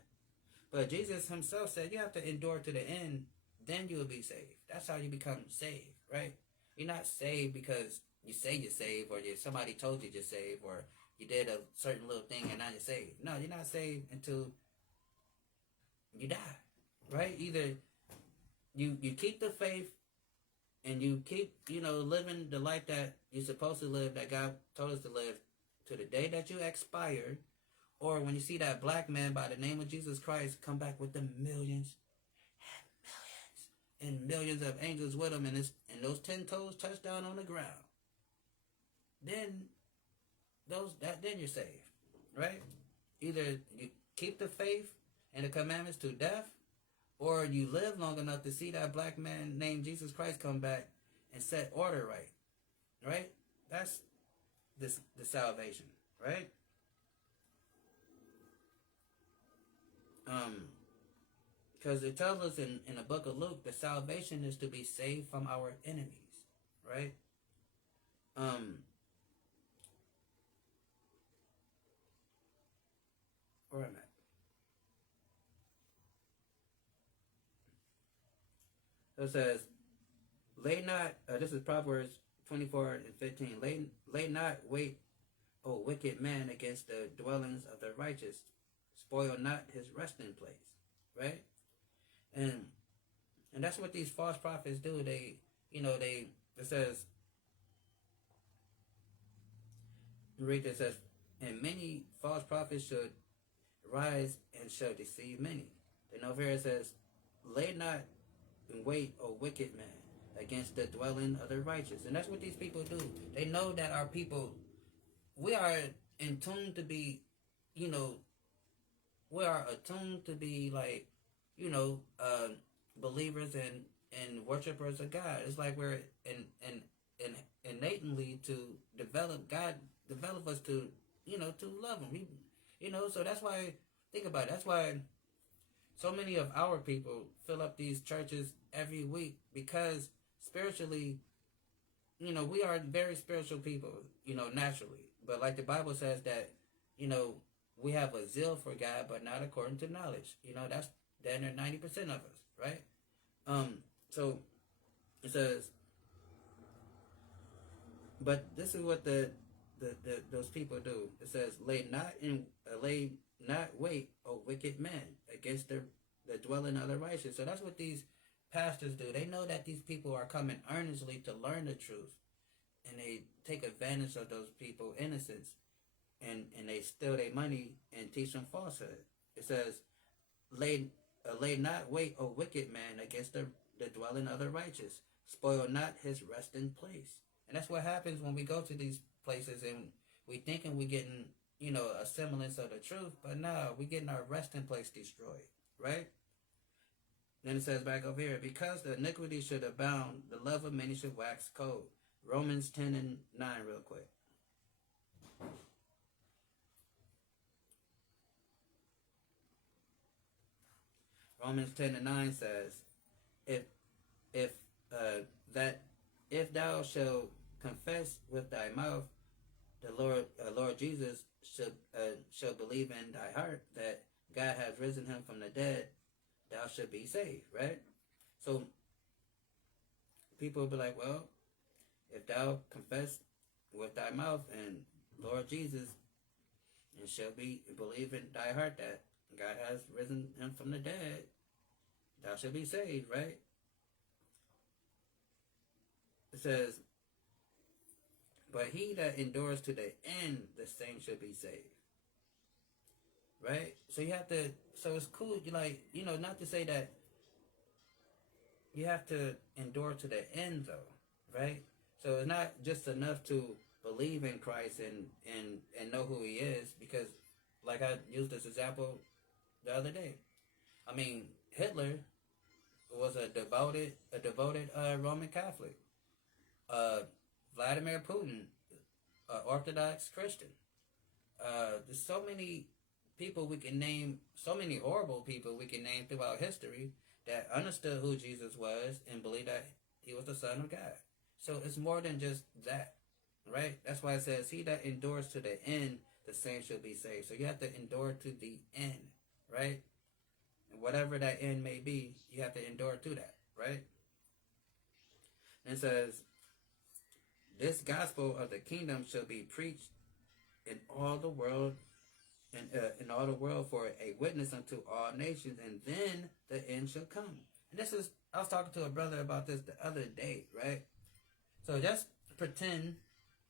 But Jesus himself said, you have to endure to the end, then you will be saved. That's how you become saved, right? You're not saved because you say you're saved, or somebody told you you're saved, or you did a certain little thing and now you're saved. No, you're not saved until you die, right? Either you keep the faith and you keep, living the life that you're supposed to live, that God told us to live, to the day that you expire, or when you see that black man by the name of Jesus Christ come back with the millions and millions of angels with him, and those 10 toes touch down on the ground, then you're saved, right? Either you keep the faith and the commandments to death, or you live long enough to see that black man named Jesus Christ come back and set order right? That's the salvation, right? Because it tells us in the book of Luke that salvation is to be saved from our enemies, right? Where am I? So it says, lay not, this is Proverbs 24:15, lay not wait, O wicked man, against the dwellings of the righteous, spoil not his resting place, right? And that's what these false prophets do. It says, read this, says, and many false prophets should rise and shall deceive many. Then over here it says, lay not and wait, O wicked man, against the dwelling of the righteous. And that's what these people do. They know that our people, we are in tune to be, we are attuned to be like, believers and worshipers of God. It's like we're innately to develop us to, to love him. So that's why, think about it, that's why so many of our people fill up these churches every week, because spiritually, we are very spiritual people, naturally. But like the Bible says that, we have a zeal for God, but not according to knowledge. That's then 90% of us, right? So it says, but this is what those people do. It says, lay not wait, O wicked man, against the dwelling of the righteous. So that's what these pastors do. They know that these people are coming earnestly to learn the truth, and they take advantage of those people's innocence, and they steal their money and teach them falsehood. It says, lay not wait, O wicked man, against the dwelling of the righteous. Spoil not his resting place. And that's what happens when we go to these places and we thinking we getting, a semblance of the truth, but no, we getting our resting place destroyed, right? Then it says back over here, because the iniquity should abound, the love of many should wax cold. Romans 10 and 9 real quick. Romans 10 and 9 says, if thou shalt confess with thy mouth the Lord Jesus shall believe in thy heart that God has risen him from the dead, thou shalt be saved, right? So people will be like, well, if thou confess with thy mouth and Lord Jesus, and shall believe in thy heart that God has risen him from the dead, thou shalt be saved, right? It says, but he that endures to the end, the same shall be saved. Right? So you have to, so it's cool, not to say that you have to endure to the end though, right? So it's not just enough to believe in Christ and know who he is, because like I used this example the other day. I mean, Hitler was a devoted Roman Catholic. Vladimir Putin, Orthodox Christian. There's so many people we can name, so many horrible people we can name throughout history that understood who Jesus was and believed that he was the Son of God. So it's more than just that, right? That's why it says, he that endures to the end, the same shall be saved. So you have to endure to the end, right? And whatever that end may be, you have to endure to that, right? And it says, this gospel of the kingdom shall be preached in all the world, in all the world for a witness unto all nations, and then the end shall come. And I was talking to a brother about this the other day, right? So just pretend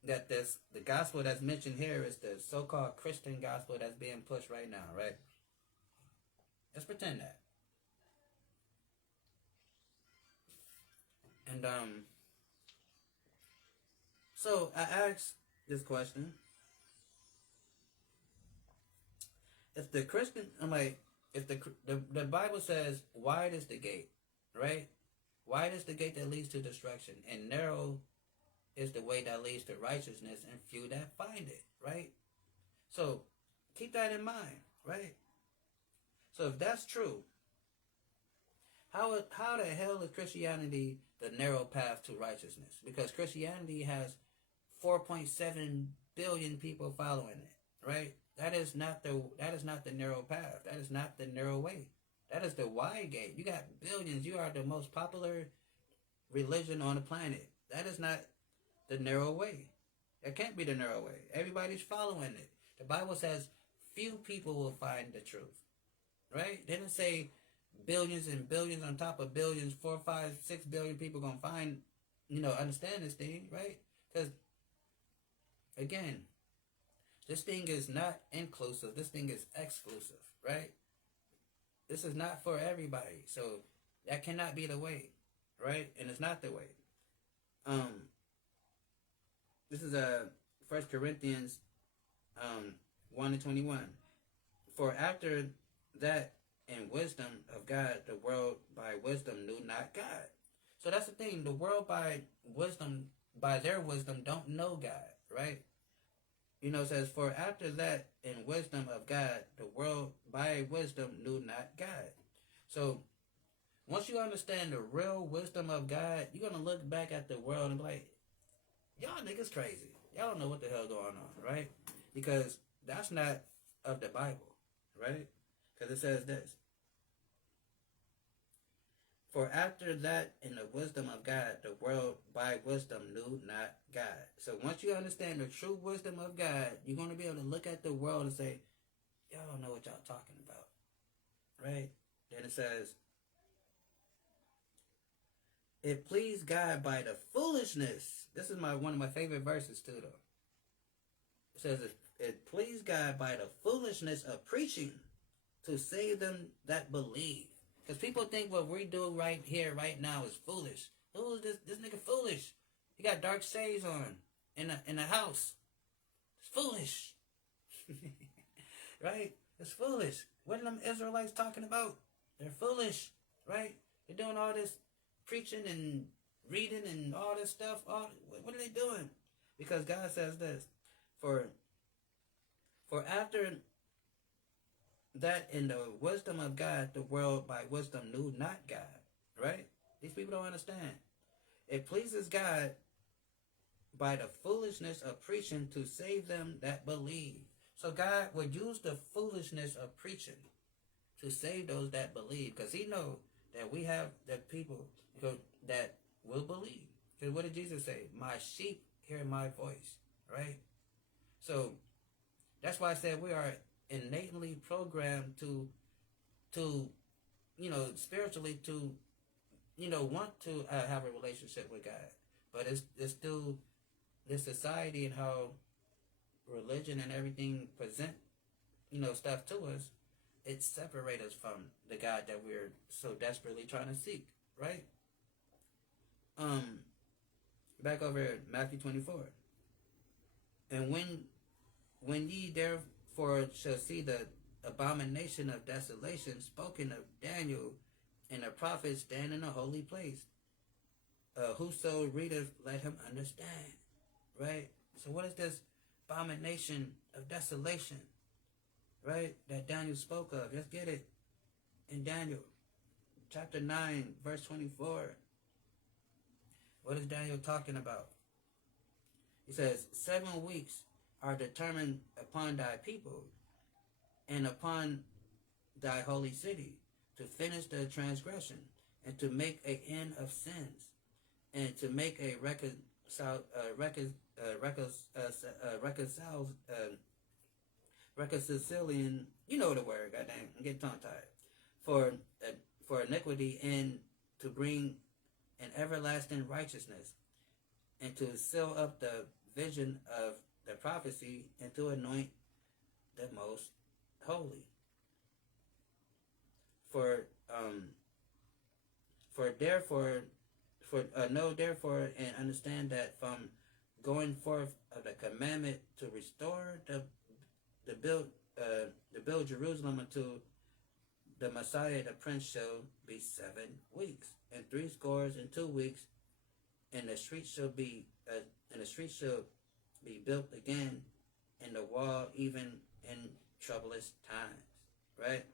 that the gospel that's mentioned here is the so-called Christian gospel that's being pushed right now, right? Let's pretend that. And so I asked this question: if the Christian, if the Bible says wide is the gate, right? Wide is the gate that leads to destruction, and narrow is the way that leads to righteousness, and few that find it, right? So keep that in mind, right? So if that's true, how the hell is Christianity the narrow path to righteousness? Because Christianity has 4.7 billion people following it, right? That is not the narrow path. That is not the narrow way. That is the wide gate. You got billions. You are the most popular religion on the planet. That is not the narrow way. It can't be the narrow way. Everybody's following it. The Bible says few people will find the truth, right? They didn't say billions and billions on top of billions, 4, 5, 6 billion people gonna find, understand this thing, right? Because again, this thing is not inclusive. This thing is exclusive, right? This is not for everybody. So that cannot be the way, right? And it's not the way. This is 1 Corinthians 1 and 21. For after that, in wisdom of God, the world by wisdom knew not God. So that's the thing. The world by their wisdom don't know God, right? It says, for after that, in wisdom of God, the world by wisdom knew not God. So once you understand the real wisdom of God, you're going to look back at the world and be like, y'all niggas crazy. Y'all don't know what the hell going on, right? Because that's not of the Bible, right? Because it says this. For after that, in the wisdom of God, the world by wisdom knew not God. So once you understand the true wisdom of God, you're going to be able to look at the world and say, y'all don't know what y'all talking about, right? Then it says, It pleased God by the foolishness. This is one of my favorite verses too, though. It says it pleased God by the foolishness of preaching to save them that believe. Because people think what we do right here, right now, is foolish. Oh, this nigga foolish. He got dark shades on in a house. It's foolish. Right? It's foolish. What are them Israelites talking about? They're foolish, right? They're doing all this preaching and reading and all this stuff. What are they doing? Because God says this. For after that in the wisdom of God, the world by wisdom knew not God. Right? These people don't understand. It pleases God by the foolishness of preaching to save them that believe. So God would use the foolishness of preaching to save those that believe. Because he knows that we have the people that will believe. Because what did Jesus say? My sheep hear my voice. Right? So that's why I said we are innately programmed to spiritually to want to have a relationship with God. But it's still this society and how religion and everything present stuff to us. It separates us from the God that we're so desperately trying to seek, right? Back over at Matthew 24. And when ye therefore shall see the abomination of desolation spoken of Daniel and the prophets stand in a holy place, whoso readeth, let him understand. Right? So what is this abomination of desolation? Right? That Daniel spoke of. Let's get it in Daniel chapter 9, verse 24. What is Daniel talking about? He says, 7 weeks are determined upon thy people and upon thy holy city to finish the transgression and to make an end of sins and to make a reconciliation, you know the word, goddamn, I'm getting tongue tied, for iniquity, and to bring an everlasting righteousness, and to seal up the vision of the prophecy, and to anoint the most holy. Know therefore and understand that from going forth of the commandment to restore the build Jerusalem unto the Messiah the Prince shall be 7 weeks, and 62 weeks, and the streets shall be built again, and the wall even in troublous times. Right?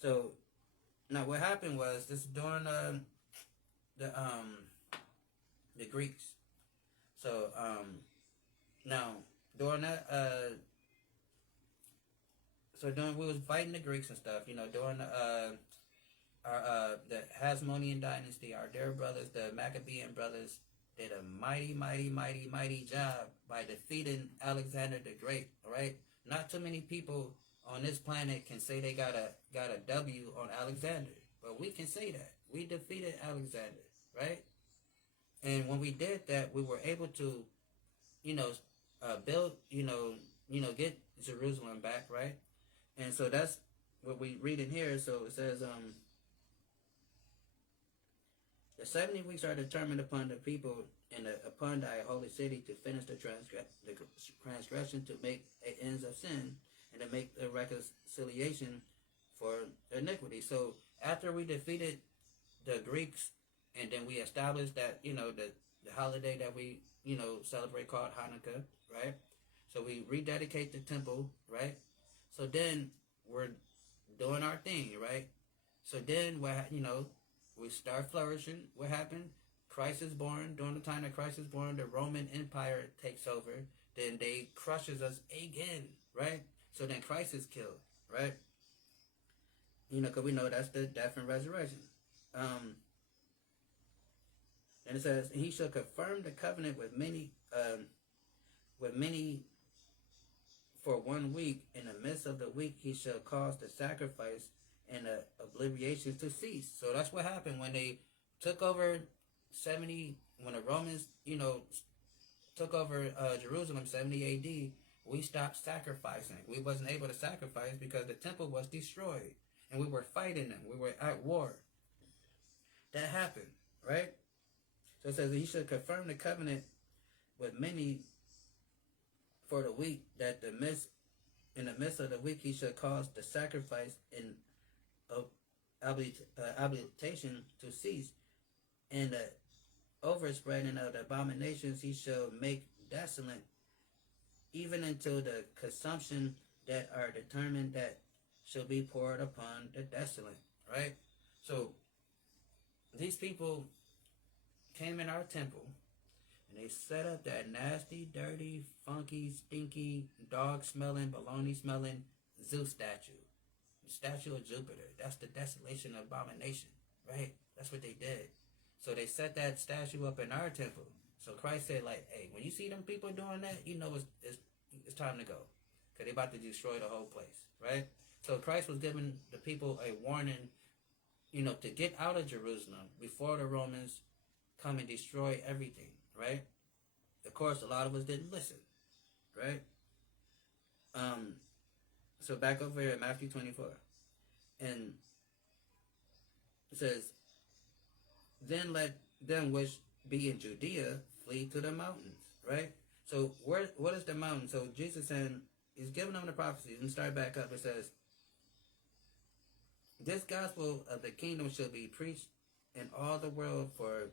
So now what happened was this during the Greeks. So now during that we was fighting the Greeks and stuff, during the Hasmonean dynasty, our dear brothers, the Maccabean brothers, did a mighty job by defeating Alexander the Great. Right? Not too many people on this planet can say they got a W on Alexander, but we can say that we defeated Alexander, right? And when we did that, we were able to, build, get Jerusalem back, right? And so that's what we read in here. So it says, the 70 weeks are determined upon the people and upon thy holy city to finish the transgression, to make ends of sin, and to make a reconciliation for iniquity. So after we defeated the Greeks, and then we established that, the holiday that we, celebrate called Hanukkah, right? So we rededicate the temple, right? So then we're doing our thing, right? So then, we start flourishing. What happened? Christ is born. During the time that Christ is born, the Roman Empire takes over. Then they crushes us again, right? So then Christ is killed, right? Because we know that's the death and resurrection. And it says, he shall confirm the covenant with many for 1 week. In the midst of the week, he shall cause the sacrifice and the obliviations to cease. So that's what happened when they took over 70, when the Romans, took over Jerusalem 70 AD, we stopped sacrificing. We wasn't able to sacrifice because the temple was destroyed. And we were fighting them. We were at war. That happened, right? So it says he should confirm the covenant with many for the week, that in the midst of the week he should cause the sacrifice in of habitation to cease, and the overspreading of the abominations he shall make desolate, even until the consumption that are determined that shall be poured upon the desolate. Right? So these people came in our temple and they set up that nasty, dirty, funky, stinky, dog-smelling, baloney-smelling Zeus statue. The statue of Jupiter. That's the desolation abomination, right? That's what they did. So they set that statue up in our temple. So Christ said, like, hey, when you see them people doing that, you know it's time to go. Because they about to destroy the whole place, right? So Christ was giving the people a warning, to get out of Jerusalem before the Romans come and destroy everything, right? Of course, a lot of us didn't listen, right? So back over here at Matthew 24. And it says, then let them which be in Judea flee to the mountains, right? So what is the mountain? So Jesus saying, he's giving them the prophecies. And start back up. It says, this gospel of the kingdom shall be preached in all the world for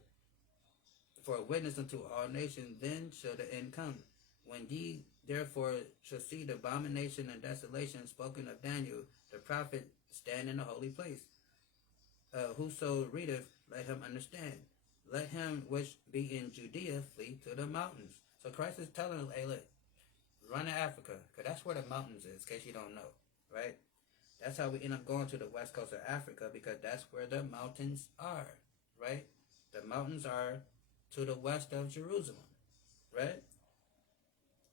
a witness unto all nations, then shall the end come. When ye therefore shall see the abomination and desolation spoken of Daniel, the prophet, stand in the holy place. Whoso readeth, let him understand. Let him which be in Judea flee to the mountains. So Christ is telling us, hey, look, run to Africa, because that's where the mountains is, in case you don't know, right? That's how we end up going to the west coast of Africa, because that's where the mountains are, right? The mountains are to the west of Jerusalem, right?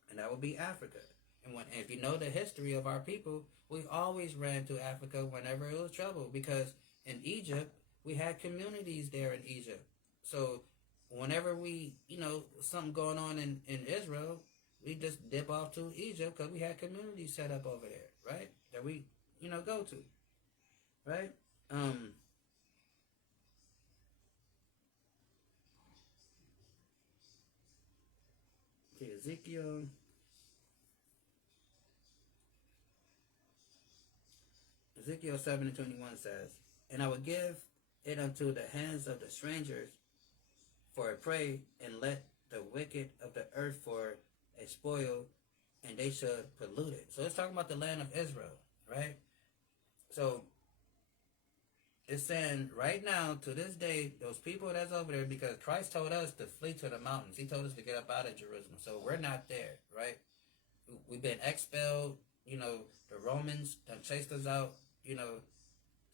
And that would be Africa. And if you know the history of our people, we always ran to Africa whenever it was trouble, because in Egypt, we had communities there in Egypt. So whenever we, something going on in Israel, we just dip off to Egypt because we had communities set up over there, right? That we, go to, right? Okay, Ezekiel 7:21 says, and I will give it unto the hands of the strangers for a prey, and let the wicked of the earth for a spoil, and they shall pollute it. So it's talking about the land of Israel, right? So it's saying right now, to this day, those people that's over there, because Christ told us to flee to the mountains. He told us to get up out of Jerusalem. So we're not there, right? We've been expelled. The Romans done chased us out,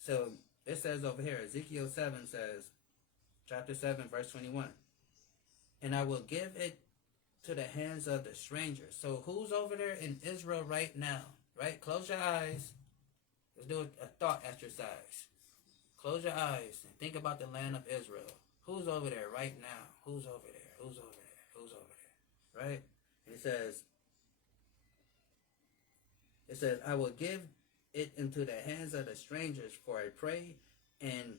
So it says over here, Ezekiel 7 says, chapter 7, verse 21. And I will give it to the hands of the strangers. So who's over there in Israel right now, right? Close your eyes. Let's do a thought exercise. Close your eyes and think about the land of Israel. Who's over there right now? Who's over there? Who's over there? Who's over there? Right? And it says, I will give it into the hands of the strangers for a prey, and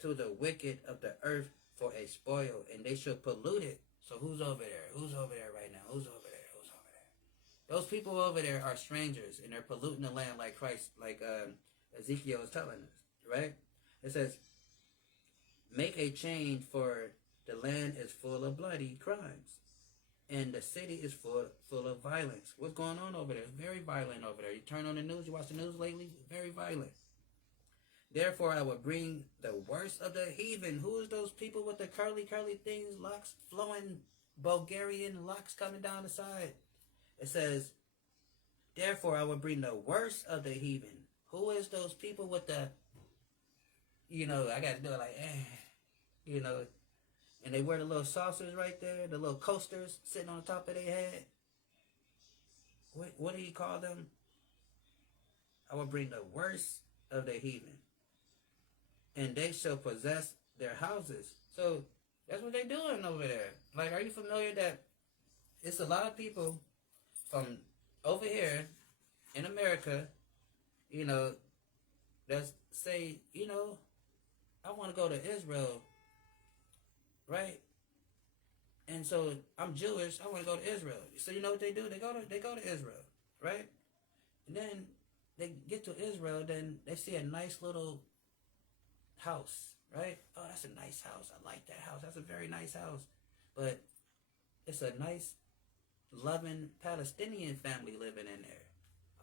to the wicked of the earth for a spoil, and they shall pollute it. So who's over there? Who's over there right now? Who's over there? Who's over there? Those people over there are strangers, and they're polluting the land like Christ, like Ezekiel is telling us, right? It says, make a change, for the land is full of bloody crimes, and the city is full of violence. What's going on over there? It's very violent over there. You turn on the news, you watch the news lately, it's very violent. Therefore, I will bring the worst of the heathen. Who is those people with the curly things, locks, flowing Bulgarian locks coming down the side? It says, therefore, I will bring the worst of the heathen. Who is those people with the, I got to do it like, and they wear the little saucers right there, the little coasters sitting on the top of their head. What do you call them? I will bring the worst of the heathen. And they shall possess their houses. So that's what they're doing over there. Like, are you familiar that it's a lot of people from over here in America, you know, that say, you know, I want to go to Israel, right? And so I'm Jewish. I want to go to Israel. So you know what they do? They go to Israel, right? And then they get to Israel. Then they see a nice little house, right? Oh, that's a nice house. I like that house. That's a very nice house. But it's a nice, loving Palestinian family living in there.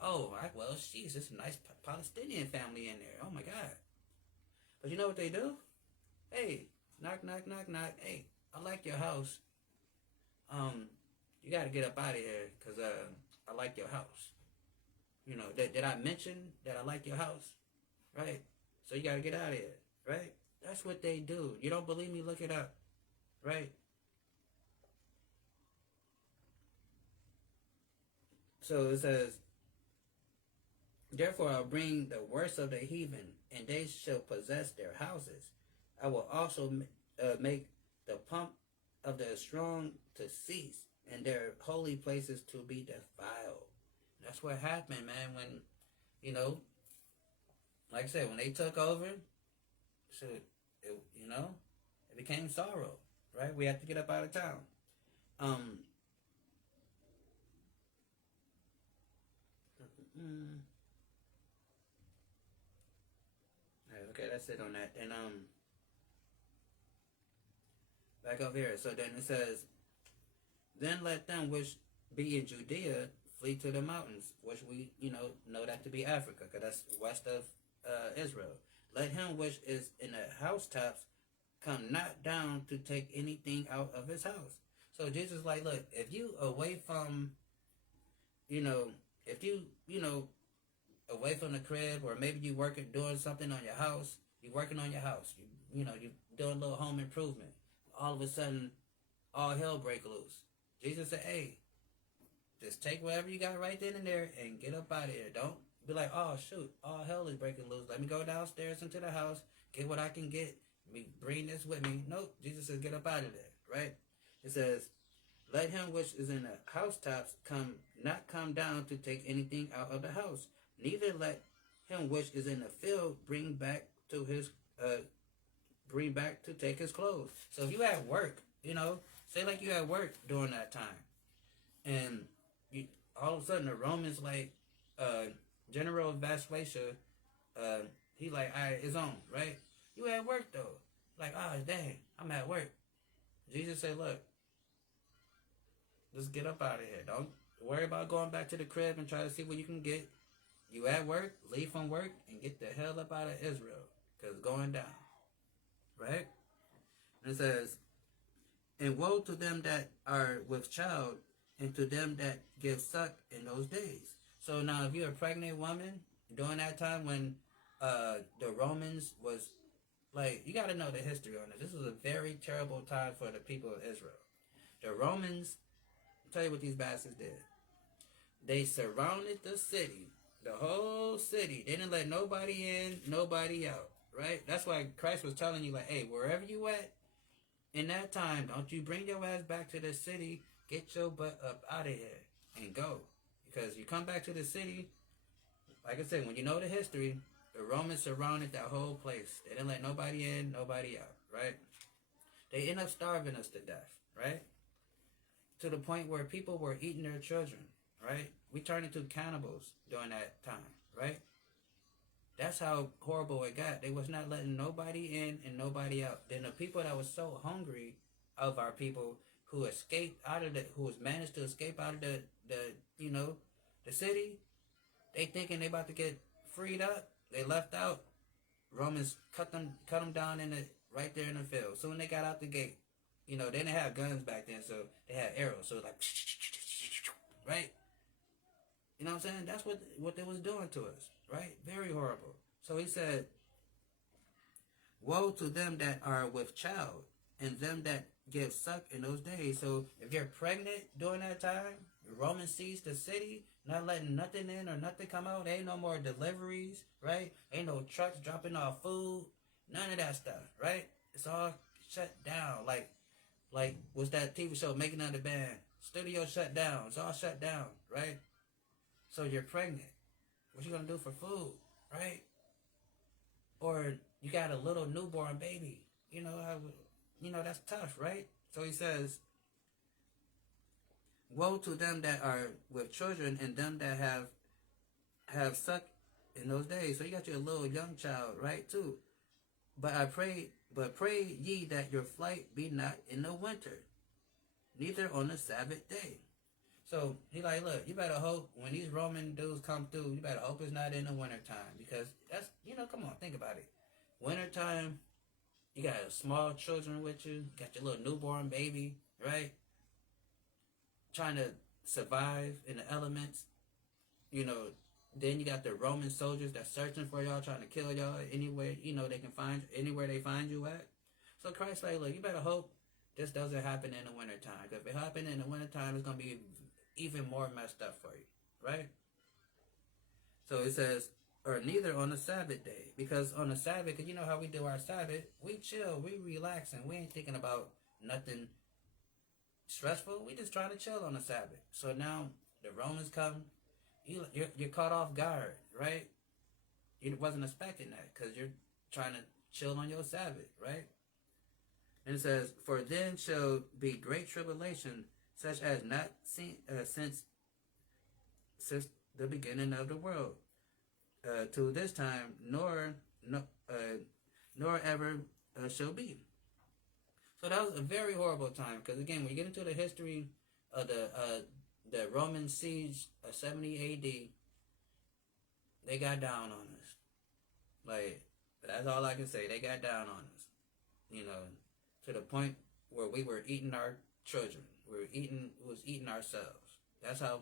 Oh, well, she's just a nice Palestinian family in there. Oh my God. But you know what they do? Hey, knock, knock, knock, knock. Hey, I like your house. You got to get up out of here because I like your house. You know, did I mention that I like your house? Right? So you got to get out of here. Right? That's what they do. You don't believe me? Look it up. Right? So it says, therefore I'll bring the worst of the heathen, and they shall possess their houses. I will also make the pomp of the strong to cease, and their holy places to be defiled. That's what happened, man, when, you know, like I said, when they took over, so it became sorrow, right? We had to get up out of town. Okay, that's it on that. And back up here. So then it says, then let them which be in Judea flee to the mountains, which we know that to be Africa, because that's west of Israel. Let him which is in the housetops come not down to take anything out of his house. So Jesus is like, look, if you away from, if you away from the crib, or maybe you doing something on your house, you working on your house, you doing a little home improvement, all of a sudden, all hell break loose. Jesus said, hey, just take whatever you got right then and there and get up out of here. Don't be like, oh shoot, all hell is breaking loose. Let me go downstairs into the house, get what I can get, bring this with me. Nope, Jesus says get up out of there, right? It says, let him which is in the housetops not come down to take anything out of the house. Neither let him which is in the field bring back to take his clothes. So if you at work, say like you at work during that time, and all of a sudden the Romans General Vespasian, he like, all right, it's on, right? You at work though, like, oh dang, I'm at work. Jesus said, look, just get up out of here. Don't worry about going back to the crib and try to see what you can get. You at work, leave from work, and get the hell up out of Israel, because it's going down. Right? And it says, and woe to them that are with child, and to them that give suck in those days. So now if you're a pregnant woman, during that time when the Romans was, like, you got to know the history on it. This was a very terrible time for the people of Israel. The Romans, I'll tell you what these bastards did. They surrounded the city. The whole city. They didn't let nobody in, nobody out. Right? That's why Christ was telling you, like, hey, wherever you at, in that time, don't you bring your ass back to the city. Get your butt up out of here and go. Because you come back to the city, like I said, when you know the history, the Romans surrounded that whole place. They didn't let nobody in, nobody out. Right? They end up starving us to death. Right? To the point where people were eating their children. Right? We turned into cannibals during that time, right? That's how horrible it got. They was not letting nobody in and nobody out. Then the people that was so hungry of our people who was managed to escape out of the city, they thinking they about to get freed up. They left out. Romans cut them down right there in the field. Soon they got out the gate. They didn't have guns back then, so they had arrows. So it was like, right? You know what I'm saying? That's what they was doing to us, right? Very horrible. So he said, woe to them that are with child, and them that give suck in those days. So if you're pregnant during that time, the Romans seized the city, not letting nothing in or nothing come out. There ain't no more deliveries, right? Ain't no trucks dropping off food, none of that stuff, right? It's all shut down. Like what's that TV show, Making of the Band? Studio shut down. It's all shut down, right? So you're pregnant. What you gonna do for food, right? Or you got a little newborn baby. That's tough, right? So he says, woe to them that are with children and them that have sucked in those days. So you got your little young child, right, too. But pray ye that your flight be not in the winter, neither on the Sabbath day. So he like, look, you better hope when these Roman dudes come through, you better hope it's not in the wintertime. Because that's, come on, think about it. Wintertime, you got small children with you, got your little newborn baby, right? Trying to survive in the elements. Then you got the Roman soldiers that's searching for y'all, trying to kill y'all anywhere, they can find, anywhere they find you at. So Christ like, look, you better hope this doesn't happen in the wintertime. Because if it happens in the wintertime, it's going to be even more messed up for you, right? So it says, or neither on the Sabbath day. Because on the Sabbath, because you know how we do our Sabbath, we chill, we relax, and we ain't thinking about nothing stressful. We just trying to chill on the Sabbath. So now the Romans come, you're caught off guard, right? You wasn't expecting that because you're trying to chill on your Sabbath, right? And it says, for then shall be great tribulation, such as not seen since the beginning of the world, to this time, nor ever shall be. So that was a very horrible time, because again, when you get into the history of the Roman siege of 70 A.D., they got down on us. Like, that's all I can say. They got down on us. To the point where we were eating our children. We was eating ourselves. That's how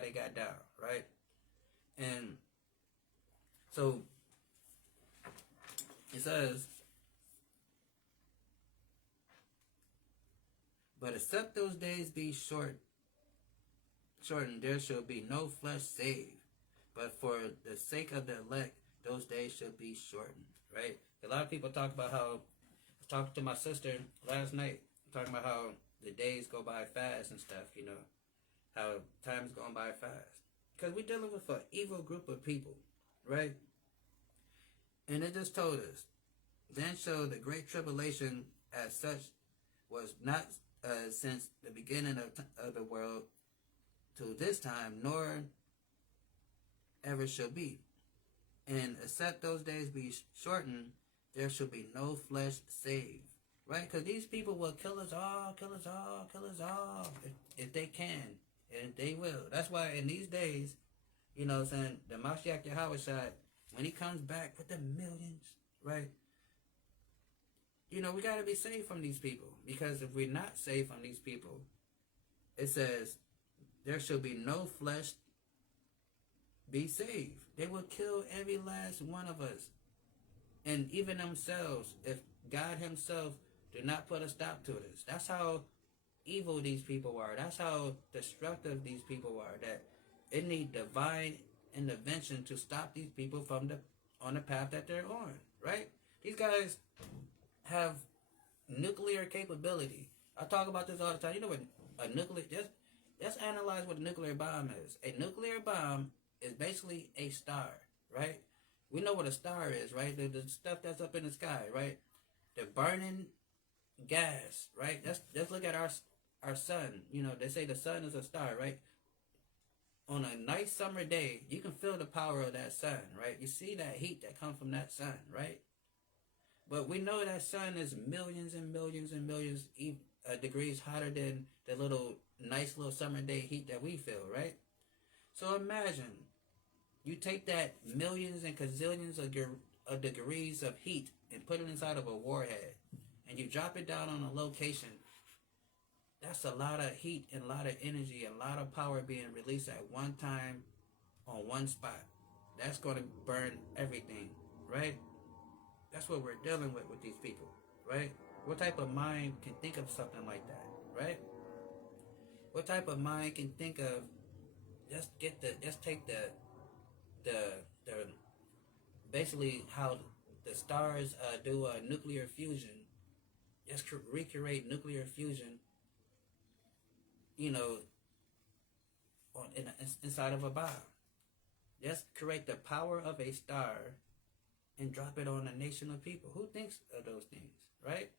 they got down, right? And so it says, but except those days be shortened, there shall be no flesh saved. But for the sake of the elect, those days shall be shortened, right? A lot of people talk about how, I was talking to my sister last night, talking about how the days go by fast and stuff, how time's going by fast. Because we're dealing with an evil group of people, right? And it just told us, then shall the great tribulation as such was not since the beginning of the world to this time, nor ever shall be. And except those days be shortened, there shall be no flesh saved. Right? Because these people will kill us all, if they can. And they will. That's why in these days, the Mashiach Yahushua, when he comes back with the millions, right? We got to be saved from these people. Because if we're not saved from these people, it says, there shall be no flesh be saved. They will kill every last one of us. And even themselves, if God himself did not put a stop to this. That's how evil these people are. That's how destructive these people are. That it need divine intervention to stop these people from on the path that they're on. Right? These guys have nuclear capability. I talk about this all the time. You know what a nuclear... Let's analyze what a nuclear bomb is. A nuclear bomb is basically a star, right? We know what a star is, right? The stuff that's up in the sky, right? The burning gas, right? Let's look at our sun. They say the sun is a star, right? On a nice summer day, you can feel the power of that sun, right? You see that heat that comes from that sun, right? But we know that sun is millions and millions and millions degrees hotter than the nice little summer day heat that we feel, right? So imagine you take that millions and gazillions of degrees of heat and put it inside of a warhead, and you drop it down on a location. That's a lot of heat and a lot of energy and a lot of power being released at one time on one spot. That's going to burn everything, right? That's what we're dealing with these people, right? What type of mind can think of something like that, right? What type of mind can think of let's take the basically how the stars do a nuclear fusion just recreate nuclear fusion, you know, inside of a bomb. Just create the power of a star and drop it on a nation of people. Who thinks of those things, right?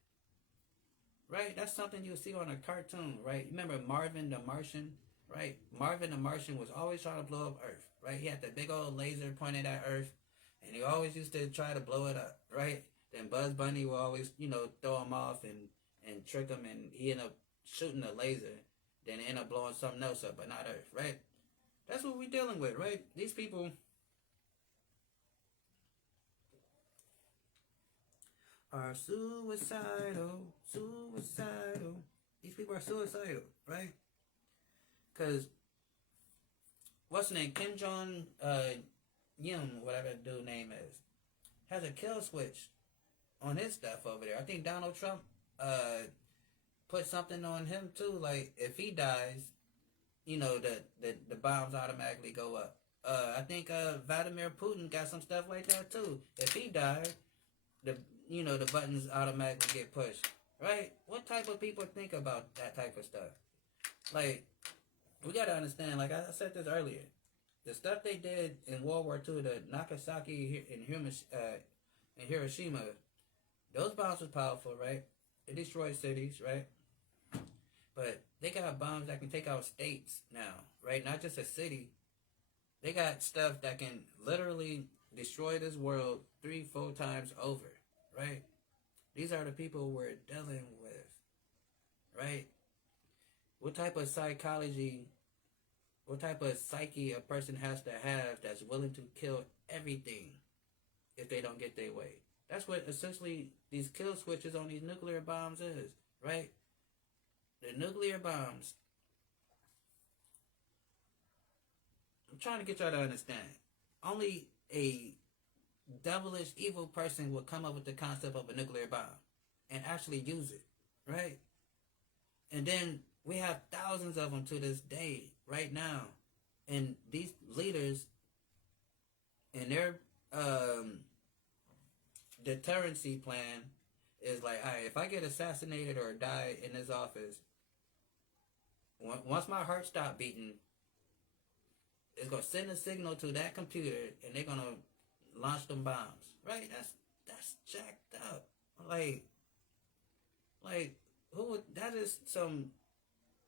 Right? That's something you'll see on a cartoon, right? Remember Marvin the Martian, right? Marvin the Martian was always trying to blow up Earth, right? He had the big old laser pointed at Earth, and he always used to try to blow it up, right? Then Bugs Bunny will always, throw him off and trick him, and he end up shooting the laser, then end up blowing something else up, but not Earth, right? That's what we're dealing with, right? These people are suicidal. These people are suicidal, right? Because, what's the name? Kim Jong Yum, whatever the dude's name is, has a kill switch on his stuff over there. I think Donald Trump put something on him too. Like, if he dies, the bombs automatically go up. I think Vladimir Putin got some stuff like that too. If he died, the buttons automatically get pushed. Right? What type of people think about that type of stuff? Like, we gotta understand, like I said this earlier, the stuff they did in World War II, the Nagasaki and Hiroshima, those bombs was powerful, right? They destroyed cities, right? But they got bombs that can take out states now, right? Not just a city. They got stuff that can literally destroy this world 3-4 times over, right? These are the people we're dealing with, right? What type of psychology, what type of psyche a person has to have that's willing to kill everything if they don't get their way? That's what essentially these kill switches on these nuclear bombs is, right? The nuclear bombs. I'm trying to get y'all to understand. Only a devilish, evil person would come up with the concept of a nuclear bomb and actually use it, right? And then we have thousands of them to this day, right now. And these leaders and their deterrency plan is like, all right, if I get assassinated or die in this office, once my heart stops beating, it's going to send a signal to that computer and they're going to launch them bombs, right? That's jacked up. Like who would, that is some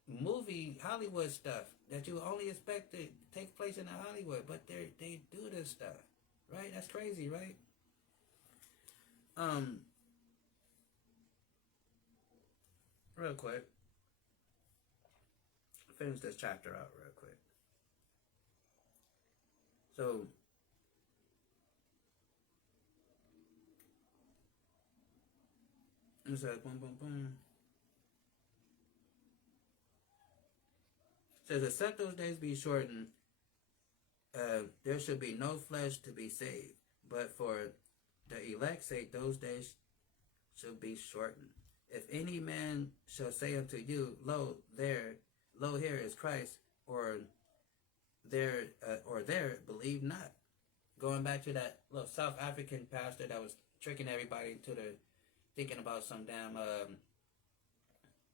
movie Hollywood stuff that you only expect to take place in Hollywood, but they do this stuff, right? That's crazy, right? Real quick, finish this chapter out real quick. So, it says boom, boom, boom. It says, except those days be shortened, there should be no flesh to be saved. But for the elect's sake, those days should be shortened. If any man shall say unto you, lo here is Christ, or there, believe not. Going back to that little South African pastor that was tricking everybody into thinking about some damn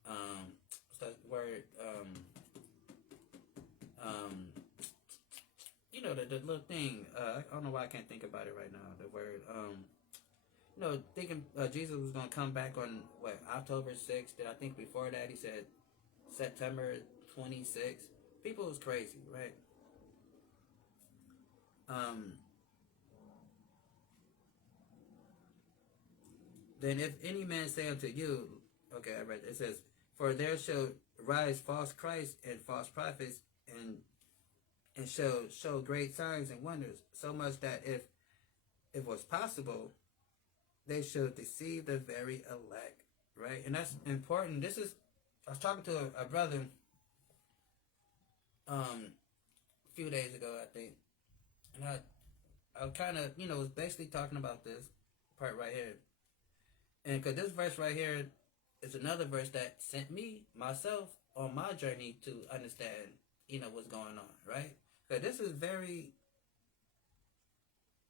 what's that word, the little thing, I don't know why I can't think about it right now, the word, thinking Jesus was going to come back on, October 6th, I think before that he said September 26th. People was crazy, right? Then if any man say unto you, okay, I read it. It says, for there shall rise false Christs and false prophets, and shall show great signs and wonders, so much that if it was possible, they should deceive the very elect, right? And that's important. I was talking to a brother a few days ago, I think, and I kind of, was basically talking about this part right here. And because this verse right here is another verse that sent myself, on my journey to understand, what's going on, right? Because this is very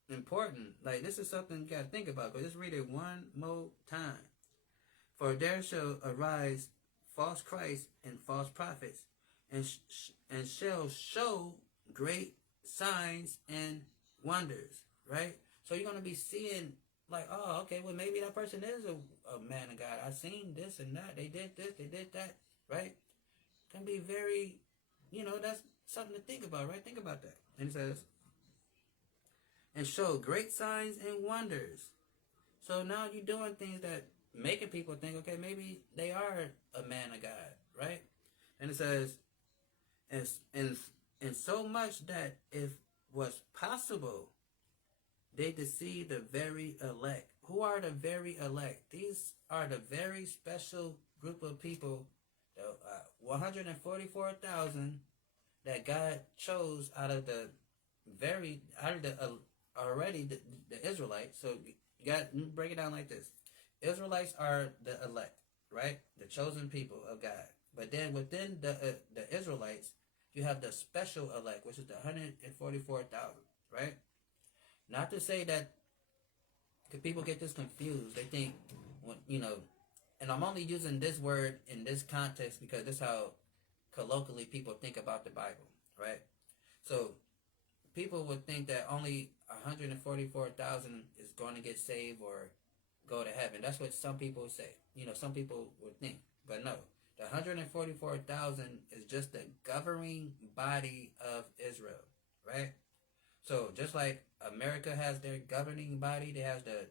important. Like, this is something you got to think about. But just read it one more time. For there shall arise false Christs and false prophets, and shall show great signs and wonders, right? So you're going to be seeing, like, oh, okay, well, maybe that person is a man of God. I've seen this and that. They did this, they did that, right? Can be very, that's something to think about, right? Think about that. And it says, and show great signs and wonders. So now you're doing things that making people think, okay, maybe they are a man of God, right? And it says, and so much that if was possible, they deceive the very elect. Who are the very elect? These are the very special group of people, the 144,000 that God chose out of the Israelites. So you got to break it down like this. Israelites are the elect, right? The chosen people of God. But then within the Israelites, you have the special elect, which is the 144,000, right? Not to say that, because people get this confused. They think, and I'm only using this word in this context because this is how colloquially people think about the Bible, right? So people would think that only 144,000 is going to get saved or go to heaven. That's what some people say. Some people would think. But no, the 144,000 is just the governing body of Israel, right? So just like America has their governing body, they have the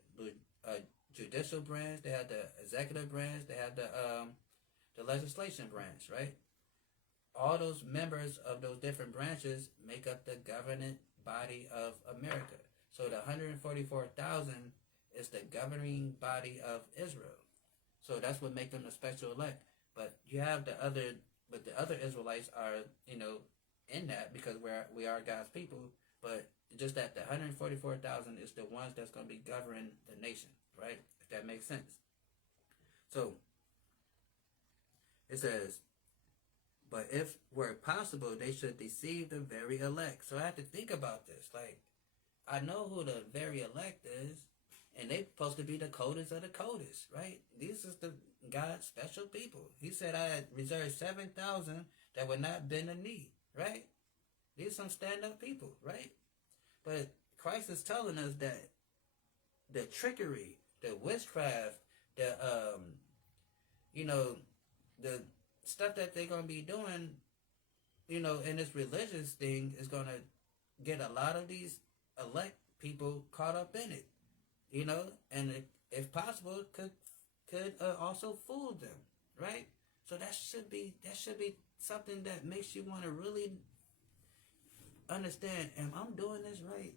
judicial branch, they have the executive branch, they have the legislation branch, right? All those members of those different branches make up the governing body of America. So the 144,000 is the governing body of Israel. So that's what makes them the special elect. But you have the other Israelites are, in that because we are God's people. But just that the 144,000 is the ones that's going to be governing the nation, right? If that makes sense. So it says, but if were possible, they should deceive the very elect. So I have to think about this. Like, I know who the very elect is, and they're supposed to be the coldest of the coldest, right? These is the God's special people. He said I had reserved 7,000 that would not bend a knee, right? These are some stand-up people, right? But Christ is telling us that the trickery, the witchcraft, the stuff that they're going to be doing, in this religious thing is going to get a lot of these elect people caught up in it, and if possible, could also fool them, right? So that should be something that makes you want to really understand, am I doing this right?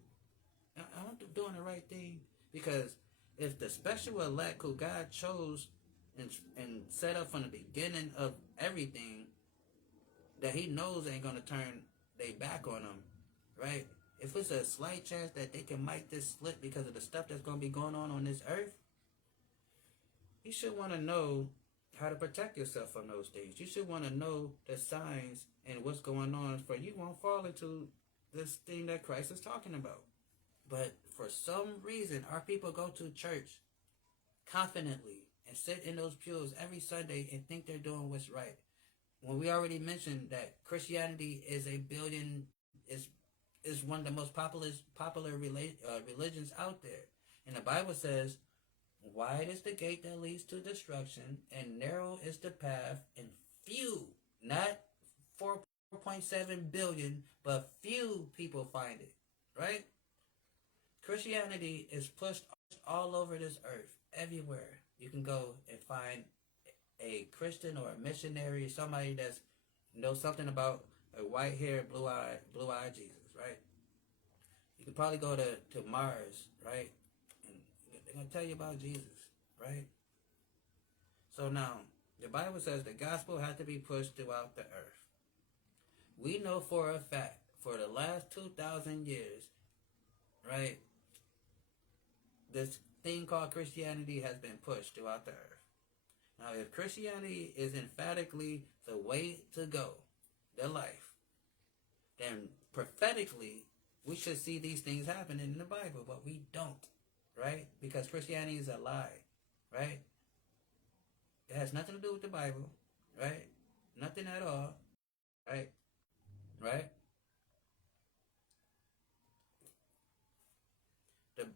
Am I doing the right thing? Because if the special elect who God chose and set up from the beginning of everything, that he knows ain't going to turn their back on them, right? If it's a slight chance that they can make this slip because of the stuff that's going to be going on this earth, you should want to know how to protect yourself from those things. You should want to know the signs and what's going on, for you won't fall into this thing that Christ is talking about. But for some reason, our people go to church confidently and sit in those pews every Sunday and think they're doing what's right. When we already mentioned that Christianity is is one of the most popular religions out there. And the Bible says, wide is the gate that leads to destruction, and narrow is the path, and few, not 4.7 billion, but few people find it, right? Christianity is pushed all over this earth, everywhere. You can go and find a Christian or a missionary, somebody that knows something about a white-haired, blue-eyed Jesus, right? You can probably go to Mars, right? And they're going to tell you about Jesus, right? So now, the Bible says the gospel has to be pushed throughout the earth. We know for a fact, for the last 2,000 years, right, this thing called Christianity has been pushed throughout the earth. Now, if Christianity is emphatically the way to go, the life, then prophetically, we should see these things happening in the Bible, but we don't, right? Because Christianity is a lie, right? It has nothing to do with the Bible, right? Nothing at all, right? Right? The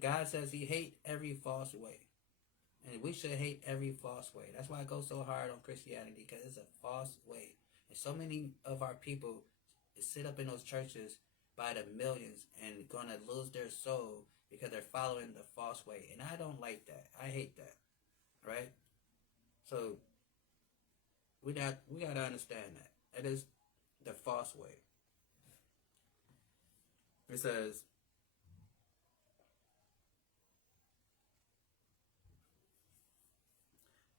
God says He hate every false way, and we should hate every false way. That's why I go so hard on Christianity, because it's a false way, and so many of our people sit up in those churches by the millions and gonna lose their soul because they're following the false way, and I don't like that. I hate that, right? So we gotta understand that it is the false way. It says,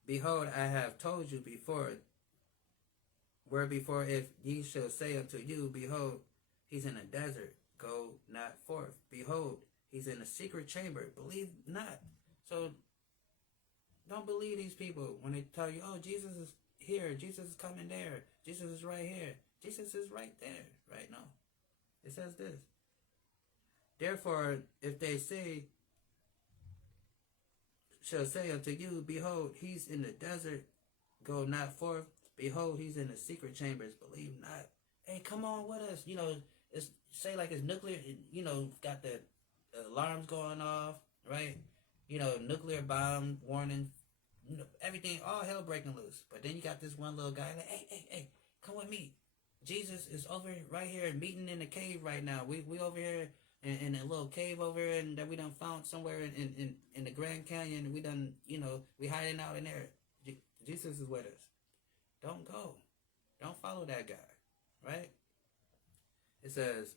"Behold, I have told you before, where before if ye shall say unto you, Behold, he's in a desert, go not forth. Behold, he's in a secret chamber, believe not." So don't believe these people when they tell you, "Oh, Jesus is here, Jesus is coming there, Jesus is right here." Jesus is right there, right now. It says this. "Therefore, if they shall say unto you, Behold, he's in the desert, go not forth. Behold, he's in the secret chambers, believe not." Hey, come on with us. It's say like it's nuclear, got the alarms going off, right? Nuclear bomb warning, everything, all hell breaking loose. But then you got this one little guy like, hey, come with me. Jesus is over right here meeting in the cave right now. We over here in a little cave over here, and that we done found somewhere in the Grand Canyon. We done, we hiding out in there. Jesus is with us. Don't go. Don't follow that guy, right? It says,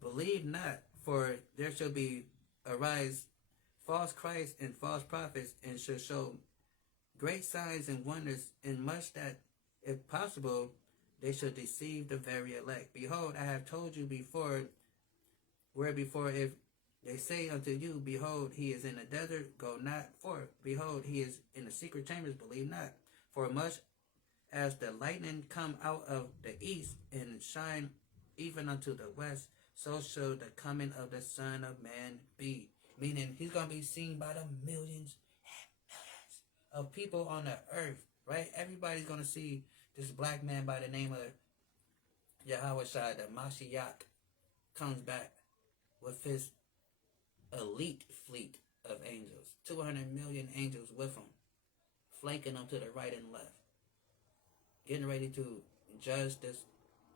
"Believe not, for there shall be arise false Christs and false prophets, and shall show great signs and wonders, in much that, if possible, they shall deceive the very elect. Behold, I have told you before, where before if they say unto you, Behold, he is in the desert, go not forth. Behold, he is in the secret chambers, believe not. For much as the lightning come out of the east and shine even unto the west, so shall the coming of the Son of Man be." Meaning he's going to be seen by the millions and millions of people on the earth, right? Everybody's going to see this black man by the name of Yahweh Shai, the Mashiach, comes back with his elite fleet of angels, 200 million angels with him, flanking them to the right and left, getting ready to judge this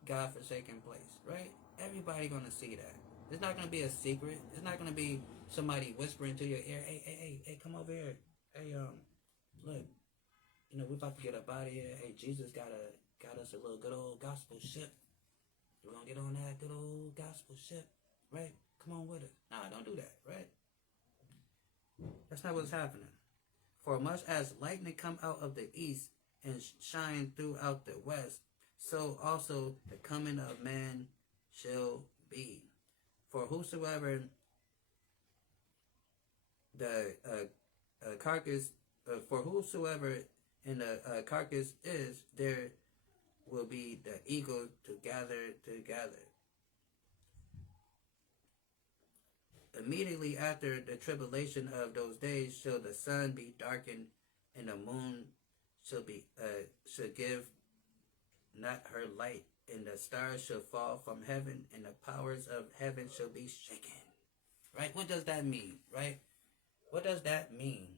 God-forsaken place, right? Everybody going to see that. It's not going to be a secret. It's not going to be somebody whispering to your ear, hey, come over here. Hey, look, we're about to get up out of here. Hey, Jesus got us a little good old gospel ship. We're going to get on that good old gospel ship, right? Come on with us. Nah, don't do that, right? That's not what's happening. "For much as lightning come out of the east and shine throughout the west, so also the coming of man shall be. For whosoever the carcass, for whosoever in the carcass is, there will be the eagle to gather together. Immediately after the tribulation of those days shall the sun be darkened, and the moon shall give not her light, and the stars shall fall from heaven, and the powers of heaven shall be shaken." Right? What does that mean? Right? What does that mean?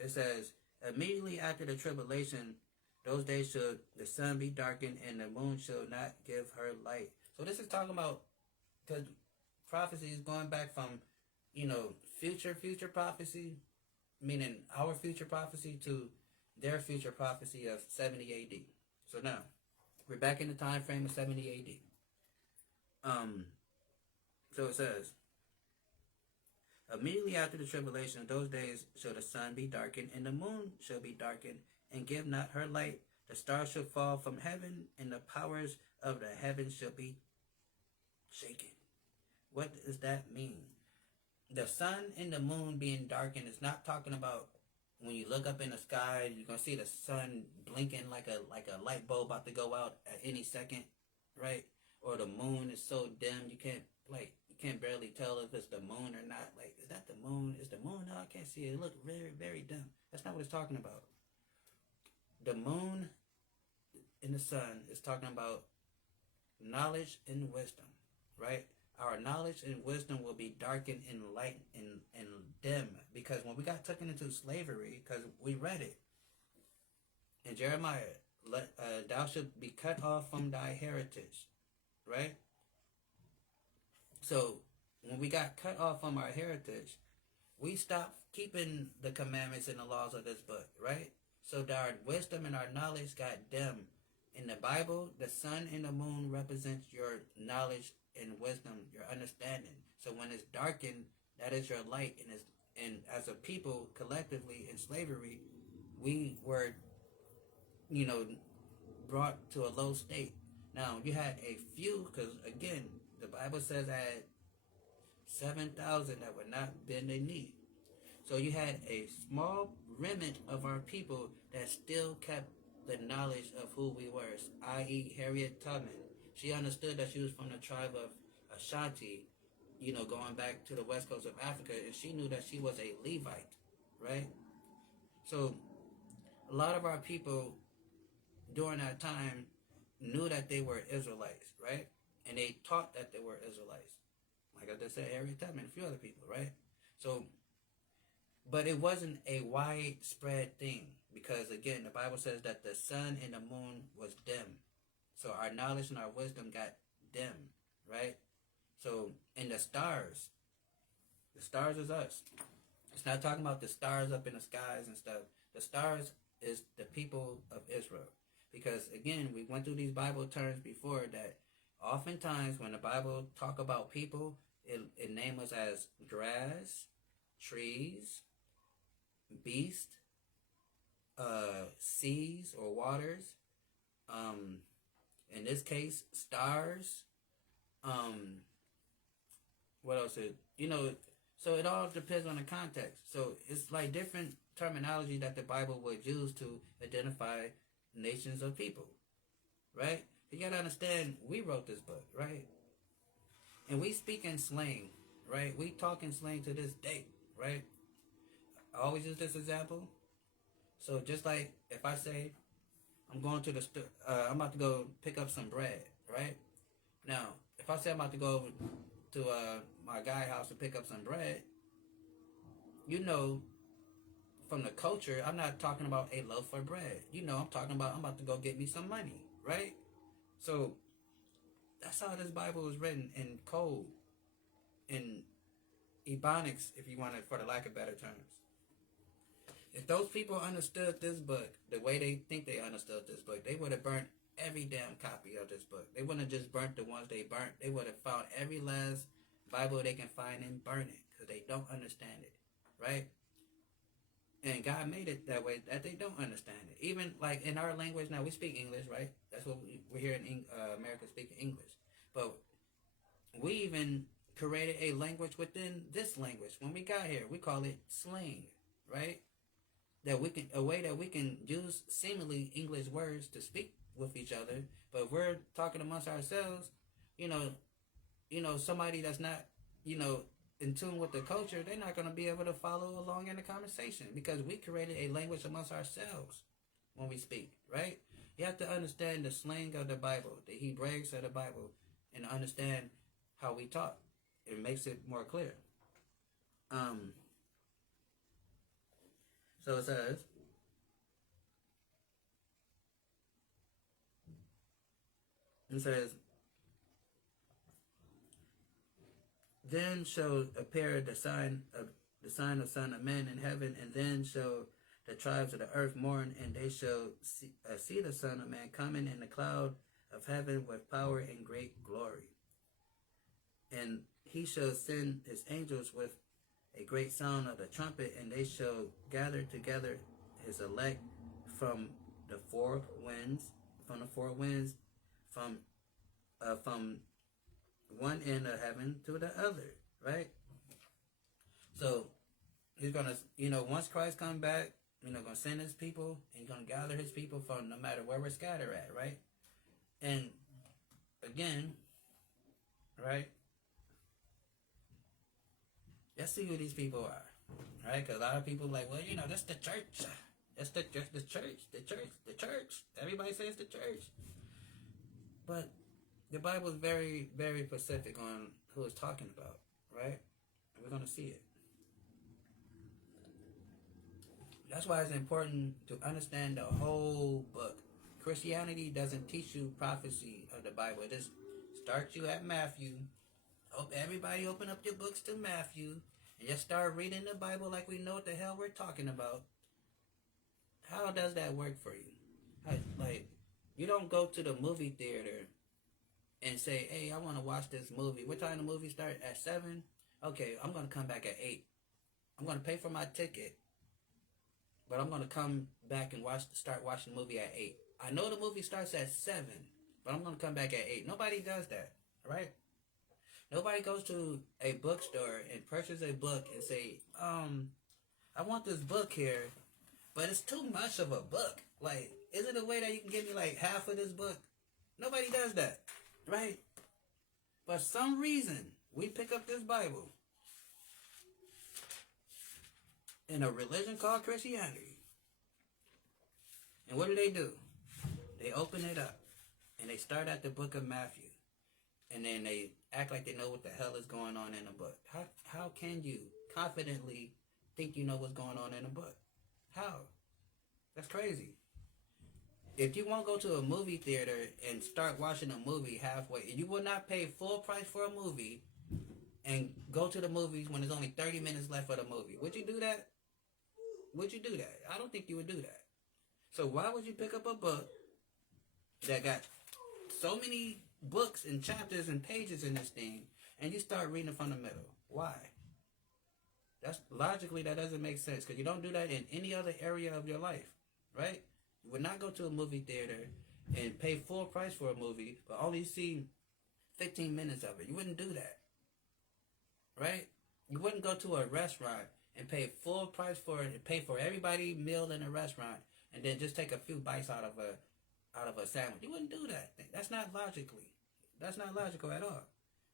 It says, immediately after the tribulation, those days shall the sun be darkened, and the moon shall not give her light. So this is talking about, because prophecy is going back from, future prophecy, meaning our future prophecy, to their future prophecy of 70 AD. So now, we're back in the time frame of 70 AD. So it says, immediately after the tribulation of those days shall the sun be darkened, and the moon shall be darkened, and give not her light. The stars shall fall from heaven, and the powers of the heavens shall be shaken. What does that mean? The sun and the moon being darkened is not talking about when you look up in the sky, you're going to see the sun blinking like a light bulb about to go out at any second, right? Or the moon is so dim you can't like you can't barely tell if it's the moon or not. Like, is that the moon? Is the moon? No, I can't see it. It looks very, very dim. That's not what it's talking about. The moon and the sun is talking about knowledge and wisdom, right? Our knowledge and wisdom will be darkened and light and dim, because when we got taken into slavery, because we read it in Jeremiah, thou shalt be cut off from thy heritage, right? So when we got cut off from our heritage, we stopped keeping the commandments and the laws of this book, right? So our wisdom and our knowledge got dim. In the Bible, the sun and the moon represents your knowledge and wisdom, your understanding. So when it's darkened, that is your light. And as a people, collectively in slavery, we were, brought to a low state. Now, you had a few, because again, the Bible says that 7,000 that would not bend their knee. So you had a small remnant of our people that still kept the knowledge of who we were, i.e. Harriet Tubman. She understood that she was from the tribe of Ashanti, going back to the west coast of Africa, and she knew that she was a Levite, right? So a lot of our people during that time knew that they were Israelites, right? And they taught that they were Israelites. Like I just said, Harriet Tubman, a few other people, right? So, but it wasn't a widespread thing, because again, the Bible says that the sun and the moon was dim. So our knowledge and our wisdom got dim, right? So, and the stars is us. It's not talking about the stars up in the skies and stuff. The stars is the people of Israel. Because again, we went through these Bible terms before that oftentimes when the Bible talk about people, it names us as grass, trees, beast, seas or waters, in this case, stars, what else? So it all depends on the context. So it's like different terminology that the Bible would use to identify nations of people, right? You gotta understand, we wrote this book, right? And we speak in slang, right? We talk in slang to this day, right? I always use this example. So just like if I say I'm going to the store, I'm about to go pick up some bread, right? Now, if I say I'm about to go over to my guy house to pick up some bread, from the culture, I'm not talking about a loaf of bread. I'm talking about I'm about to go get me some money, right? So that's how this Bible is written, in code, in Ebonics, if you want it, for the lack of better terms. If those people understood this book the way they think they understood this book, they would have burnt every damn copy of this book. They wouldn't have just burnt the ones they burnt. They would have found every last Bible they can find and burn it, because they don't understand it, right? And God made it that way, that they don't understand it. Even like in our language now, we speak English, right? That's what we're here in America, speaking English. But we even created a language within this language. When we got here, we call it slang, right? A way that we can use seemingly English words to speak with each other. But if we're talking amongst ourselves, somebody that's not, in tune with the culture, they're not going to be able to follow along in the conversation, because we created a language amongst ourselves when we speak, right? You have to understand the slang of the Bible, the Hebraics of the Bible, and understand how we talk. It makes it more clear. So it says, then shall appear the sign of Son of Man in heaven, and then shall the tribes of the earth mourn, and they shall see the Son of Man coming in the cloud of heaven with power and great glory. And he shall send his angels with a great sound of the trumpet, and they shall gather together his elect from the four winds, from one end of heaven to the other, right? So he's gonna, once Christ comes back, gonna send his people, and he's gonna gather his people from no matter where we're scattered at, right? And again, right, let's see who these people are, right? Because a lot of people like, well, that's the church. That's the church, the church. Everybody says the church. But the Bible is very, very specific on who it's talking about, right? And we're going to see it. That's why it's important to understand the whole book. Christianity doesn't teach you prophecy of the Bible. It just starts you at Matthew. Hope everybody open up your books to Matthew and just start reading the Bible like we know what the hell we're talking about. How does that work for you? Like, you don't go to the movie theater and say, hey, I want to watch this movie. What time the movie start? At 7? Okay, I'm going to come back at 8. I'm going to pay for my ticket. But I'm going to come back and start watching the movie at 8. I know the movie starts at 7, but I'm going to come back at 8. Nobody does that, right? Nobody goes to a bookstore and purchases a book and say, I want this book here, but it's too much of a book. Like, is it a way that you can give me like half of this book? Nobody does that, right? For some reason, we pick up this Bible in a religion called Christianity. And what do? They open it up and they start at the book of Matthew. And then they act like they know what the hell is going on in the book. How can you confidently think you know what's going on in the book? How? That's crazy. If you won't go to a movie theater and start watching a movie halfway, you will not pay full price for a movie and go to the movies when there's only 30 minutes left for the movie. Would you do that? Would you do that? I don't think you would do that. So why would you pick up a book that got so many books and chapters and pages in this thing and you start reading from the middle? Why? Logically, that doesn't make sense because you don't do that in any other area of your life, right? You would not go to a movie theater and pay full price for a movie but only see 15 minutes of it. You wouldn't do that, right? You wouldn't go to a restaurant and pay full price for it and pay for everybody meal in a restaurant and then just take a few bites out of a sandwich. You wouldn't do that. That's not logical at all,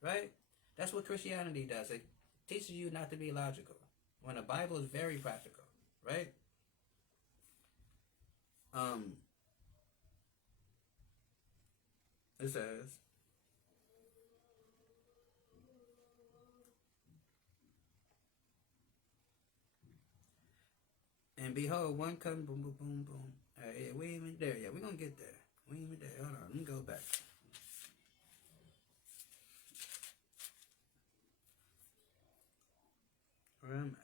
right? That's what Christianity does. It teaches you not to be logical when the Bible is very practical, right? It says, and behold, one come, boom, boom, boom, boom. Yeah, we ain't even there yet. We're going to get there. We ain't even there. Hold on. Let me go back. Where am I?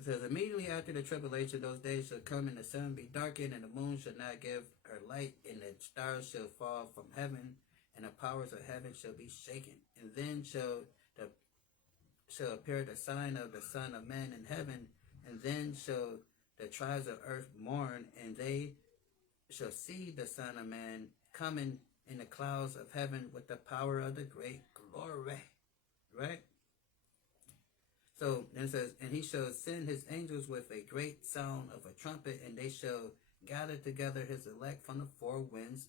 It says, immediately after the tribulation, those days shall come, and the sun be darkened, and the moon shall not give her light, and the stars shall fall from heaven, and the powers of heaven shall be shaken. And then shall appear the sign of the Son of Man in heaven, and then shall the tribes of earth mourn, and they shall see the Son of Man coming in the clouds of heaven with the power of the great glory. Right? So then it says, and he shall send his angels with a great sound of a trumpet, and they shall gather together his elect from the four winds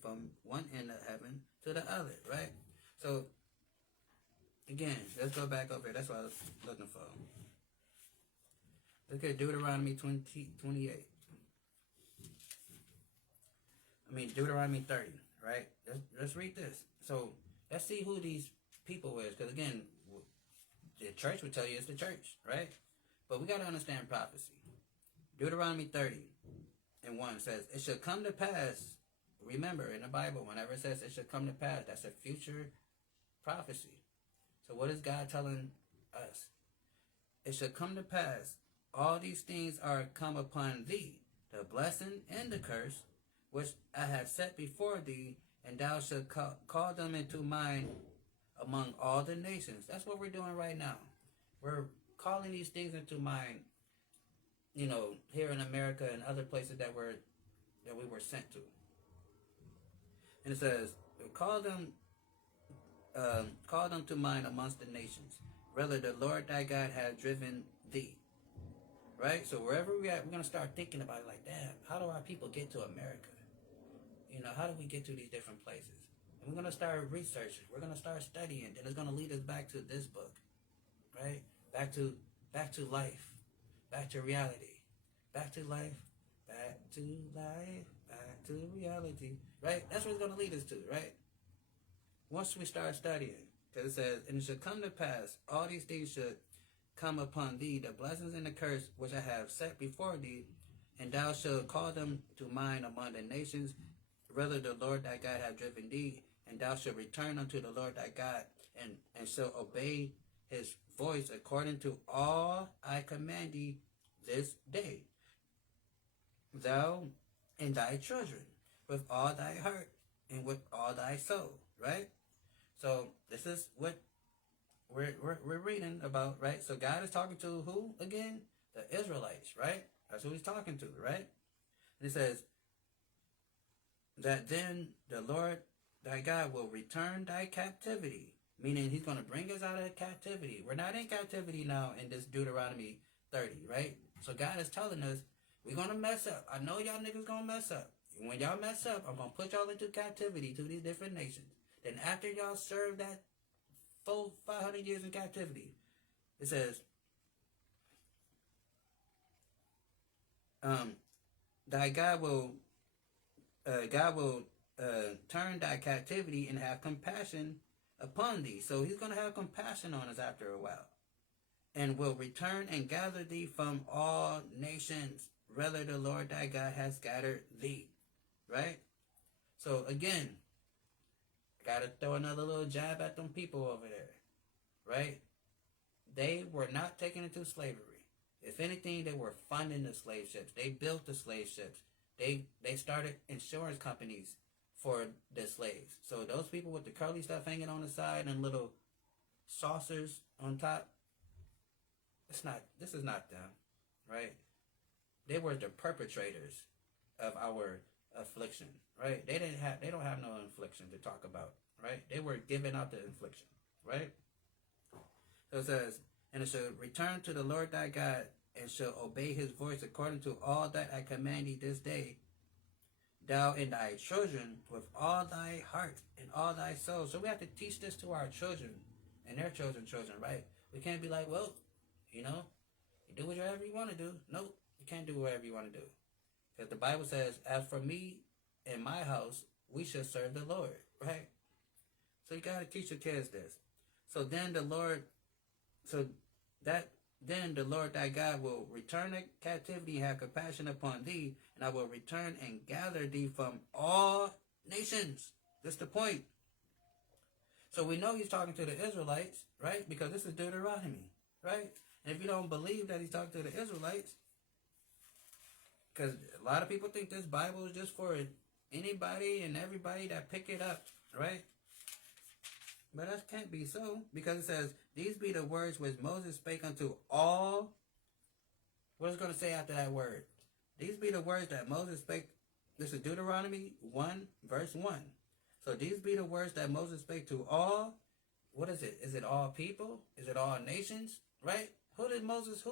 from one end of heaven to the other, right? So again, let's go back over here. That's what I was looking for. Look at Deuteronomy 28. Deuteronomy 30, right? Let's read this. So let's see who these people is, because again, the church would tell you it's the church, right? But we got to understand prophecy. Deuteronomy 30:1 says, it shall come to pass. Remember, in the Bible, whenever it says it shall come to pass, that's a future prophecy. So what is God telling us? It shall come to pass, all these things are come upon thee, the blessing and the curse, which I have set before thee, and thou shalt call them into mind among all the nations. That's what we're doing right now. We're calling these things into mind, here in America and other places that we were sent to. And it says, call them to mind amongst the nations, whether the Lord thy God hath driven thee. right? So wherever we're at, we're gonna start thinking about it like, damn, how do our people get to America? How do we get to these different places? And we're gonna start researching. We're gonna start studying. Then it's gonna lead us back to this book, right? Back to life, back to reality, back to life, back to life, back to reality, right? That's what it's gonna lead us to, right? Once we start studying, because it says, and it should come to pass, all these things should come upon thee, the blessings and the curse which I have set before thee, and thou shalt call them to mind among the nations, whether the Lord thy God have driven thee, and thou shalt return unto the Lord thy God, and shalt obey his voice according to all I command thee this day, thou and thy children, with all thy heart and with all thy soul, right? So this is what we're reading about, right? So God is talking to who again? The Israelites, right? That's who he's talking to, right? And it says that then the Lord thy God will return thy captivity, meaning he's going to bring us out of captivity. We're not in captivity now in this Deuteronomy 30, right? So God is telling us we're going to mess up. I know y'all niggas going to mess up. When y'all mess up, I'm going to put y'all into captivity to these different nations. Then after y'all serve that 500 years in captivity, it says, thy God will turn thy captivity and have compassion upon thee. So he's going to have compassion on us after a while, and will return and gather thee from all nations, whether the Lord thy God has scattered thee. Right? So again, gotta throw another little jab at them people over there. Right? They were not taken into slavery. If anything, they were funding the slave ships. They built the slave ships. They started insurance companies for the slaves. So those people with the curly stuff hanging on the side and little saucers on top, this is not them, right? They were the perpetrators of our affliction, right? They don't have no affliction to talk about, right? They were giving out the affliction, right? So it says, and it shall return to the Lord thy God, and shall obey his voice according to all that I command thee this day, thou and thy children with all thy heart and all thy soul. So we have to teach this to our children and their children, right? We can't be like, well, you do whatever you want to do. Nope, you can't do whatever you want to do. Because the Bible says, as for me and my house, we shall serve the Lord, right? So you got to teach your kids this. Then the Lord thy God will return the captivity and have compassion upon thee, and I will return and gather thee from all nations. That's the point. So we know he's talking to the Israelites, right? Because this is Deuteronomy, right? And if you don't believe that he's talking to the Israelites, because a lot of people think this Bible is just for anybody and everybody that pick it up, right? But that can't be so, because it says, these be the words which Moses spake unto all. What is it going to say after that word? These be the words that Moses spake. This is Deuteronomy 1, verse 1. So these be the words that Moses spake to all. What is it? Is it all people? Is it all nations? Right? Who is Moses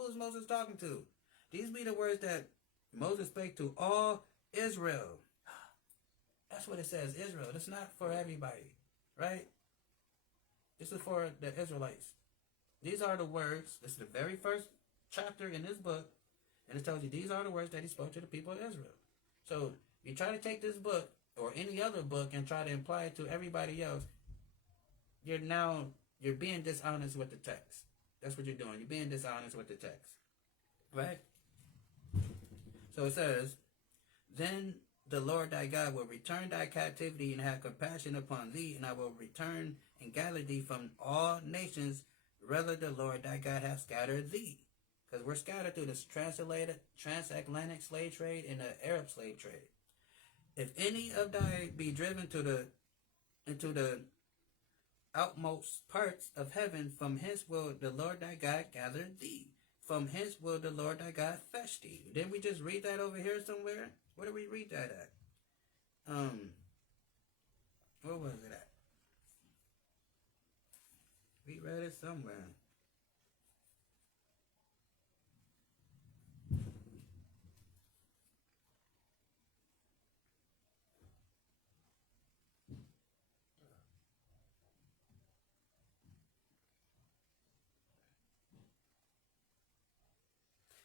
talking to? These be the words that Moses spake to all Israel. That's what it says, Israel. It's not for everybody, right? This is for the Israelites. These are the words. This is the very first chapter in this book, and it tells you these are the words that he spoke to the people of Israel. So you try to take this book or any other book and try to apply it to everybody else, you're being dishonest with the text. That's what you're doing. You're being dishonest with the text, right? So it says, then the Lord thy God will return thy captivity and have compassion upon thee, and I will return and gather thee from all nations, rather the Lord thy God hath scattered thee. Because we're scattered through this transatlantic slave trade and the Arab slave trade. If any of thy be driven into the outmost parts of heaven, from hence will the Lord thy God gather thee. From hence will the Lord thy God fetch thee. Didn't we just read that over here somewhere? Where did we read that at? Where was it at? We read it somewhere.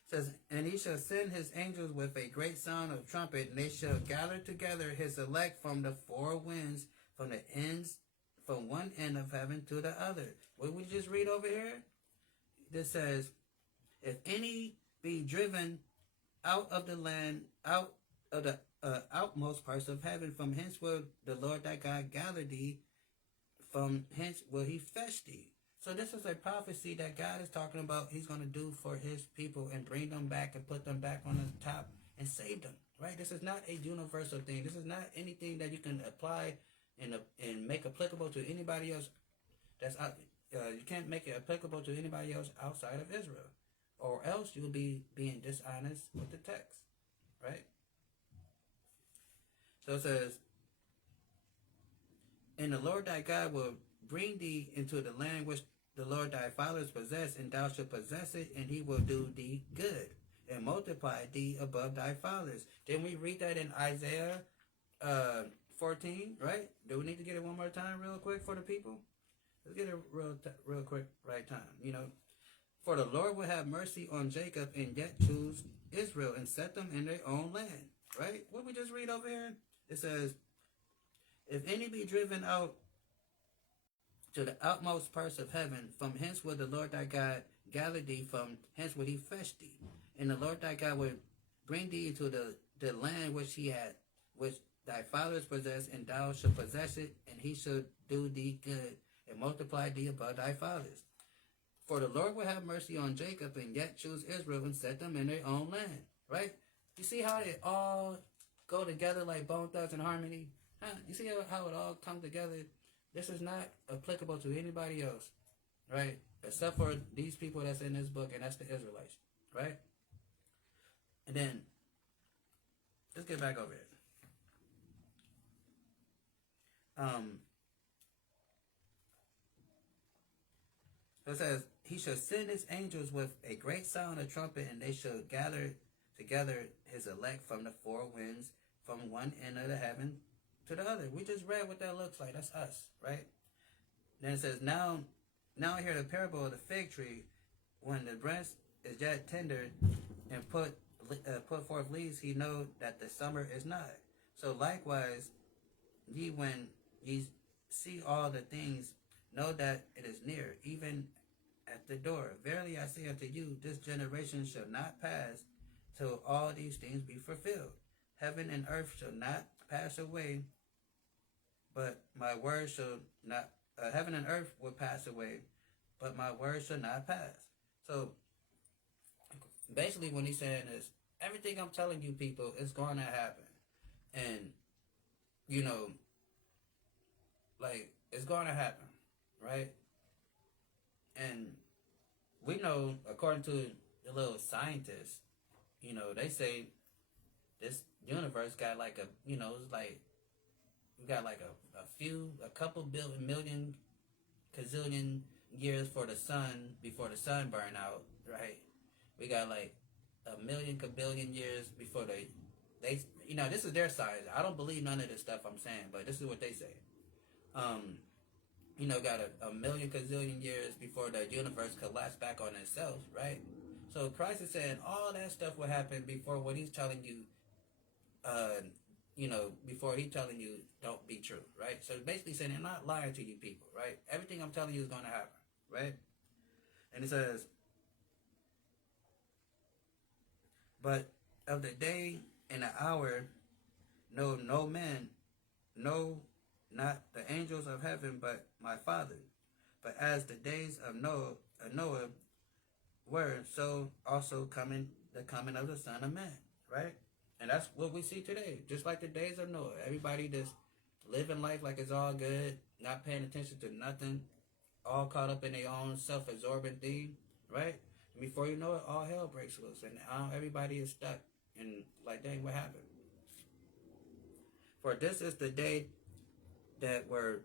says, and he shall send his angels with a great sound of trumpet, and they shall gather together his elect from the four winds, from the ends, from one end of heaven to the other. What we just read over here? This says, if any be driven out of the land, out of the outmost parts of heaven, from hence will the Lord thy God gather thee, from hence will he fetch thee. So this is a prophecy that God is talking about he's going to do for his people and bring them back and put them back on the top and save them, right? This is not a universal thing. This is not anything that you can apply and make applicable to anybody else. That's out. You can't make it applicable to anybody else outside of Israel, or else you'll be being dishonest with the text, right? So it says, and the Lord thy God will bring thee into the land which the Lord thy fathers possessed, and thou shalt possess it, and he will do thee good, and multiply thee above thy fathers. Didn't we read that in Isaiah 14, right? Do we need to get it one more time real quick for the people? Let's get it real quick right time. You know, for the Lord will have mercy on Jacob, and yet choose Israel, and set them in their own land, right? What we just read over here? It says, if any be driven out to the outmost parts of heaven, from hence will the Lord thy God gather thee, from hence will he fetch thee. And the Lord thy God will bring thee into the land which thy fathers possessed, and thou shalt possess it, and he shall do thee good, and multiply thee above thy fathers. For the Lord will have mercy on Jacob, and yet choose Israel, and set them in their own land. Right? You see how they all go together like Bone Thugs and Harmony? Huh? You see how it all comes together? This is not applicable to anybody else, right? Except for these people that's in this book, and that's the Israelites, right? And then, let's get back over here. It says, he shall send his angels with a great sound of trumpet, and they shall gather together his elect from the four winds, from one end of the heaven to the other. We just read what that looks like. That's us, right? Then it says, now I hear the parable of the fig tree. When the branch is yet tender and put forth leaves, he know that the summer is nigh. So likewise, ye, when ye see all the things, know that it is near, even at the door. Verily I say unto you, this generation shall not pass till all these things be fulfilled. Heaven and earth shall not pass away, but my word shall not. Heaven and earth will pass away, but my word shall not pass. So basically, what he's saying is, everything I'm telling you people is going to happen, and you know, like, it's going to happen, right? And we know, according to the little scientists, you know, they say this universe got like a, you know, it's like, we got like a couple million, gazillion years for the sun, before the sun burn out, right? We got like a million, kabillion years before they, you know, this is their science. I don't believe none of this stuff I'm saying, but this is what they say. You know, got a million, gazillion years before the universe collapsed back on itself, right? So Christ is saying all that stuff will happen before what he's telling you, you know, before he's telling you don't be true, right? So basically saying, I'm not lying to you people, right? Everything I'm telling you is going to happen, right? And it says, but of the day and the hour, no man, no, not the angels of heaven, but my Father. But as the days of Noah were, so also the coming of the Son of Man, right? And that's what we see today. Just like the days of Noah. Everybody just living life like it's all good, not paying attention to nothing, all caught up in their own self-absorbing thing, right? And before you know it, all hell breaks loose, and everybody is stuck. And like, dang, what happened? For this is the day that were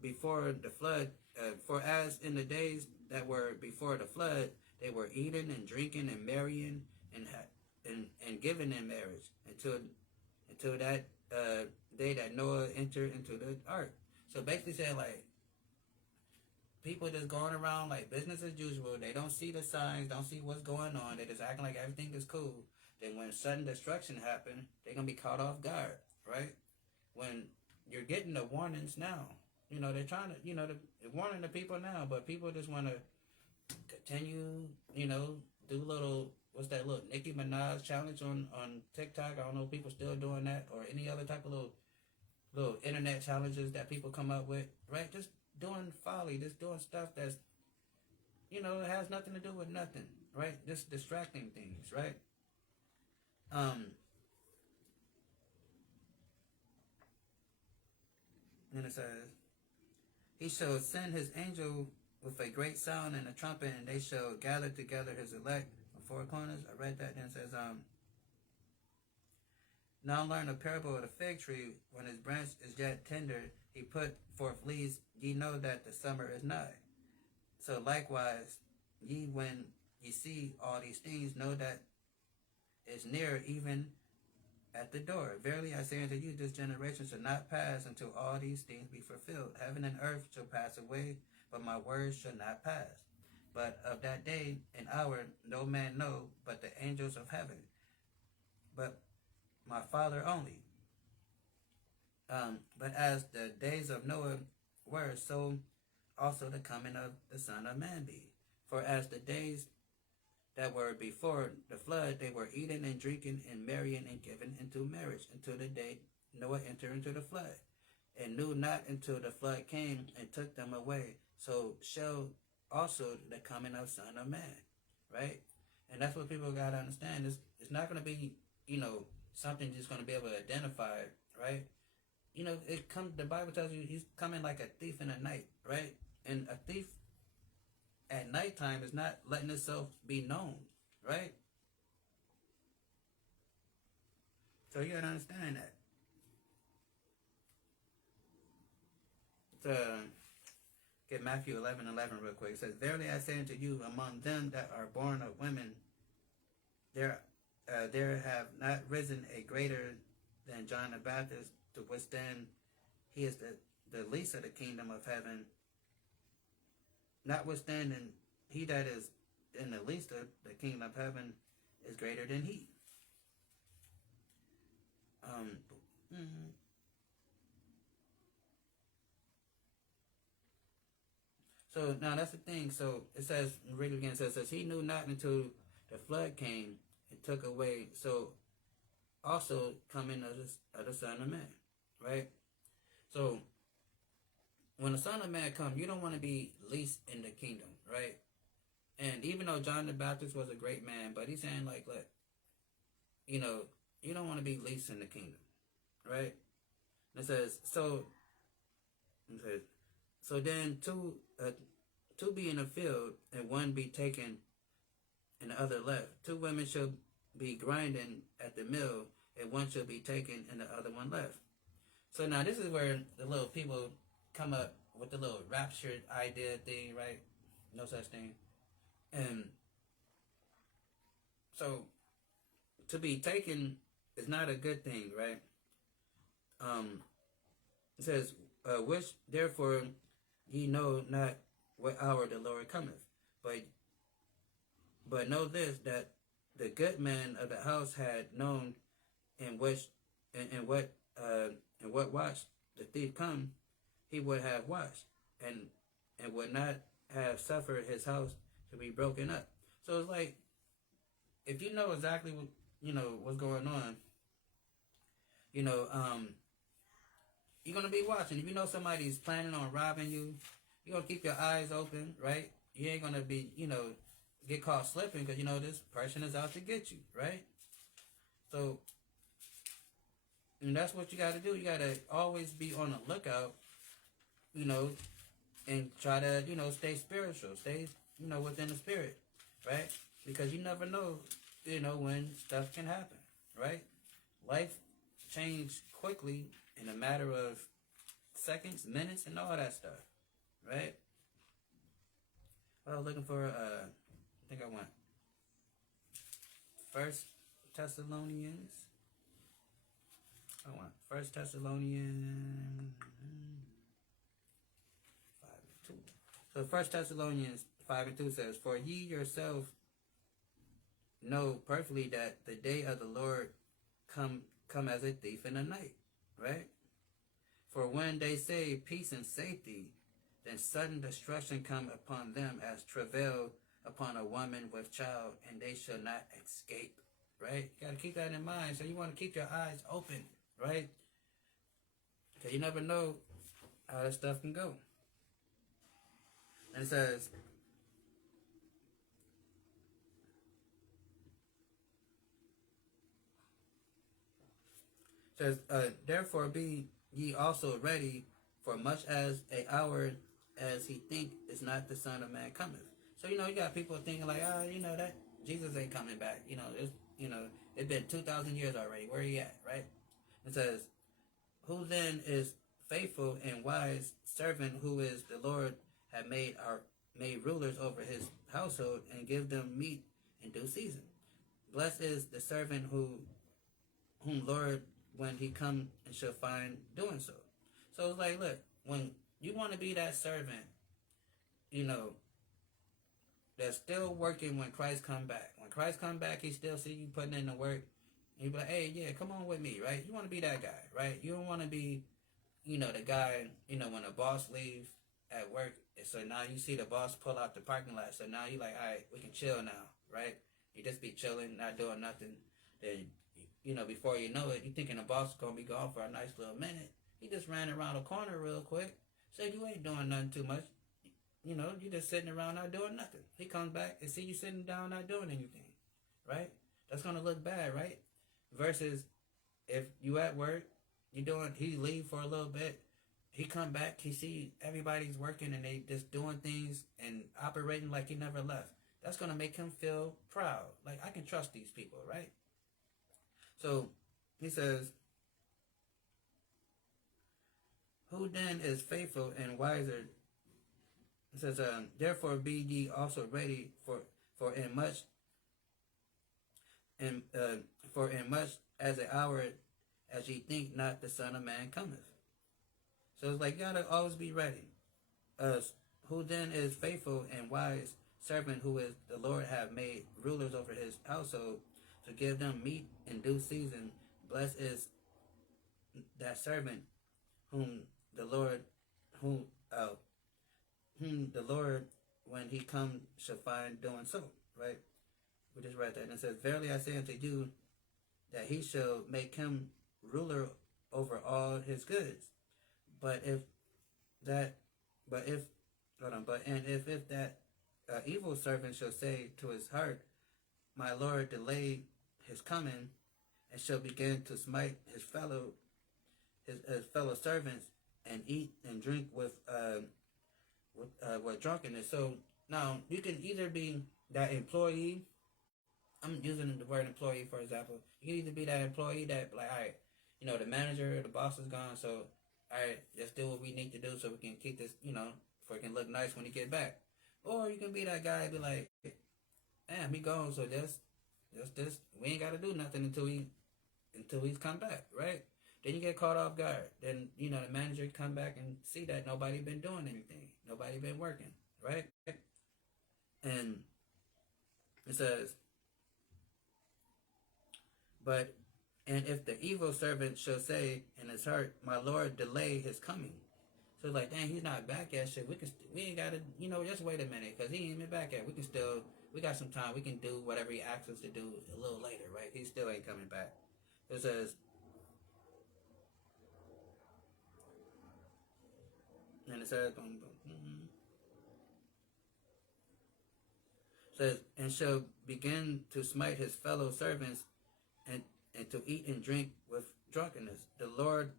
before the flood. For as in the days that were before the flood, they were eating and drinking and marrying and giving in marriage until that day that Noah entered into the ark. So basically saying, like, people just going around like business as usual. They don't see the signs, don't see what's going on. They just acting like everything is cool. Then when sudden destruction happen, they're gonna be caught off guard, right? When you're getting the warnings now, they're trying to, they're warning the people now, but people just want to continue, do little, what's that little Nicki Minaj challenge on TikTok? I don't know if people still doing that, or any other type of little internet challenges that people come up with, right? Just doing folly, just doing stuff that's, it has nothing to do with nothing, right? Just distracting things, right? And it says, he shall send his angel with a great sound and a trumpet, and they shall gather together his elect from four corners. I read that, and it says, now learn a parable of the fig tree. When his branch is yet tender, he put forth leaves. Ye know that the summer is nigh. So likewise, ye, when ye see all these things, know that it's near, even at the door. Verily I say unto you, this generation shall not pass until all these things be fulfilled. Heaven and earth shall pass away, but my words shall not pass. But of that day and hour no man know, but the angels of heaven, but my Father only. But as the days of Noah were, so also the coming of the Son of Man be. For as the days that were before the flood, they were eating and drinking and marrying and giving into marriage, until the day Noah entered into the flood, and knew not until the flood came and took them away. So shall also the coming of Son of Man, right? And that's what people got to understand. It's not going to be, something just going to be able to identify it, right? The Bible tells you he's coming like a thief in the night, right? And a thief at nighttime is not letting itself be known, right? So you got to understand that. So, get Matthew 11:11 real quick. It says, verily I say unto you, among them that are born of women, there have not risen a greater than John the Baptist, to withstand, he is the least of the kingdom of heaven. Notwithstanding, he that is in the least of the kingdom of heaven is greater than he. So now that's the thing. So it says, read it again. It says, he knew not until the flood came and took away. So also coming of the Son of Man, right? So when the Son of Man comes, you don't want to be least in the kingdom, right? And even though John the Baptist was a great man, but he's saying like, look, you don't want to be least in the kingdom, right? And it says, so then two be in the field, and one be taken, and the other left. 2 women shall be grinding at the mill, and one shall be taken, and the other one left. So now this is where the little people come up with the little raptured idea thing, right? No such thing. And so to be taken is not a good thing, right? It says, which therefore ye know not what hour the Lord cometh, but know this, that the good man of the house had known in what watch the thief come, he would have watched, and would not have suffered his house to be broken up. So it's like, if you know exactly what, what's going on, you're going to be watching. If you know somebody's planning on robbing you, you're going to keep your eyes open, right? You ain't going to be, get caught slipping because, this person is out to get you, right? So, and that's what you got to do. You got to always be on the lookout, and try to, stay spiritual, stay, within the spirit, right? Because you never know, when stuff can happen, right? Life change quickly in a matter of seconds, minutes, and all that stuff, right? I was looking for, I think I want 1 Thessalonians. I want 1 Thessalonians 5:2. So 1 Thessalonians 5:2 says, "For ye yourself know perfectly that the day of the Lord come as a thief in the night." Right? "For when they say peace and safety, then sudden destruction come upon them as travail upon a woman with child, and they shall not escape." Right? You got to keep that in mind. So you want to keep your eyes open, right? Because you never know how this stuff can go. And it says, "Therefore be ye also ready, for much as a hour as he think is not the Son of Man cometh." So you got people thinking like, that Jesus ain't coming back. It's been 2,000 years already. Where he at, right? It says, "Who then is faithful and wise servant, who is the Lord have made rulers over his household, and give them meat in due season. Blessed is the servant whom Lord, when he come, and shall find doing so." So it's like, look, when you want to be that servant, that's still working when Christ come back. When Christ come back, he still see you putting in the work. And you be like, "Hey, yeah, come on with me," right? You want to be that guy, right? You don't want to be, the guy, when the boss leaves at work, and so now you see the boss pull out the parking lot. So now you like, all right, we can chill now, right? You just be chilling, not doing nothing. Then, before you know it, you thinking the boss is going to be gone for a nice little minute. He just ran around the corner real quick. So you ain't doing nothing too much. You just sitting around not doing nothing. He comes back and see you sitting down not doing anything, right? That's going to look bad, right? Versus if you at work, he leave for a little bit, he come back, he see everybody's working and they just doing things and operating like he never left. That's going to make him feel proud. Like, I can trust these people, right? So he says, "Who then is faithful and wiser?" It says, "Therefore be ye also ready, for in much as an hour as ye think not the Son of Man cometh." So it's like, you gotta always be ready. "Who then is faithful and wise servant, who is the Lord have made rulers over his household, to give them meat in due season? Blessed is that servant whom the Lord when he come shall find doing so." Right? We just read that, and it says, "Verily I say unto you, that he shall make him ruler over all his goods. If that evil servant shall say to his heart, My Lord delay his coming, and shall begin to smite his fellow servants, and eat and drink with drunkenness." So now you can either be that employee. I'm using the word employee for example. You can either be that employee that like, all right, the manager, the boss is gone, so all right, let's do what we need to do so we can keep this, so it can look nice when he get back. Or you can be that guy and be like, damn, he gone, so just we ain't got to do nothing until he's come back, right? Then you get caught off guard. Then, the manager come back and see that nobody been doing anything. Nobody been working, right? And it says, and if the evil servant shall say in his heart, My Lord delay his coming. So it's like, dang, he's not back yet. Shit, we ain't got to, just wait a minute, because he ain't been back yet. We got some time. We can do whatever he asks us to do a little later, right? He still ain't coming back. It says, and it says, says, and shall begin to smite his fellow servants, and to eat and drink with drunkenness. The Lord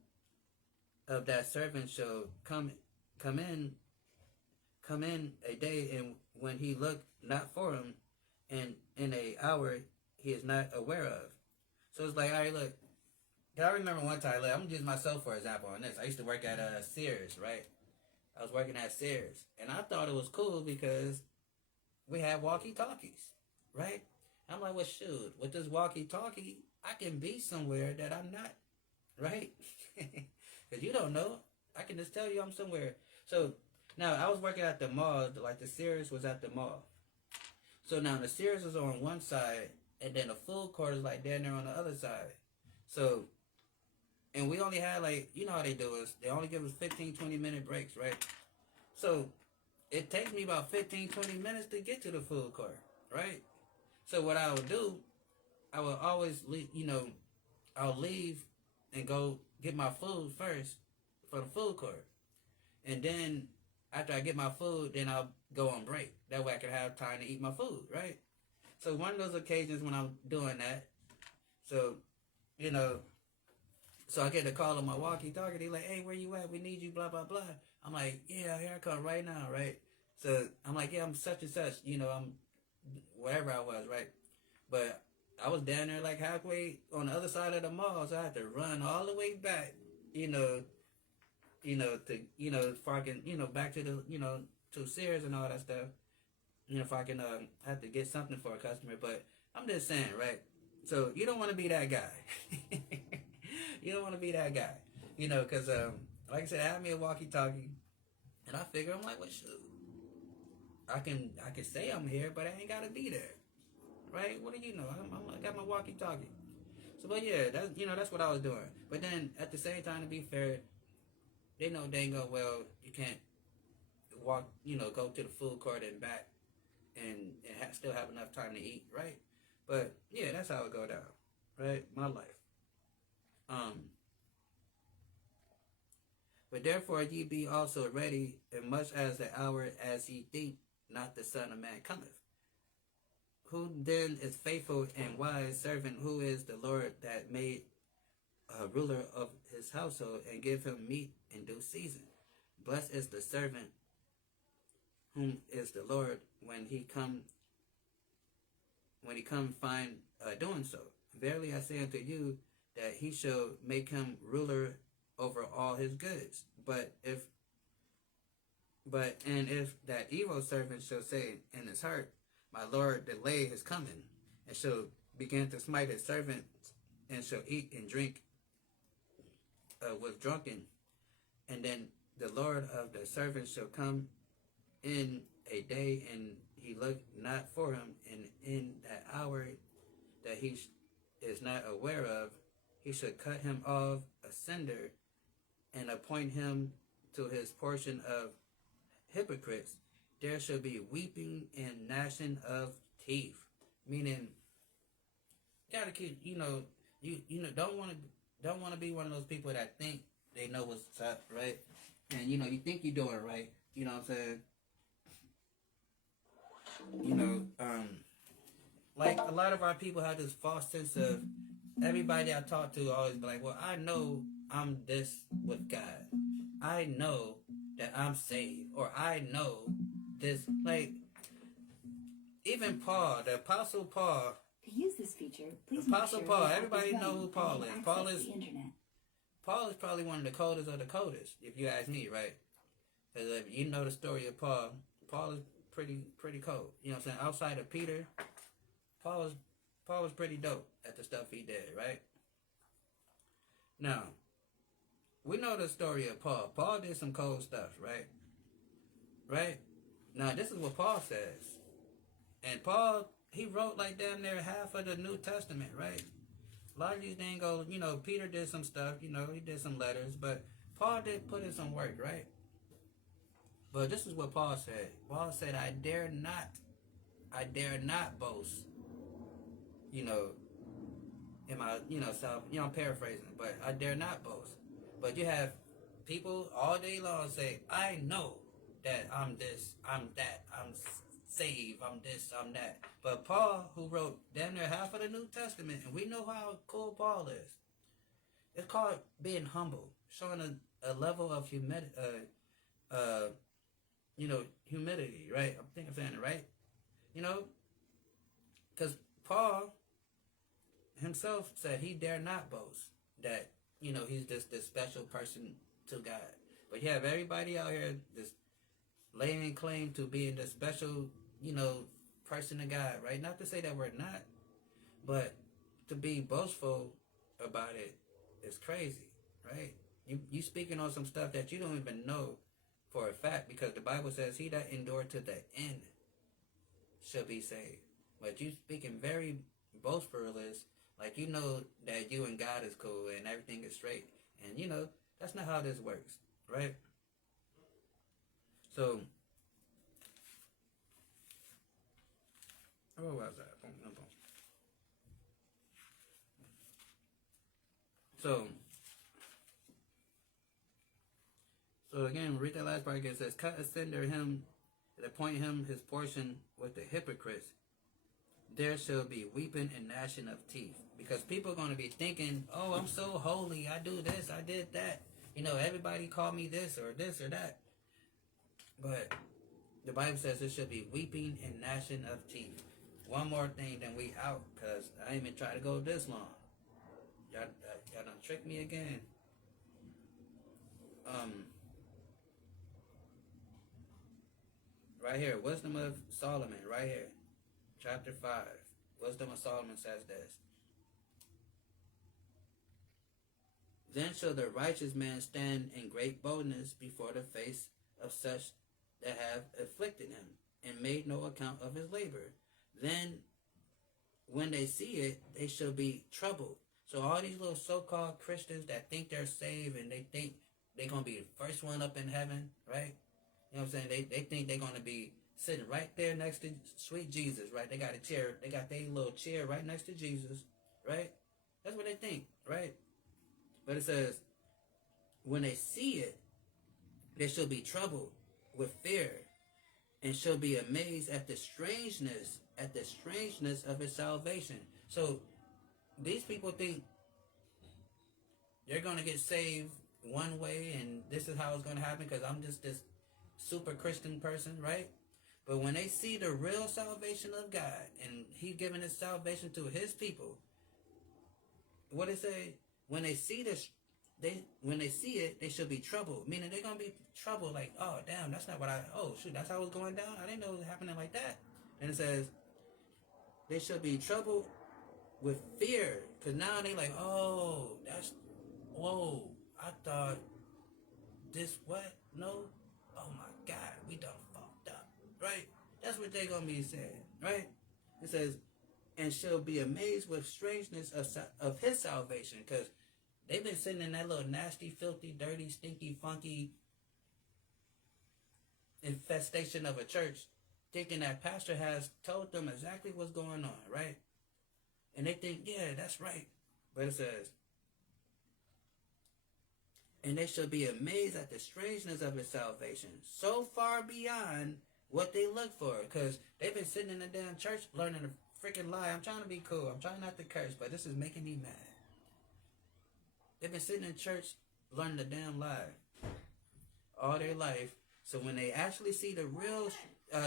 of that servant shall come in a day, and when he look not for him, and in a hour he is not aware of. So it's like, all right, look, I remember one time, I'm gonna use myself for example on this. I used to work at Sears, right? I was working at Sears, and I thought it was cool because we had walkie-talkies, right? I'm like, well, shoot, with this walkie-talkie, I can be somewhere that I'm not, right? Because you don't know. I can just tell you I'm somewhere. So Now, I was working at the mall, like the Sears was at the mall. So now the Sears is on one side, and then the food court is like down there on the other side. So, and we only had like, you know how they do is, they only give us 15, 20-minute breaks, right? So, it takes me about 15, 20 minutes to get to the food court, right? So what I would do, I would always leave, I'll leave and go get my food first for the food court. And then after I get my food, then I'll go on break. That way I can have time to eat my food, right? So one of those occasions when I'm doing that, so, so I get a call on my walkie-talkie. They're like, hey, where you at? We need you, blah, blah, blah. I'm like, yeah, here I come right now, right? So I'm like, yeah, I'm such and such, I'm wherever I was, right? But I was down there like halfway on the other side of the mall, so I had to run all the way back, if I can, back to the, to Sears and all that stuff, if I can have to get something for a customer. But I'm just saying, right? So you don't want to be that guy. You don't want to be that guy, because like I said, I have me a walkie-talkie, and I figure I'm like, well, shoot, I can say I'm here, but I ain't gotta be there, right? What do you know? I got my walkie-talkie. So, but yeah, that's what I was doing. But then at the same time, to be fair, they know dang well you can't walk, go to the food court and back and still have enough time to eat, right? But yeah, that's how it go down, right? My life. But therefore ye be also ready, and much as the hour as ye think not the Son of Man cometh. Who then is faithful and wise servant, who is the Lord that made a ruler of his household and give him meat in due season? Blessed is the servant whom is the Lord when he come find doing so. Verily I say unto you that he shall make him ruler over all his goods. But if that evil servant shall say in his heart, my Lord delay his coming, and shall begin to smite his servants, and shall eat and drink with drunken, and then the Lord of the servant shall come in a day, and he look not for him, and in that hour that he is not aware of, he should cut him off asunder, and appoint him to his portion of hypocrites. There shall be weeping and gnashing of teeth. Meaning, you gotta keep, you don't want to be one of those people that think they know what's up, right? And you think you're doing it right. You know what I'm saying? Like a lot of our people have this false sense of, everybody I talk to always be like, well, I know I'm this with God. I know that I'm saved, or I know this. Like, even Paul, the Apostle Paul. To use this feature, please Apostle make sure Paul, the app everybody is know running who Paul and is. can Paul access is the internet. Paul is probably one of the coldest of the coldest, if you ask me, right? Because if you know the story of Paul, Paul is pretty cold. You know what I'm saying? Outside of Peter, Paul was pretty dope at the stuff he did, right? Now, we know the story of Paul. Paul did some cold stuff, right? Right? Now, this is what Paul says. And Paul, he wrote like damn near half of the New Testament, right? A lot of these didn't go, Peter did some stuff, he did some letters, but Paul did put in some work, right? But this is what Paul said. Paul said, I dare not boast, in my, self, I'm paraphrasing, but I dare not boast. But you have people all day long say, I know that I'm this, I'm that, I'm saved, I'm this, I'm that. But Paul, who wrote damn near half of the New Testament, and we know how cool Paul is. It's called being humble, showing a level of humility, right? I think I'm saying it right. Because Paul himself said he dare not boast that, he's just this special person to God. But you have everybody out here just laying claim to being the special, person to God, right? Not to say that we're not, but to be boastful about it is crazy, right? You speaking on some stuff that you don't even know for a fact, because the Bible says, he that endure to the end shall be saved. But you speaking very boastfulness, like you know that you and God is cool and everything is straight. And you know, that's not how this works, right? So, where was I? Boom, boom, boom. So again, read that last part again. It says, cut asunder him, and appoint him his portion with the hypocrites. There shall be weeping and gnashing of teeth. Because people are going to be thinking, oh, I'm so holy. I do this, I did that. You know, everybody call me this or that. But the Bible says there should be weeping and gnashing of teeth. One more thing, then we out, because I ain't even try to go this long. Y'all done tricked me again. Right here, Wisdom of Solomon, right here. Chapter 5. Wisdom of Solomon says this. Then shall the righteous man stand in great boldness before the face of such that have afflicted him, and made no account of his labor. Then, when they see it, they shall be troubled. So all these little so-called Christians that think they're saved and they think they're going to be the first one up in heaven, right? You know what I'm saying? They think they're going to be sitting right there next to sweet Jesus, right? They got a chair. They got their little chair right next to Jesus, right? That's what they think, right? But it says, when they see it, they shall be troubled with fear, and shall be amazed at the strangeness of his salvation. So these people think they're going to get saved one way, and this is how it's going to happen because I'm just this super Christian person, right? But when they see the real salvation of God, and he giving his salvation to his people, what it say? When they see this, when they see it, they should be troubled. Meaning they're gonna be troubled, like, oh damn, that's not what oh shoot, that's how it's going down. I didn't know it was happening like that. And it says they should be troubled with fear, because now they like, oh, that's, whoa, I thought this, what? No, oh my God, we done fucked up, right? That's what they gonna be saying, right? It says, and shall be amazed with strangeness of his salvation, because they've been sitting in that little nasty, filthy, dirty, stinky, funky infestation of a church, thinking that pastor has told them exactly what's going on, right? And they think, yeah, that's right. But it says, and they shall be amazed at the strangeness of his salvation, so far beyond what they look for. Because they've been sitting in the damn church learning a freaking lie. I'm trying to be cool. I'm trying not to curse, but this is making me mad. They've been sitting in church learning the damn lie all their life. So when they actually see the real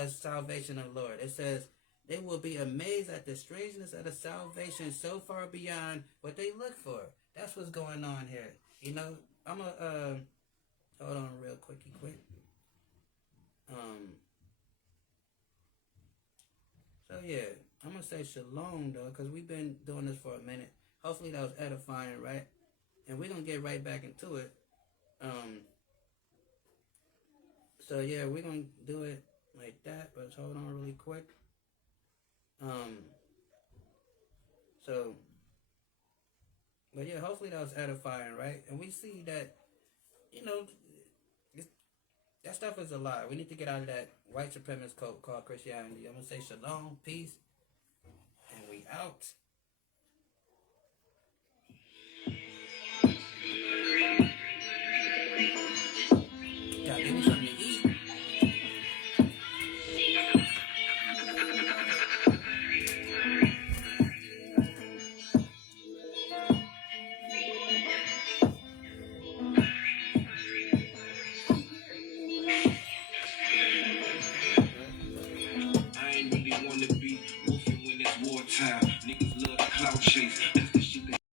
salvation of the Lord, it says they will be amazed at the strangeness of the salvation so far beyond what they look for. That's what's going on here. You know, I'm going to, hold on real quick. So yeah, I'm going to say shalom though, because we've been doing this for a minute. Hopefully that was edifying, right? And we're going to get right back into it. So yeah, we're going to do it like that, but hold on really quick. But yeah, hopefully that was edifying, right? And we see that, you know, that stuff is a lie. We need to get out of that white supremacist cult called Christianity. I'm going to say shalom, peace, and we out.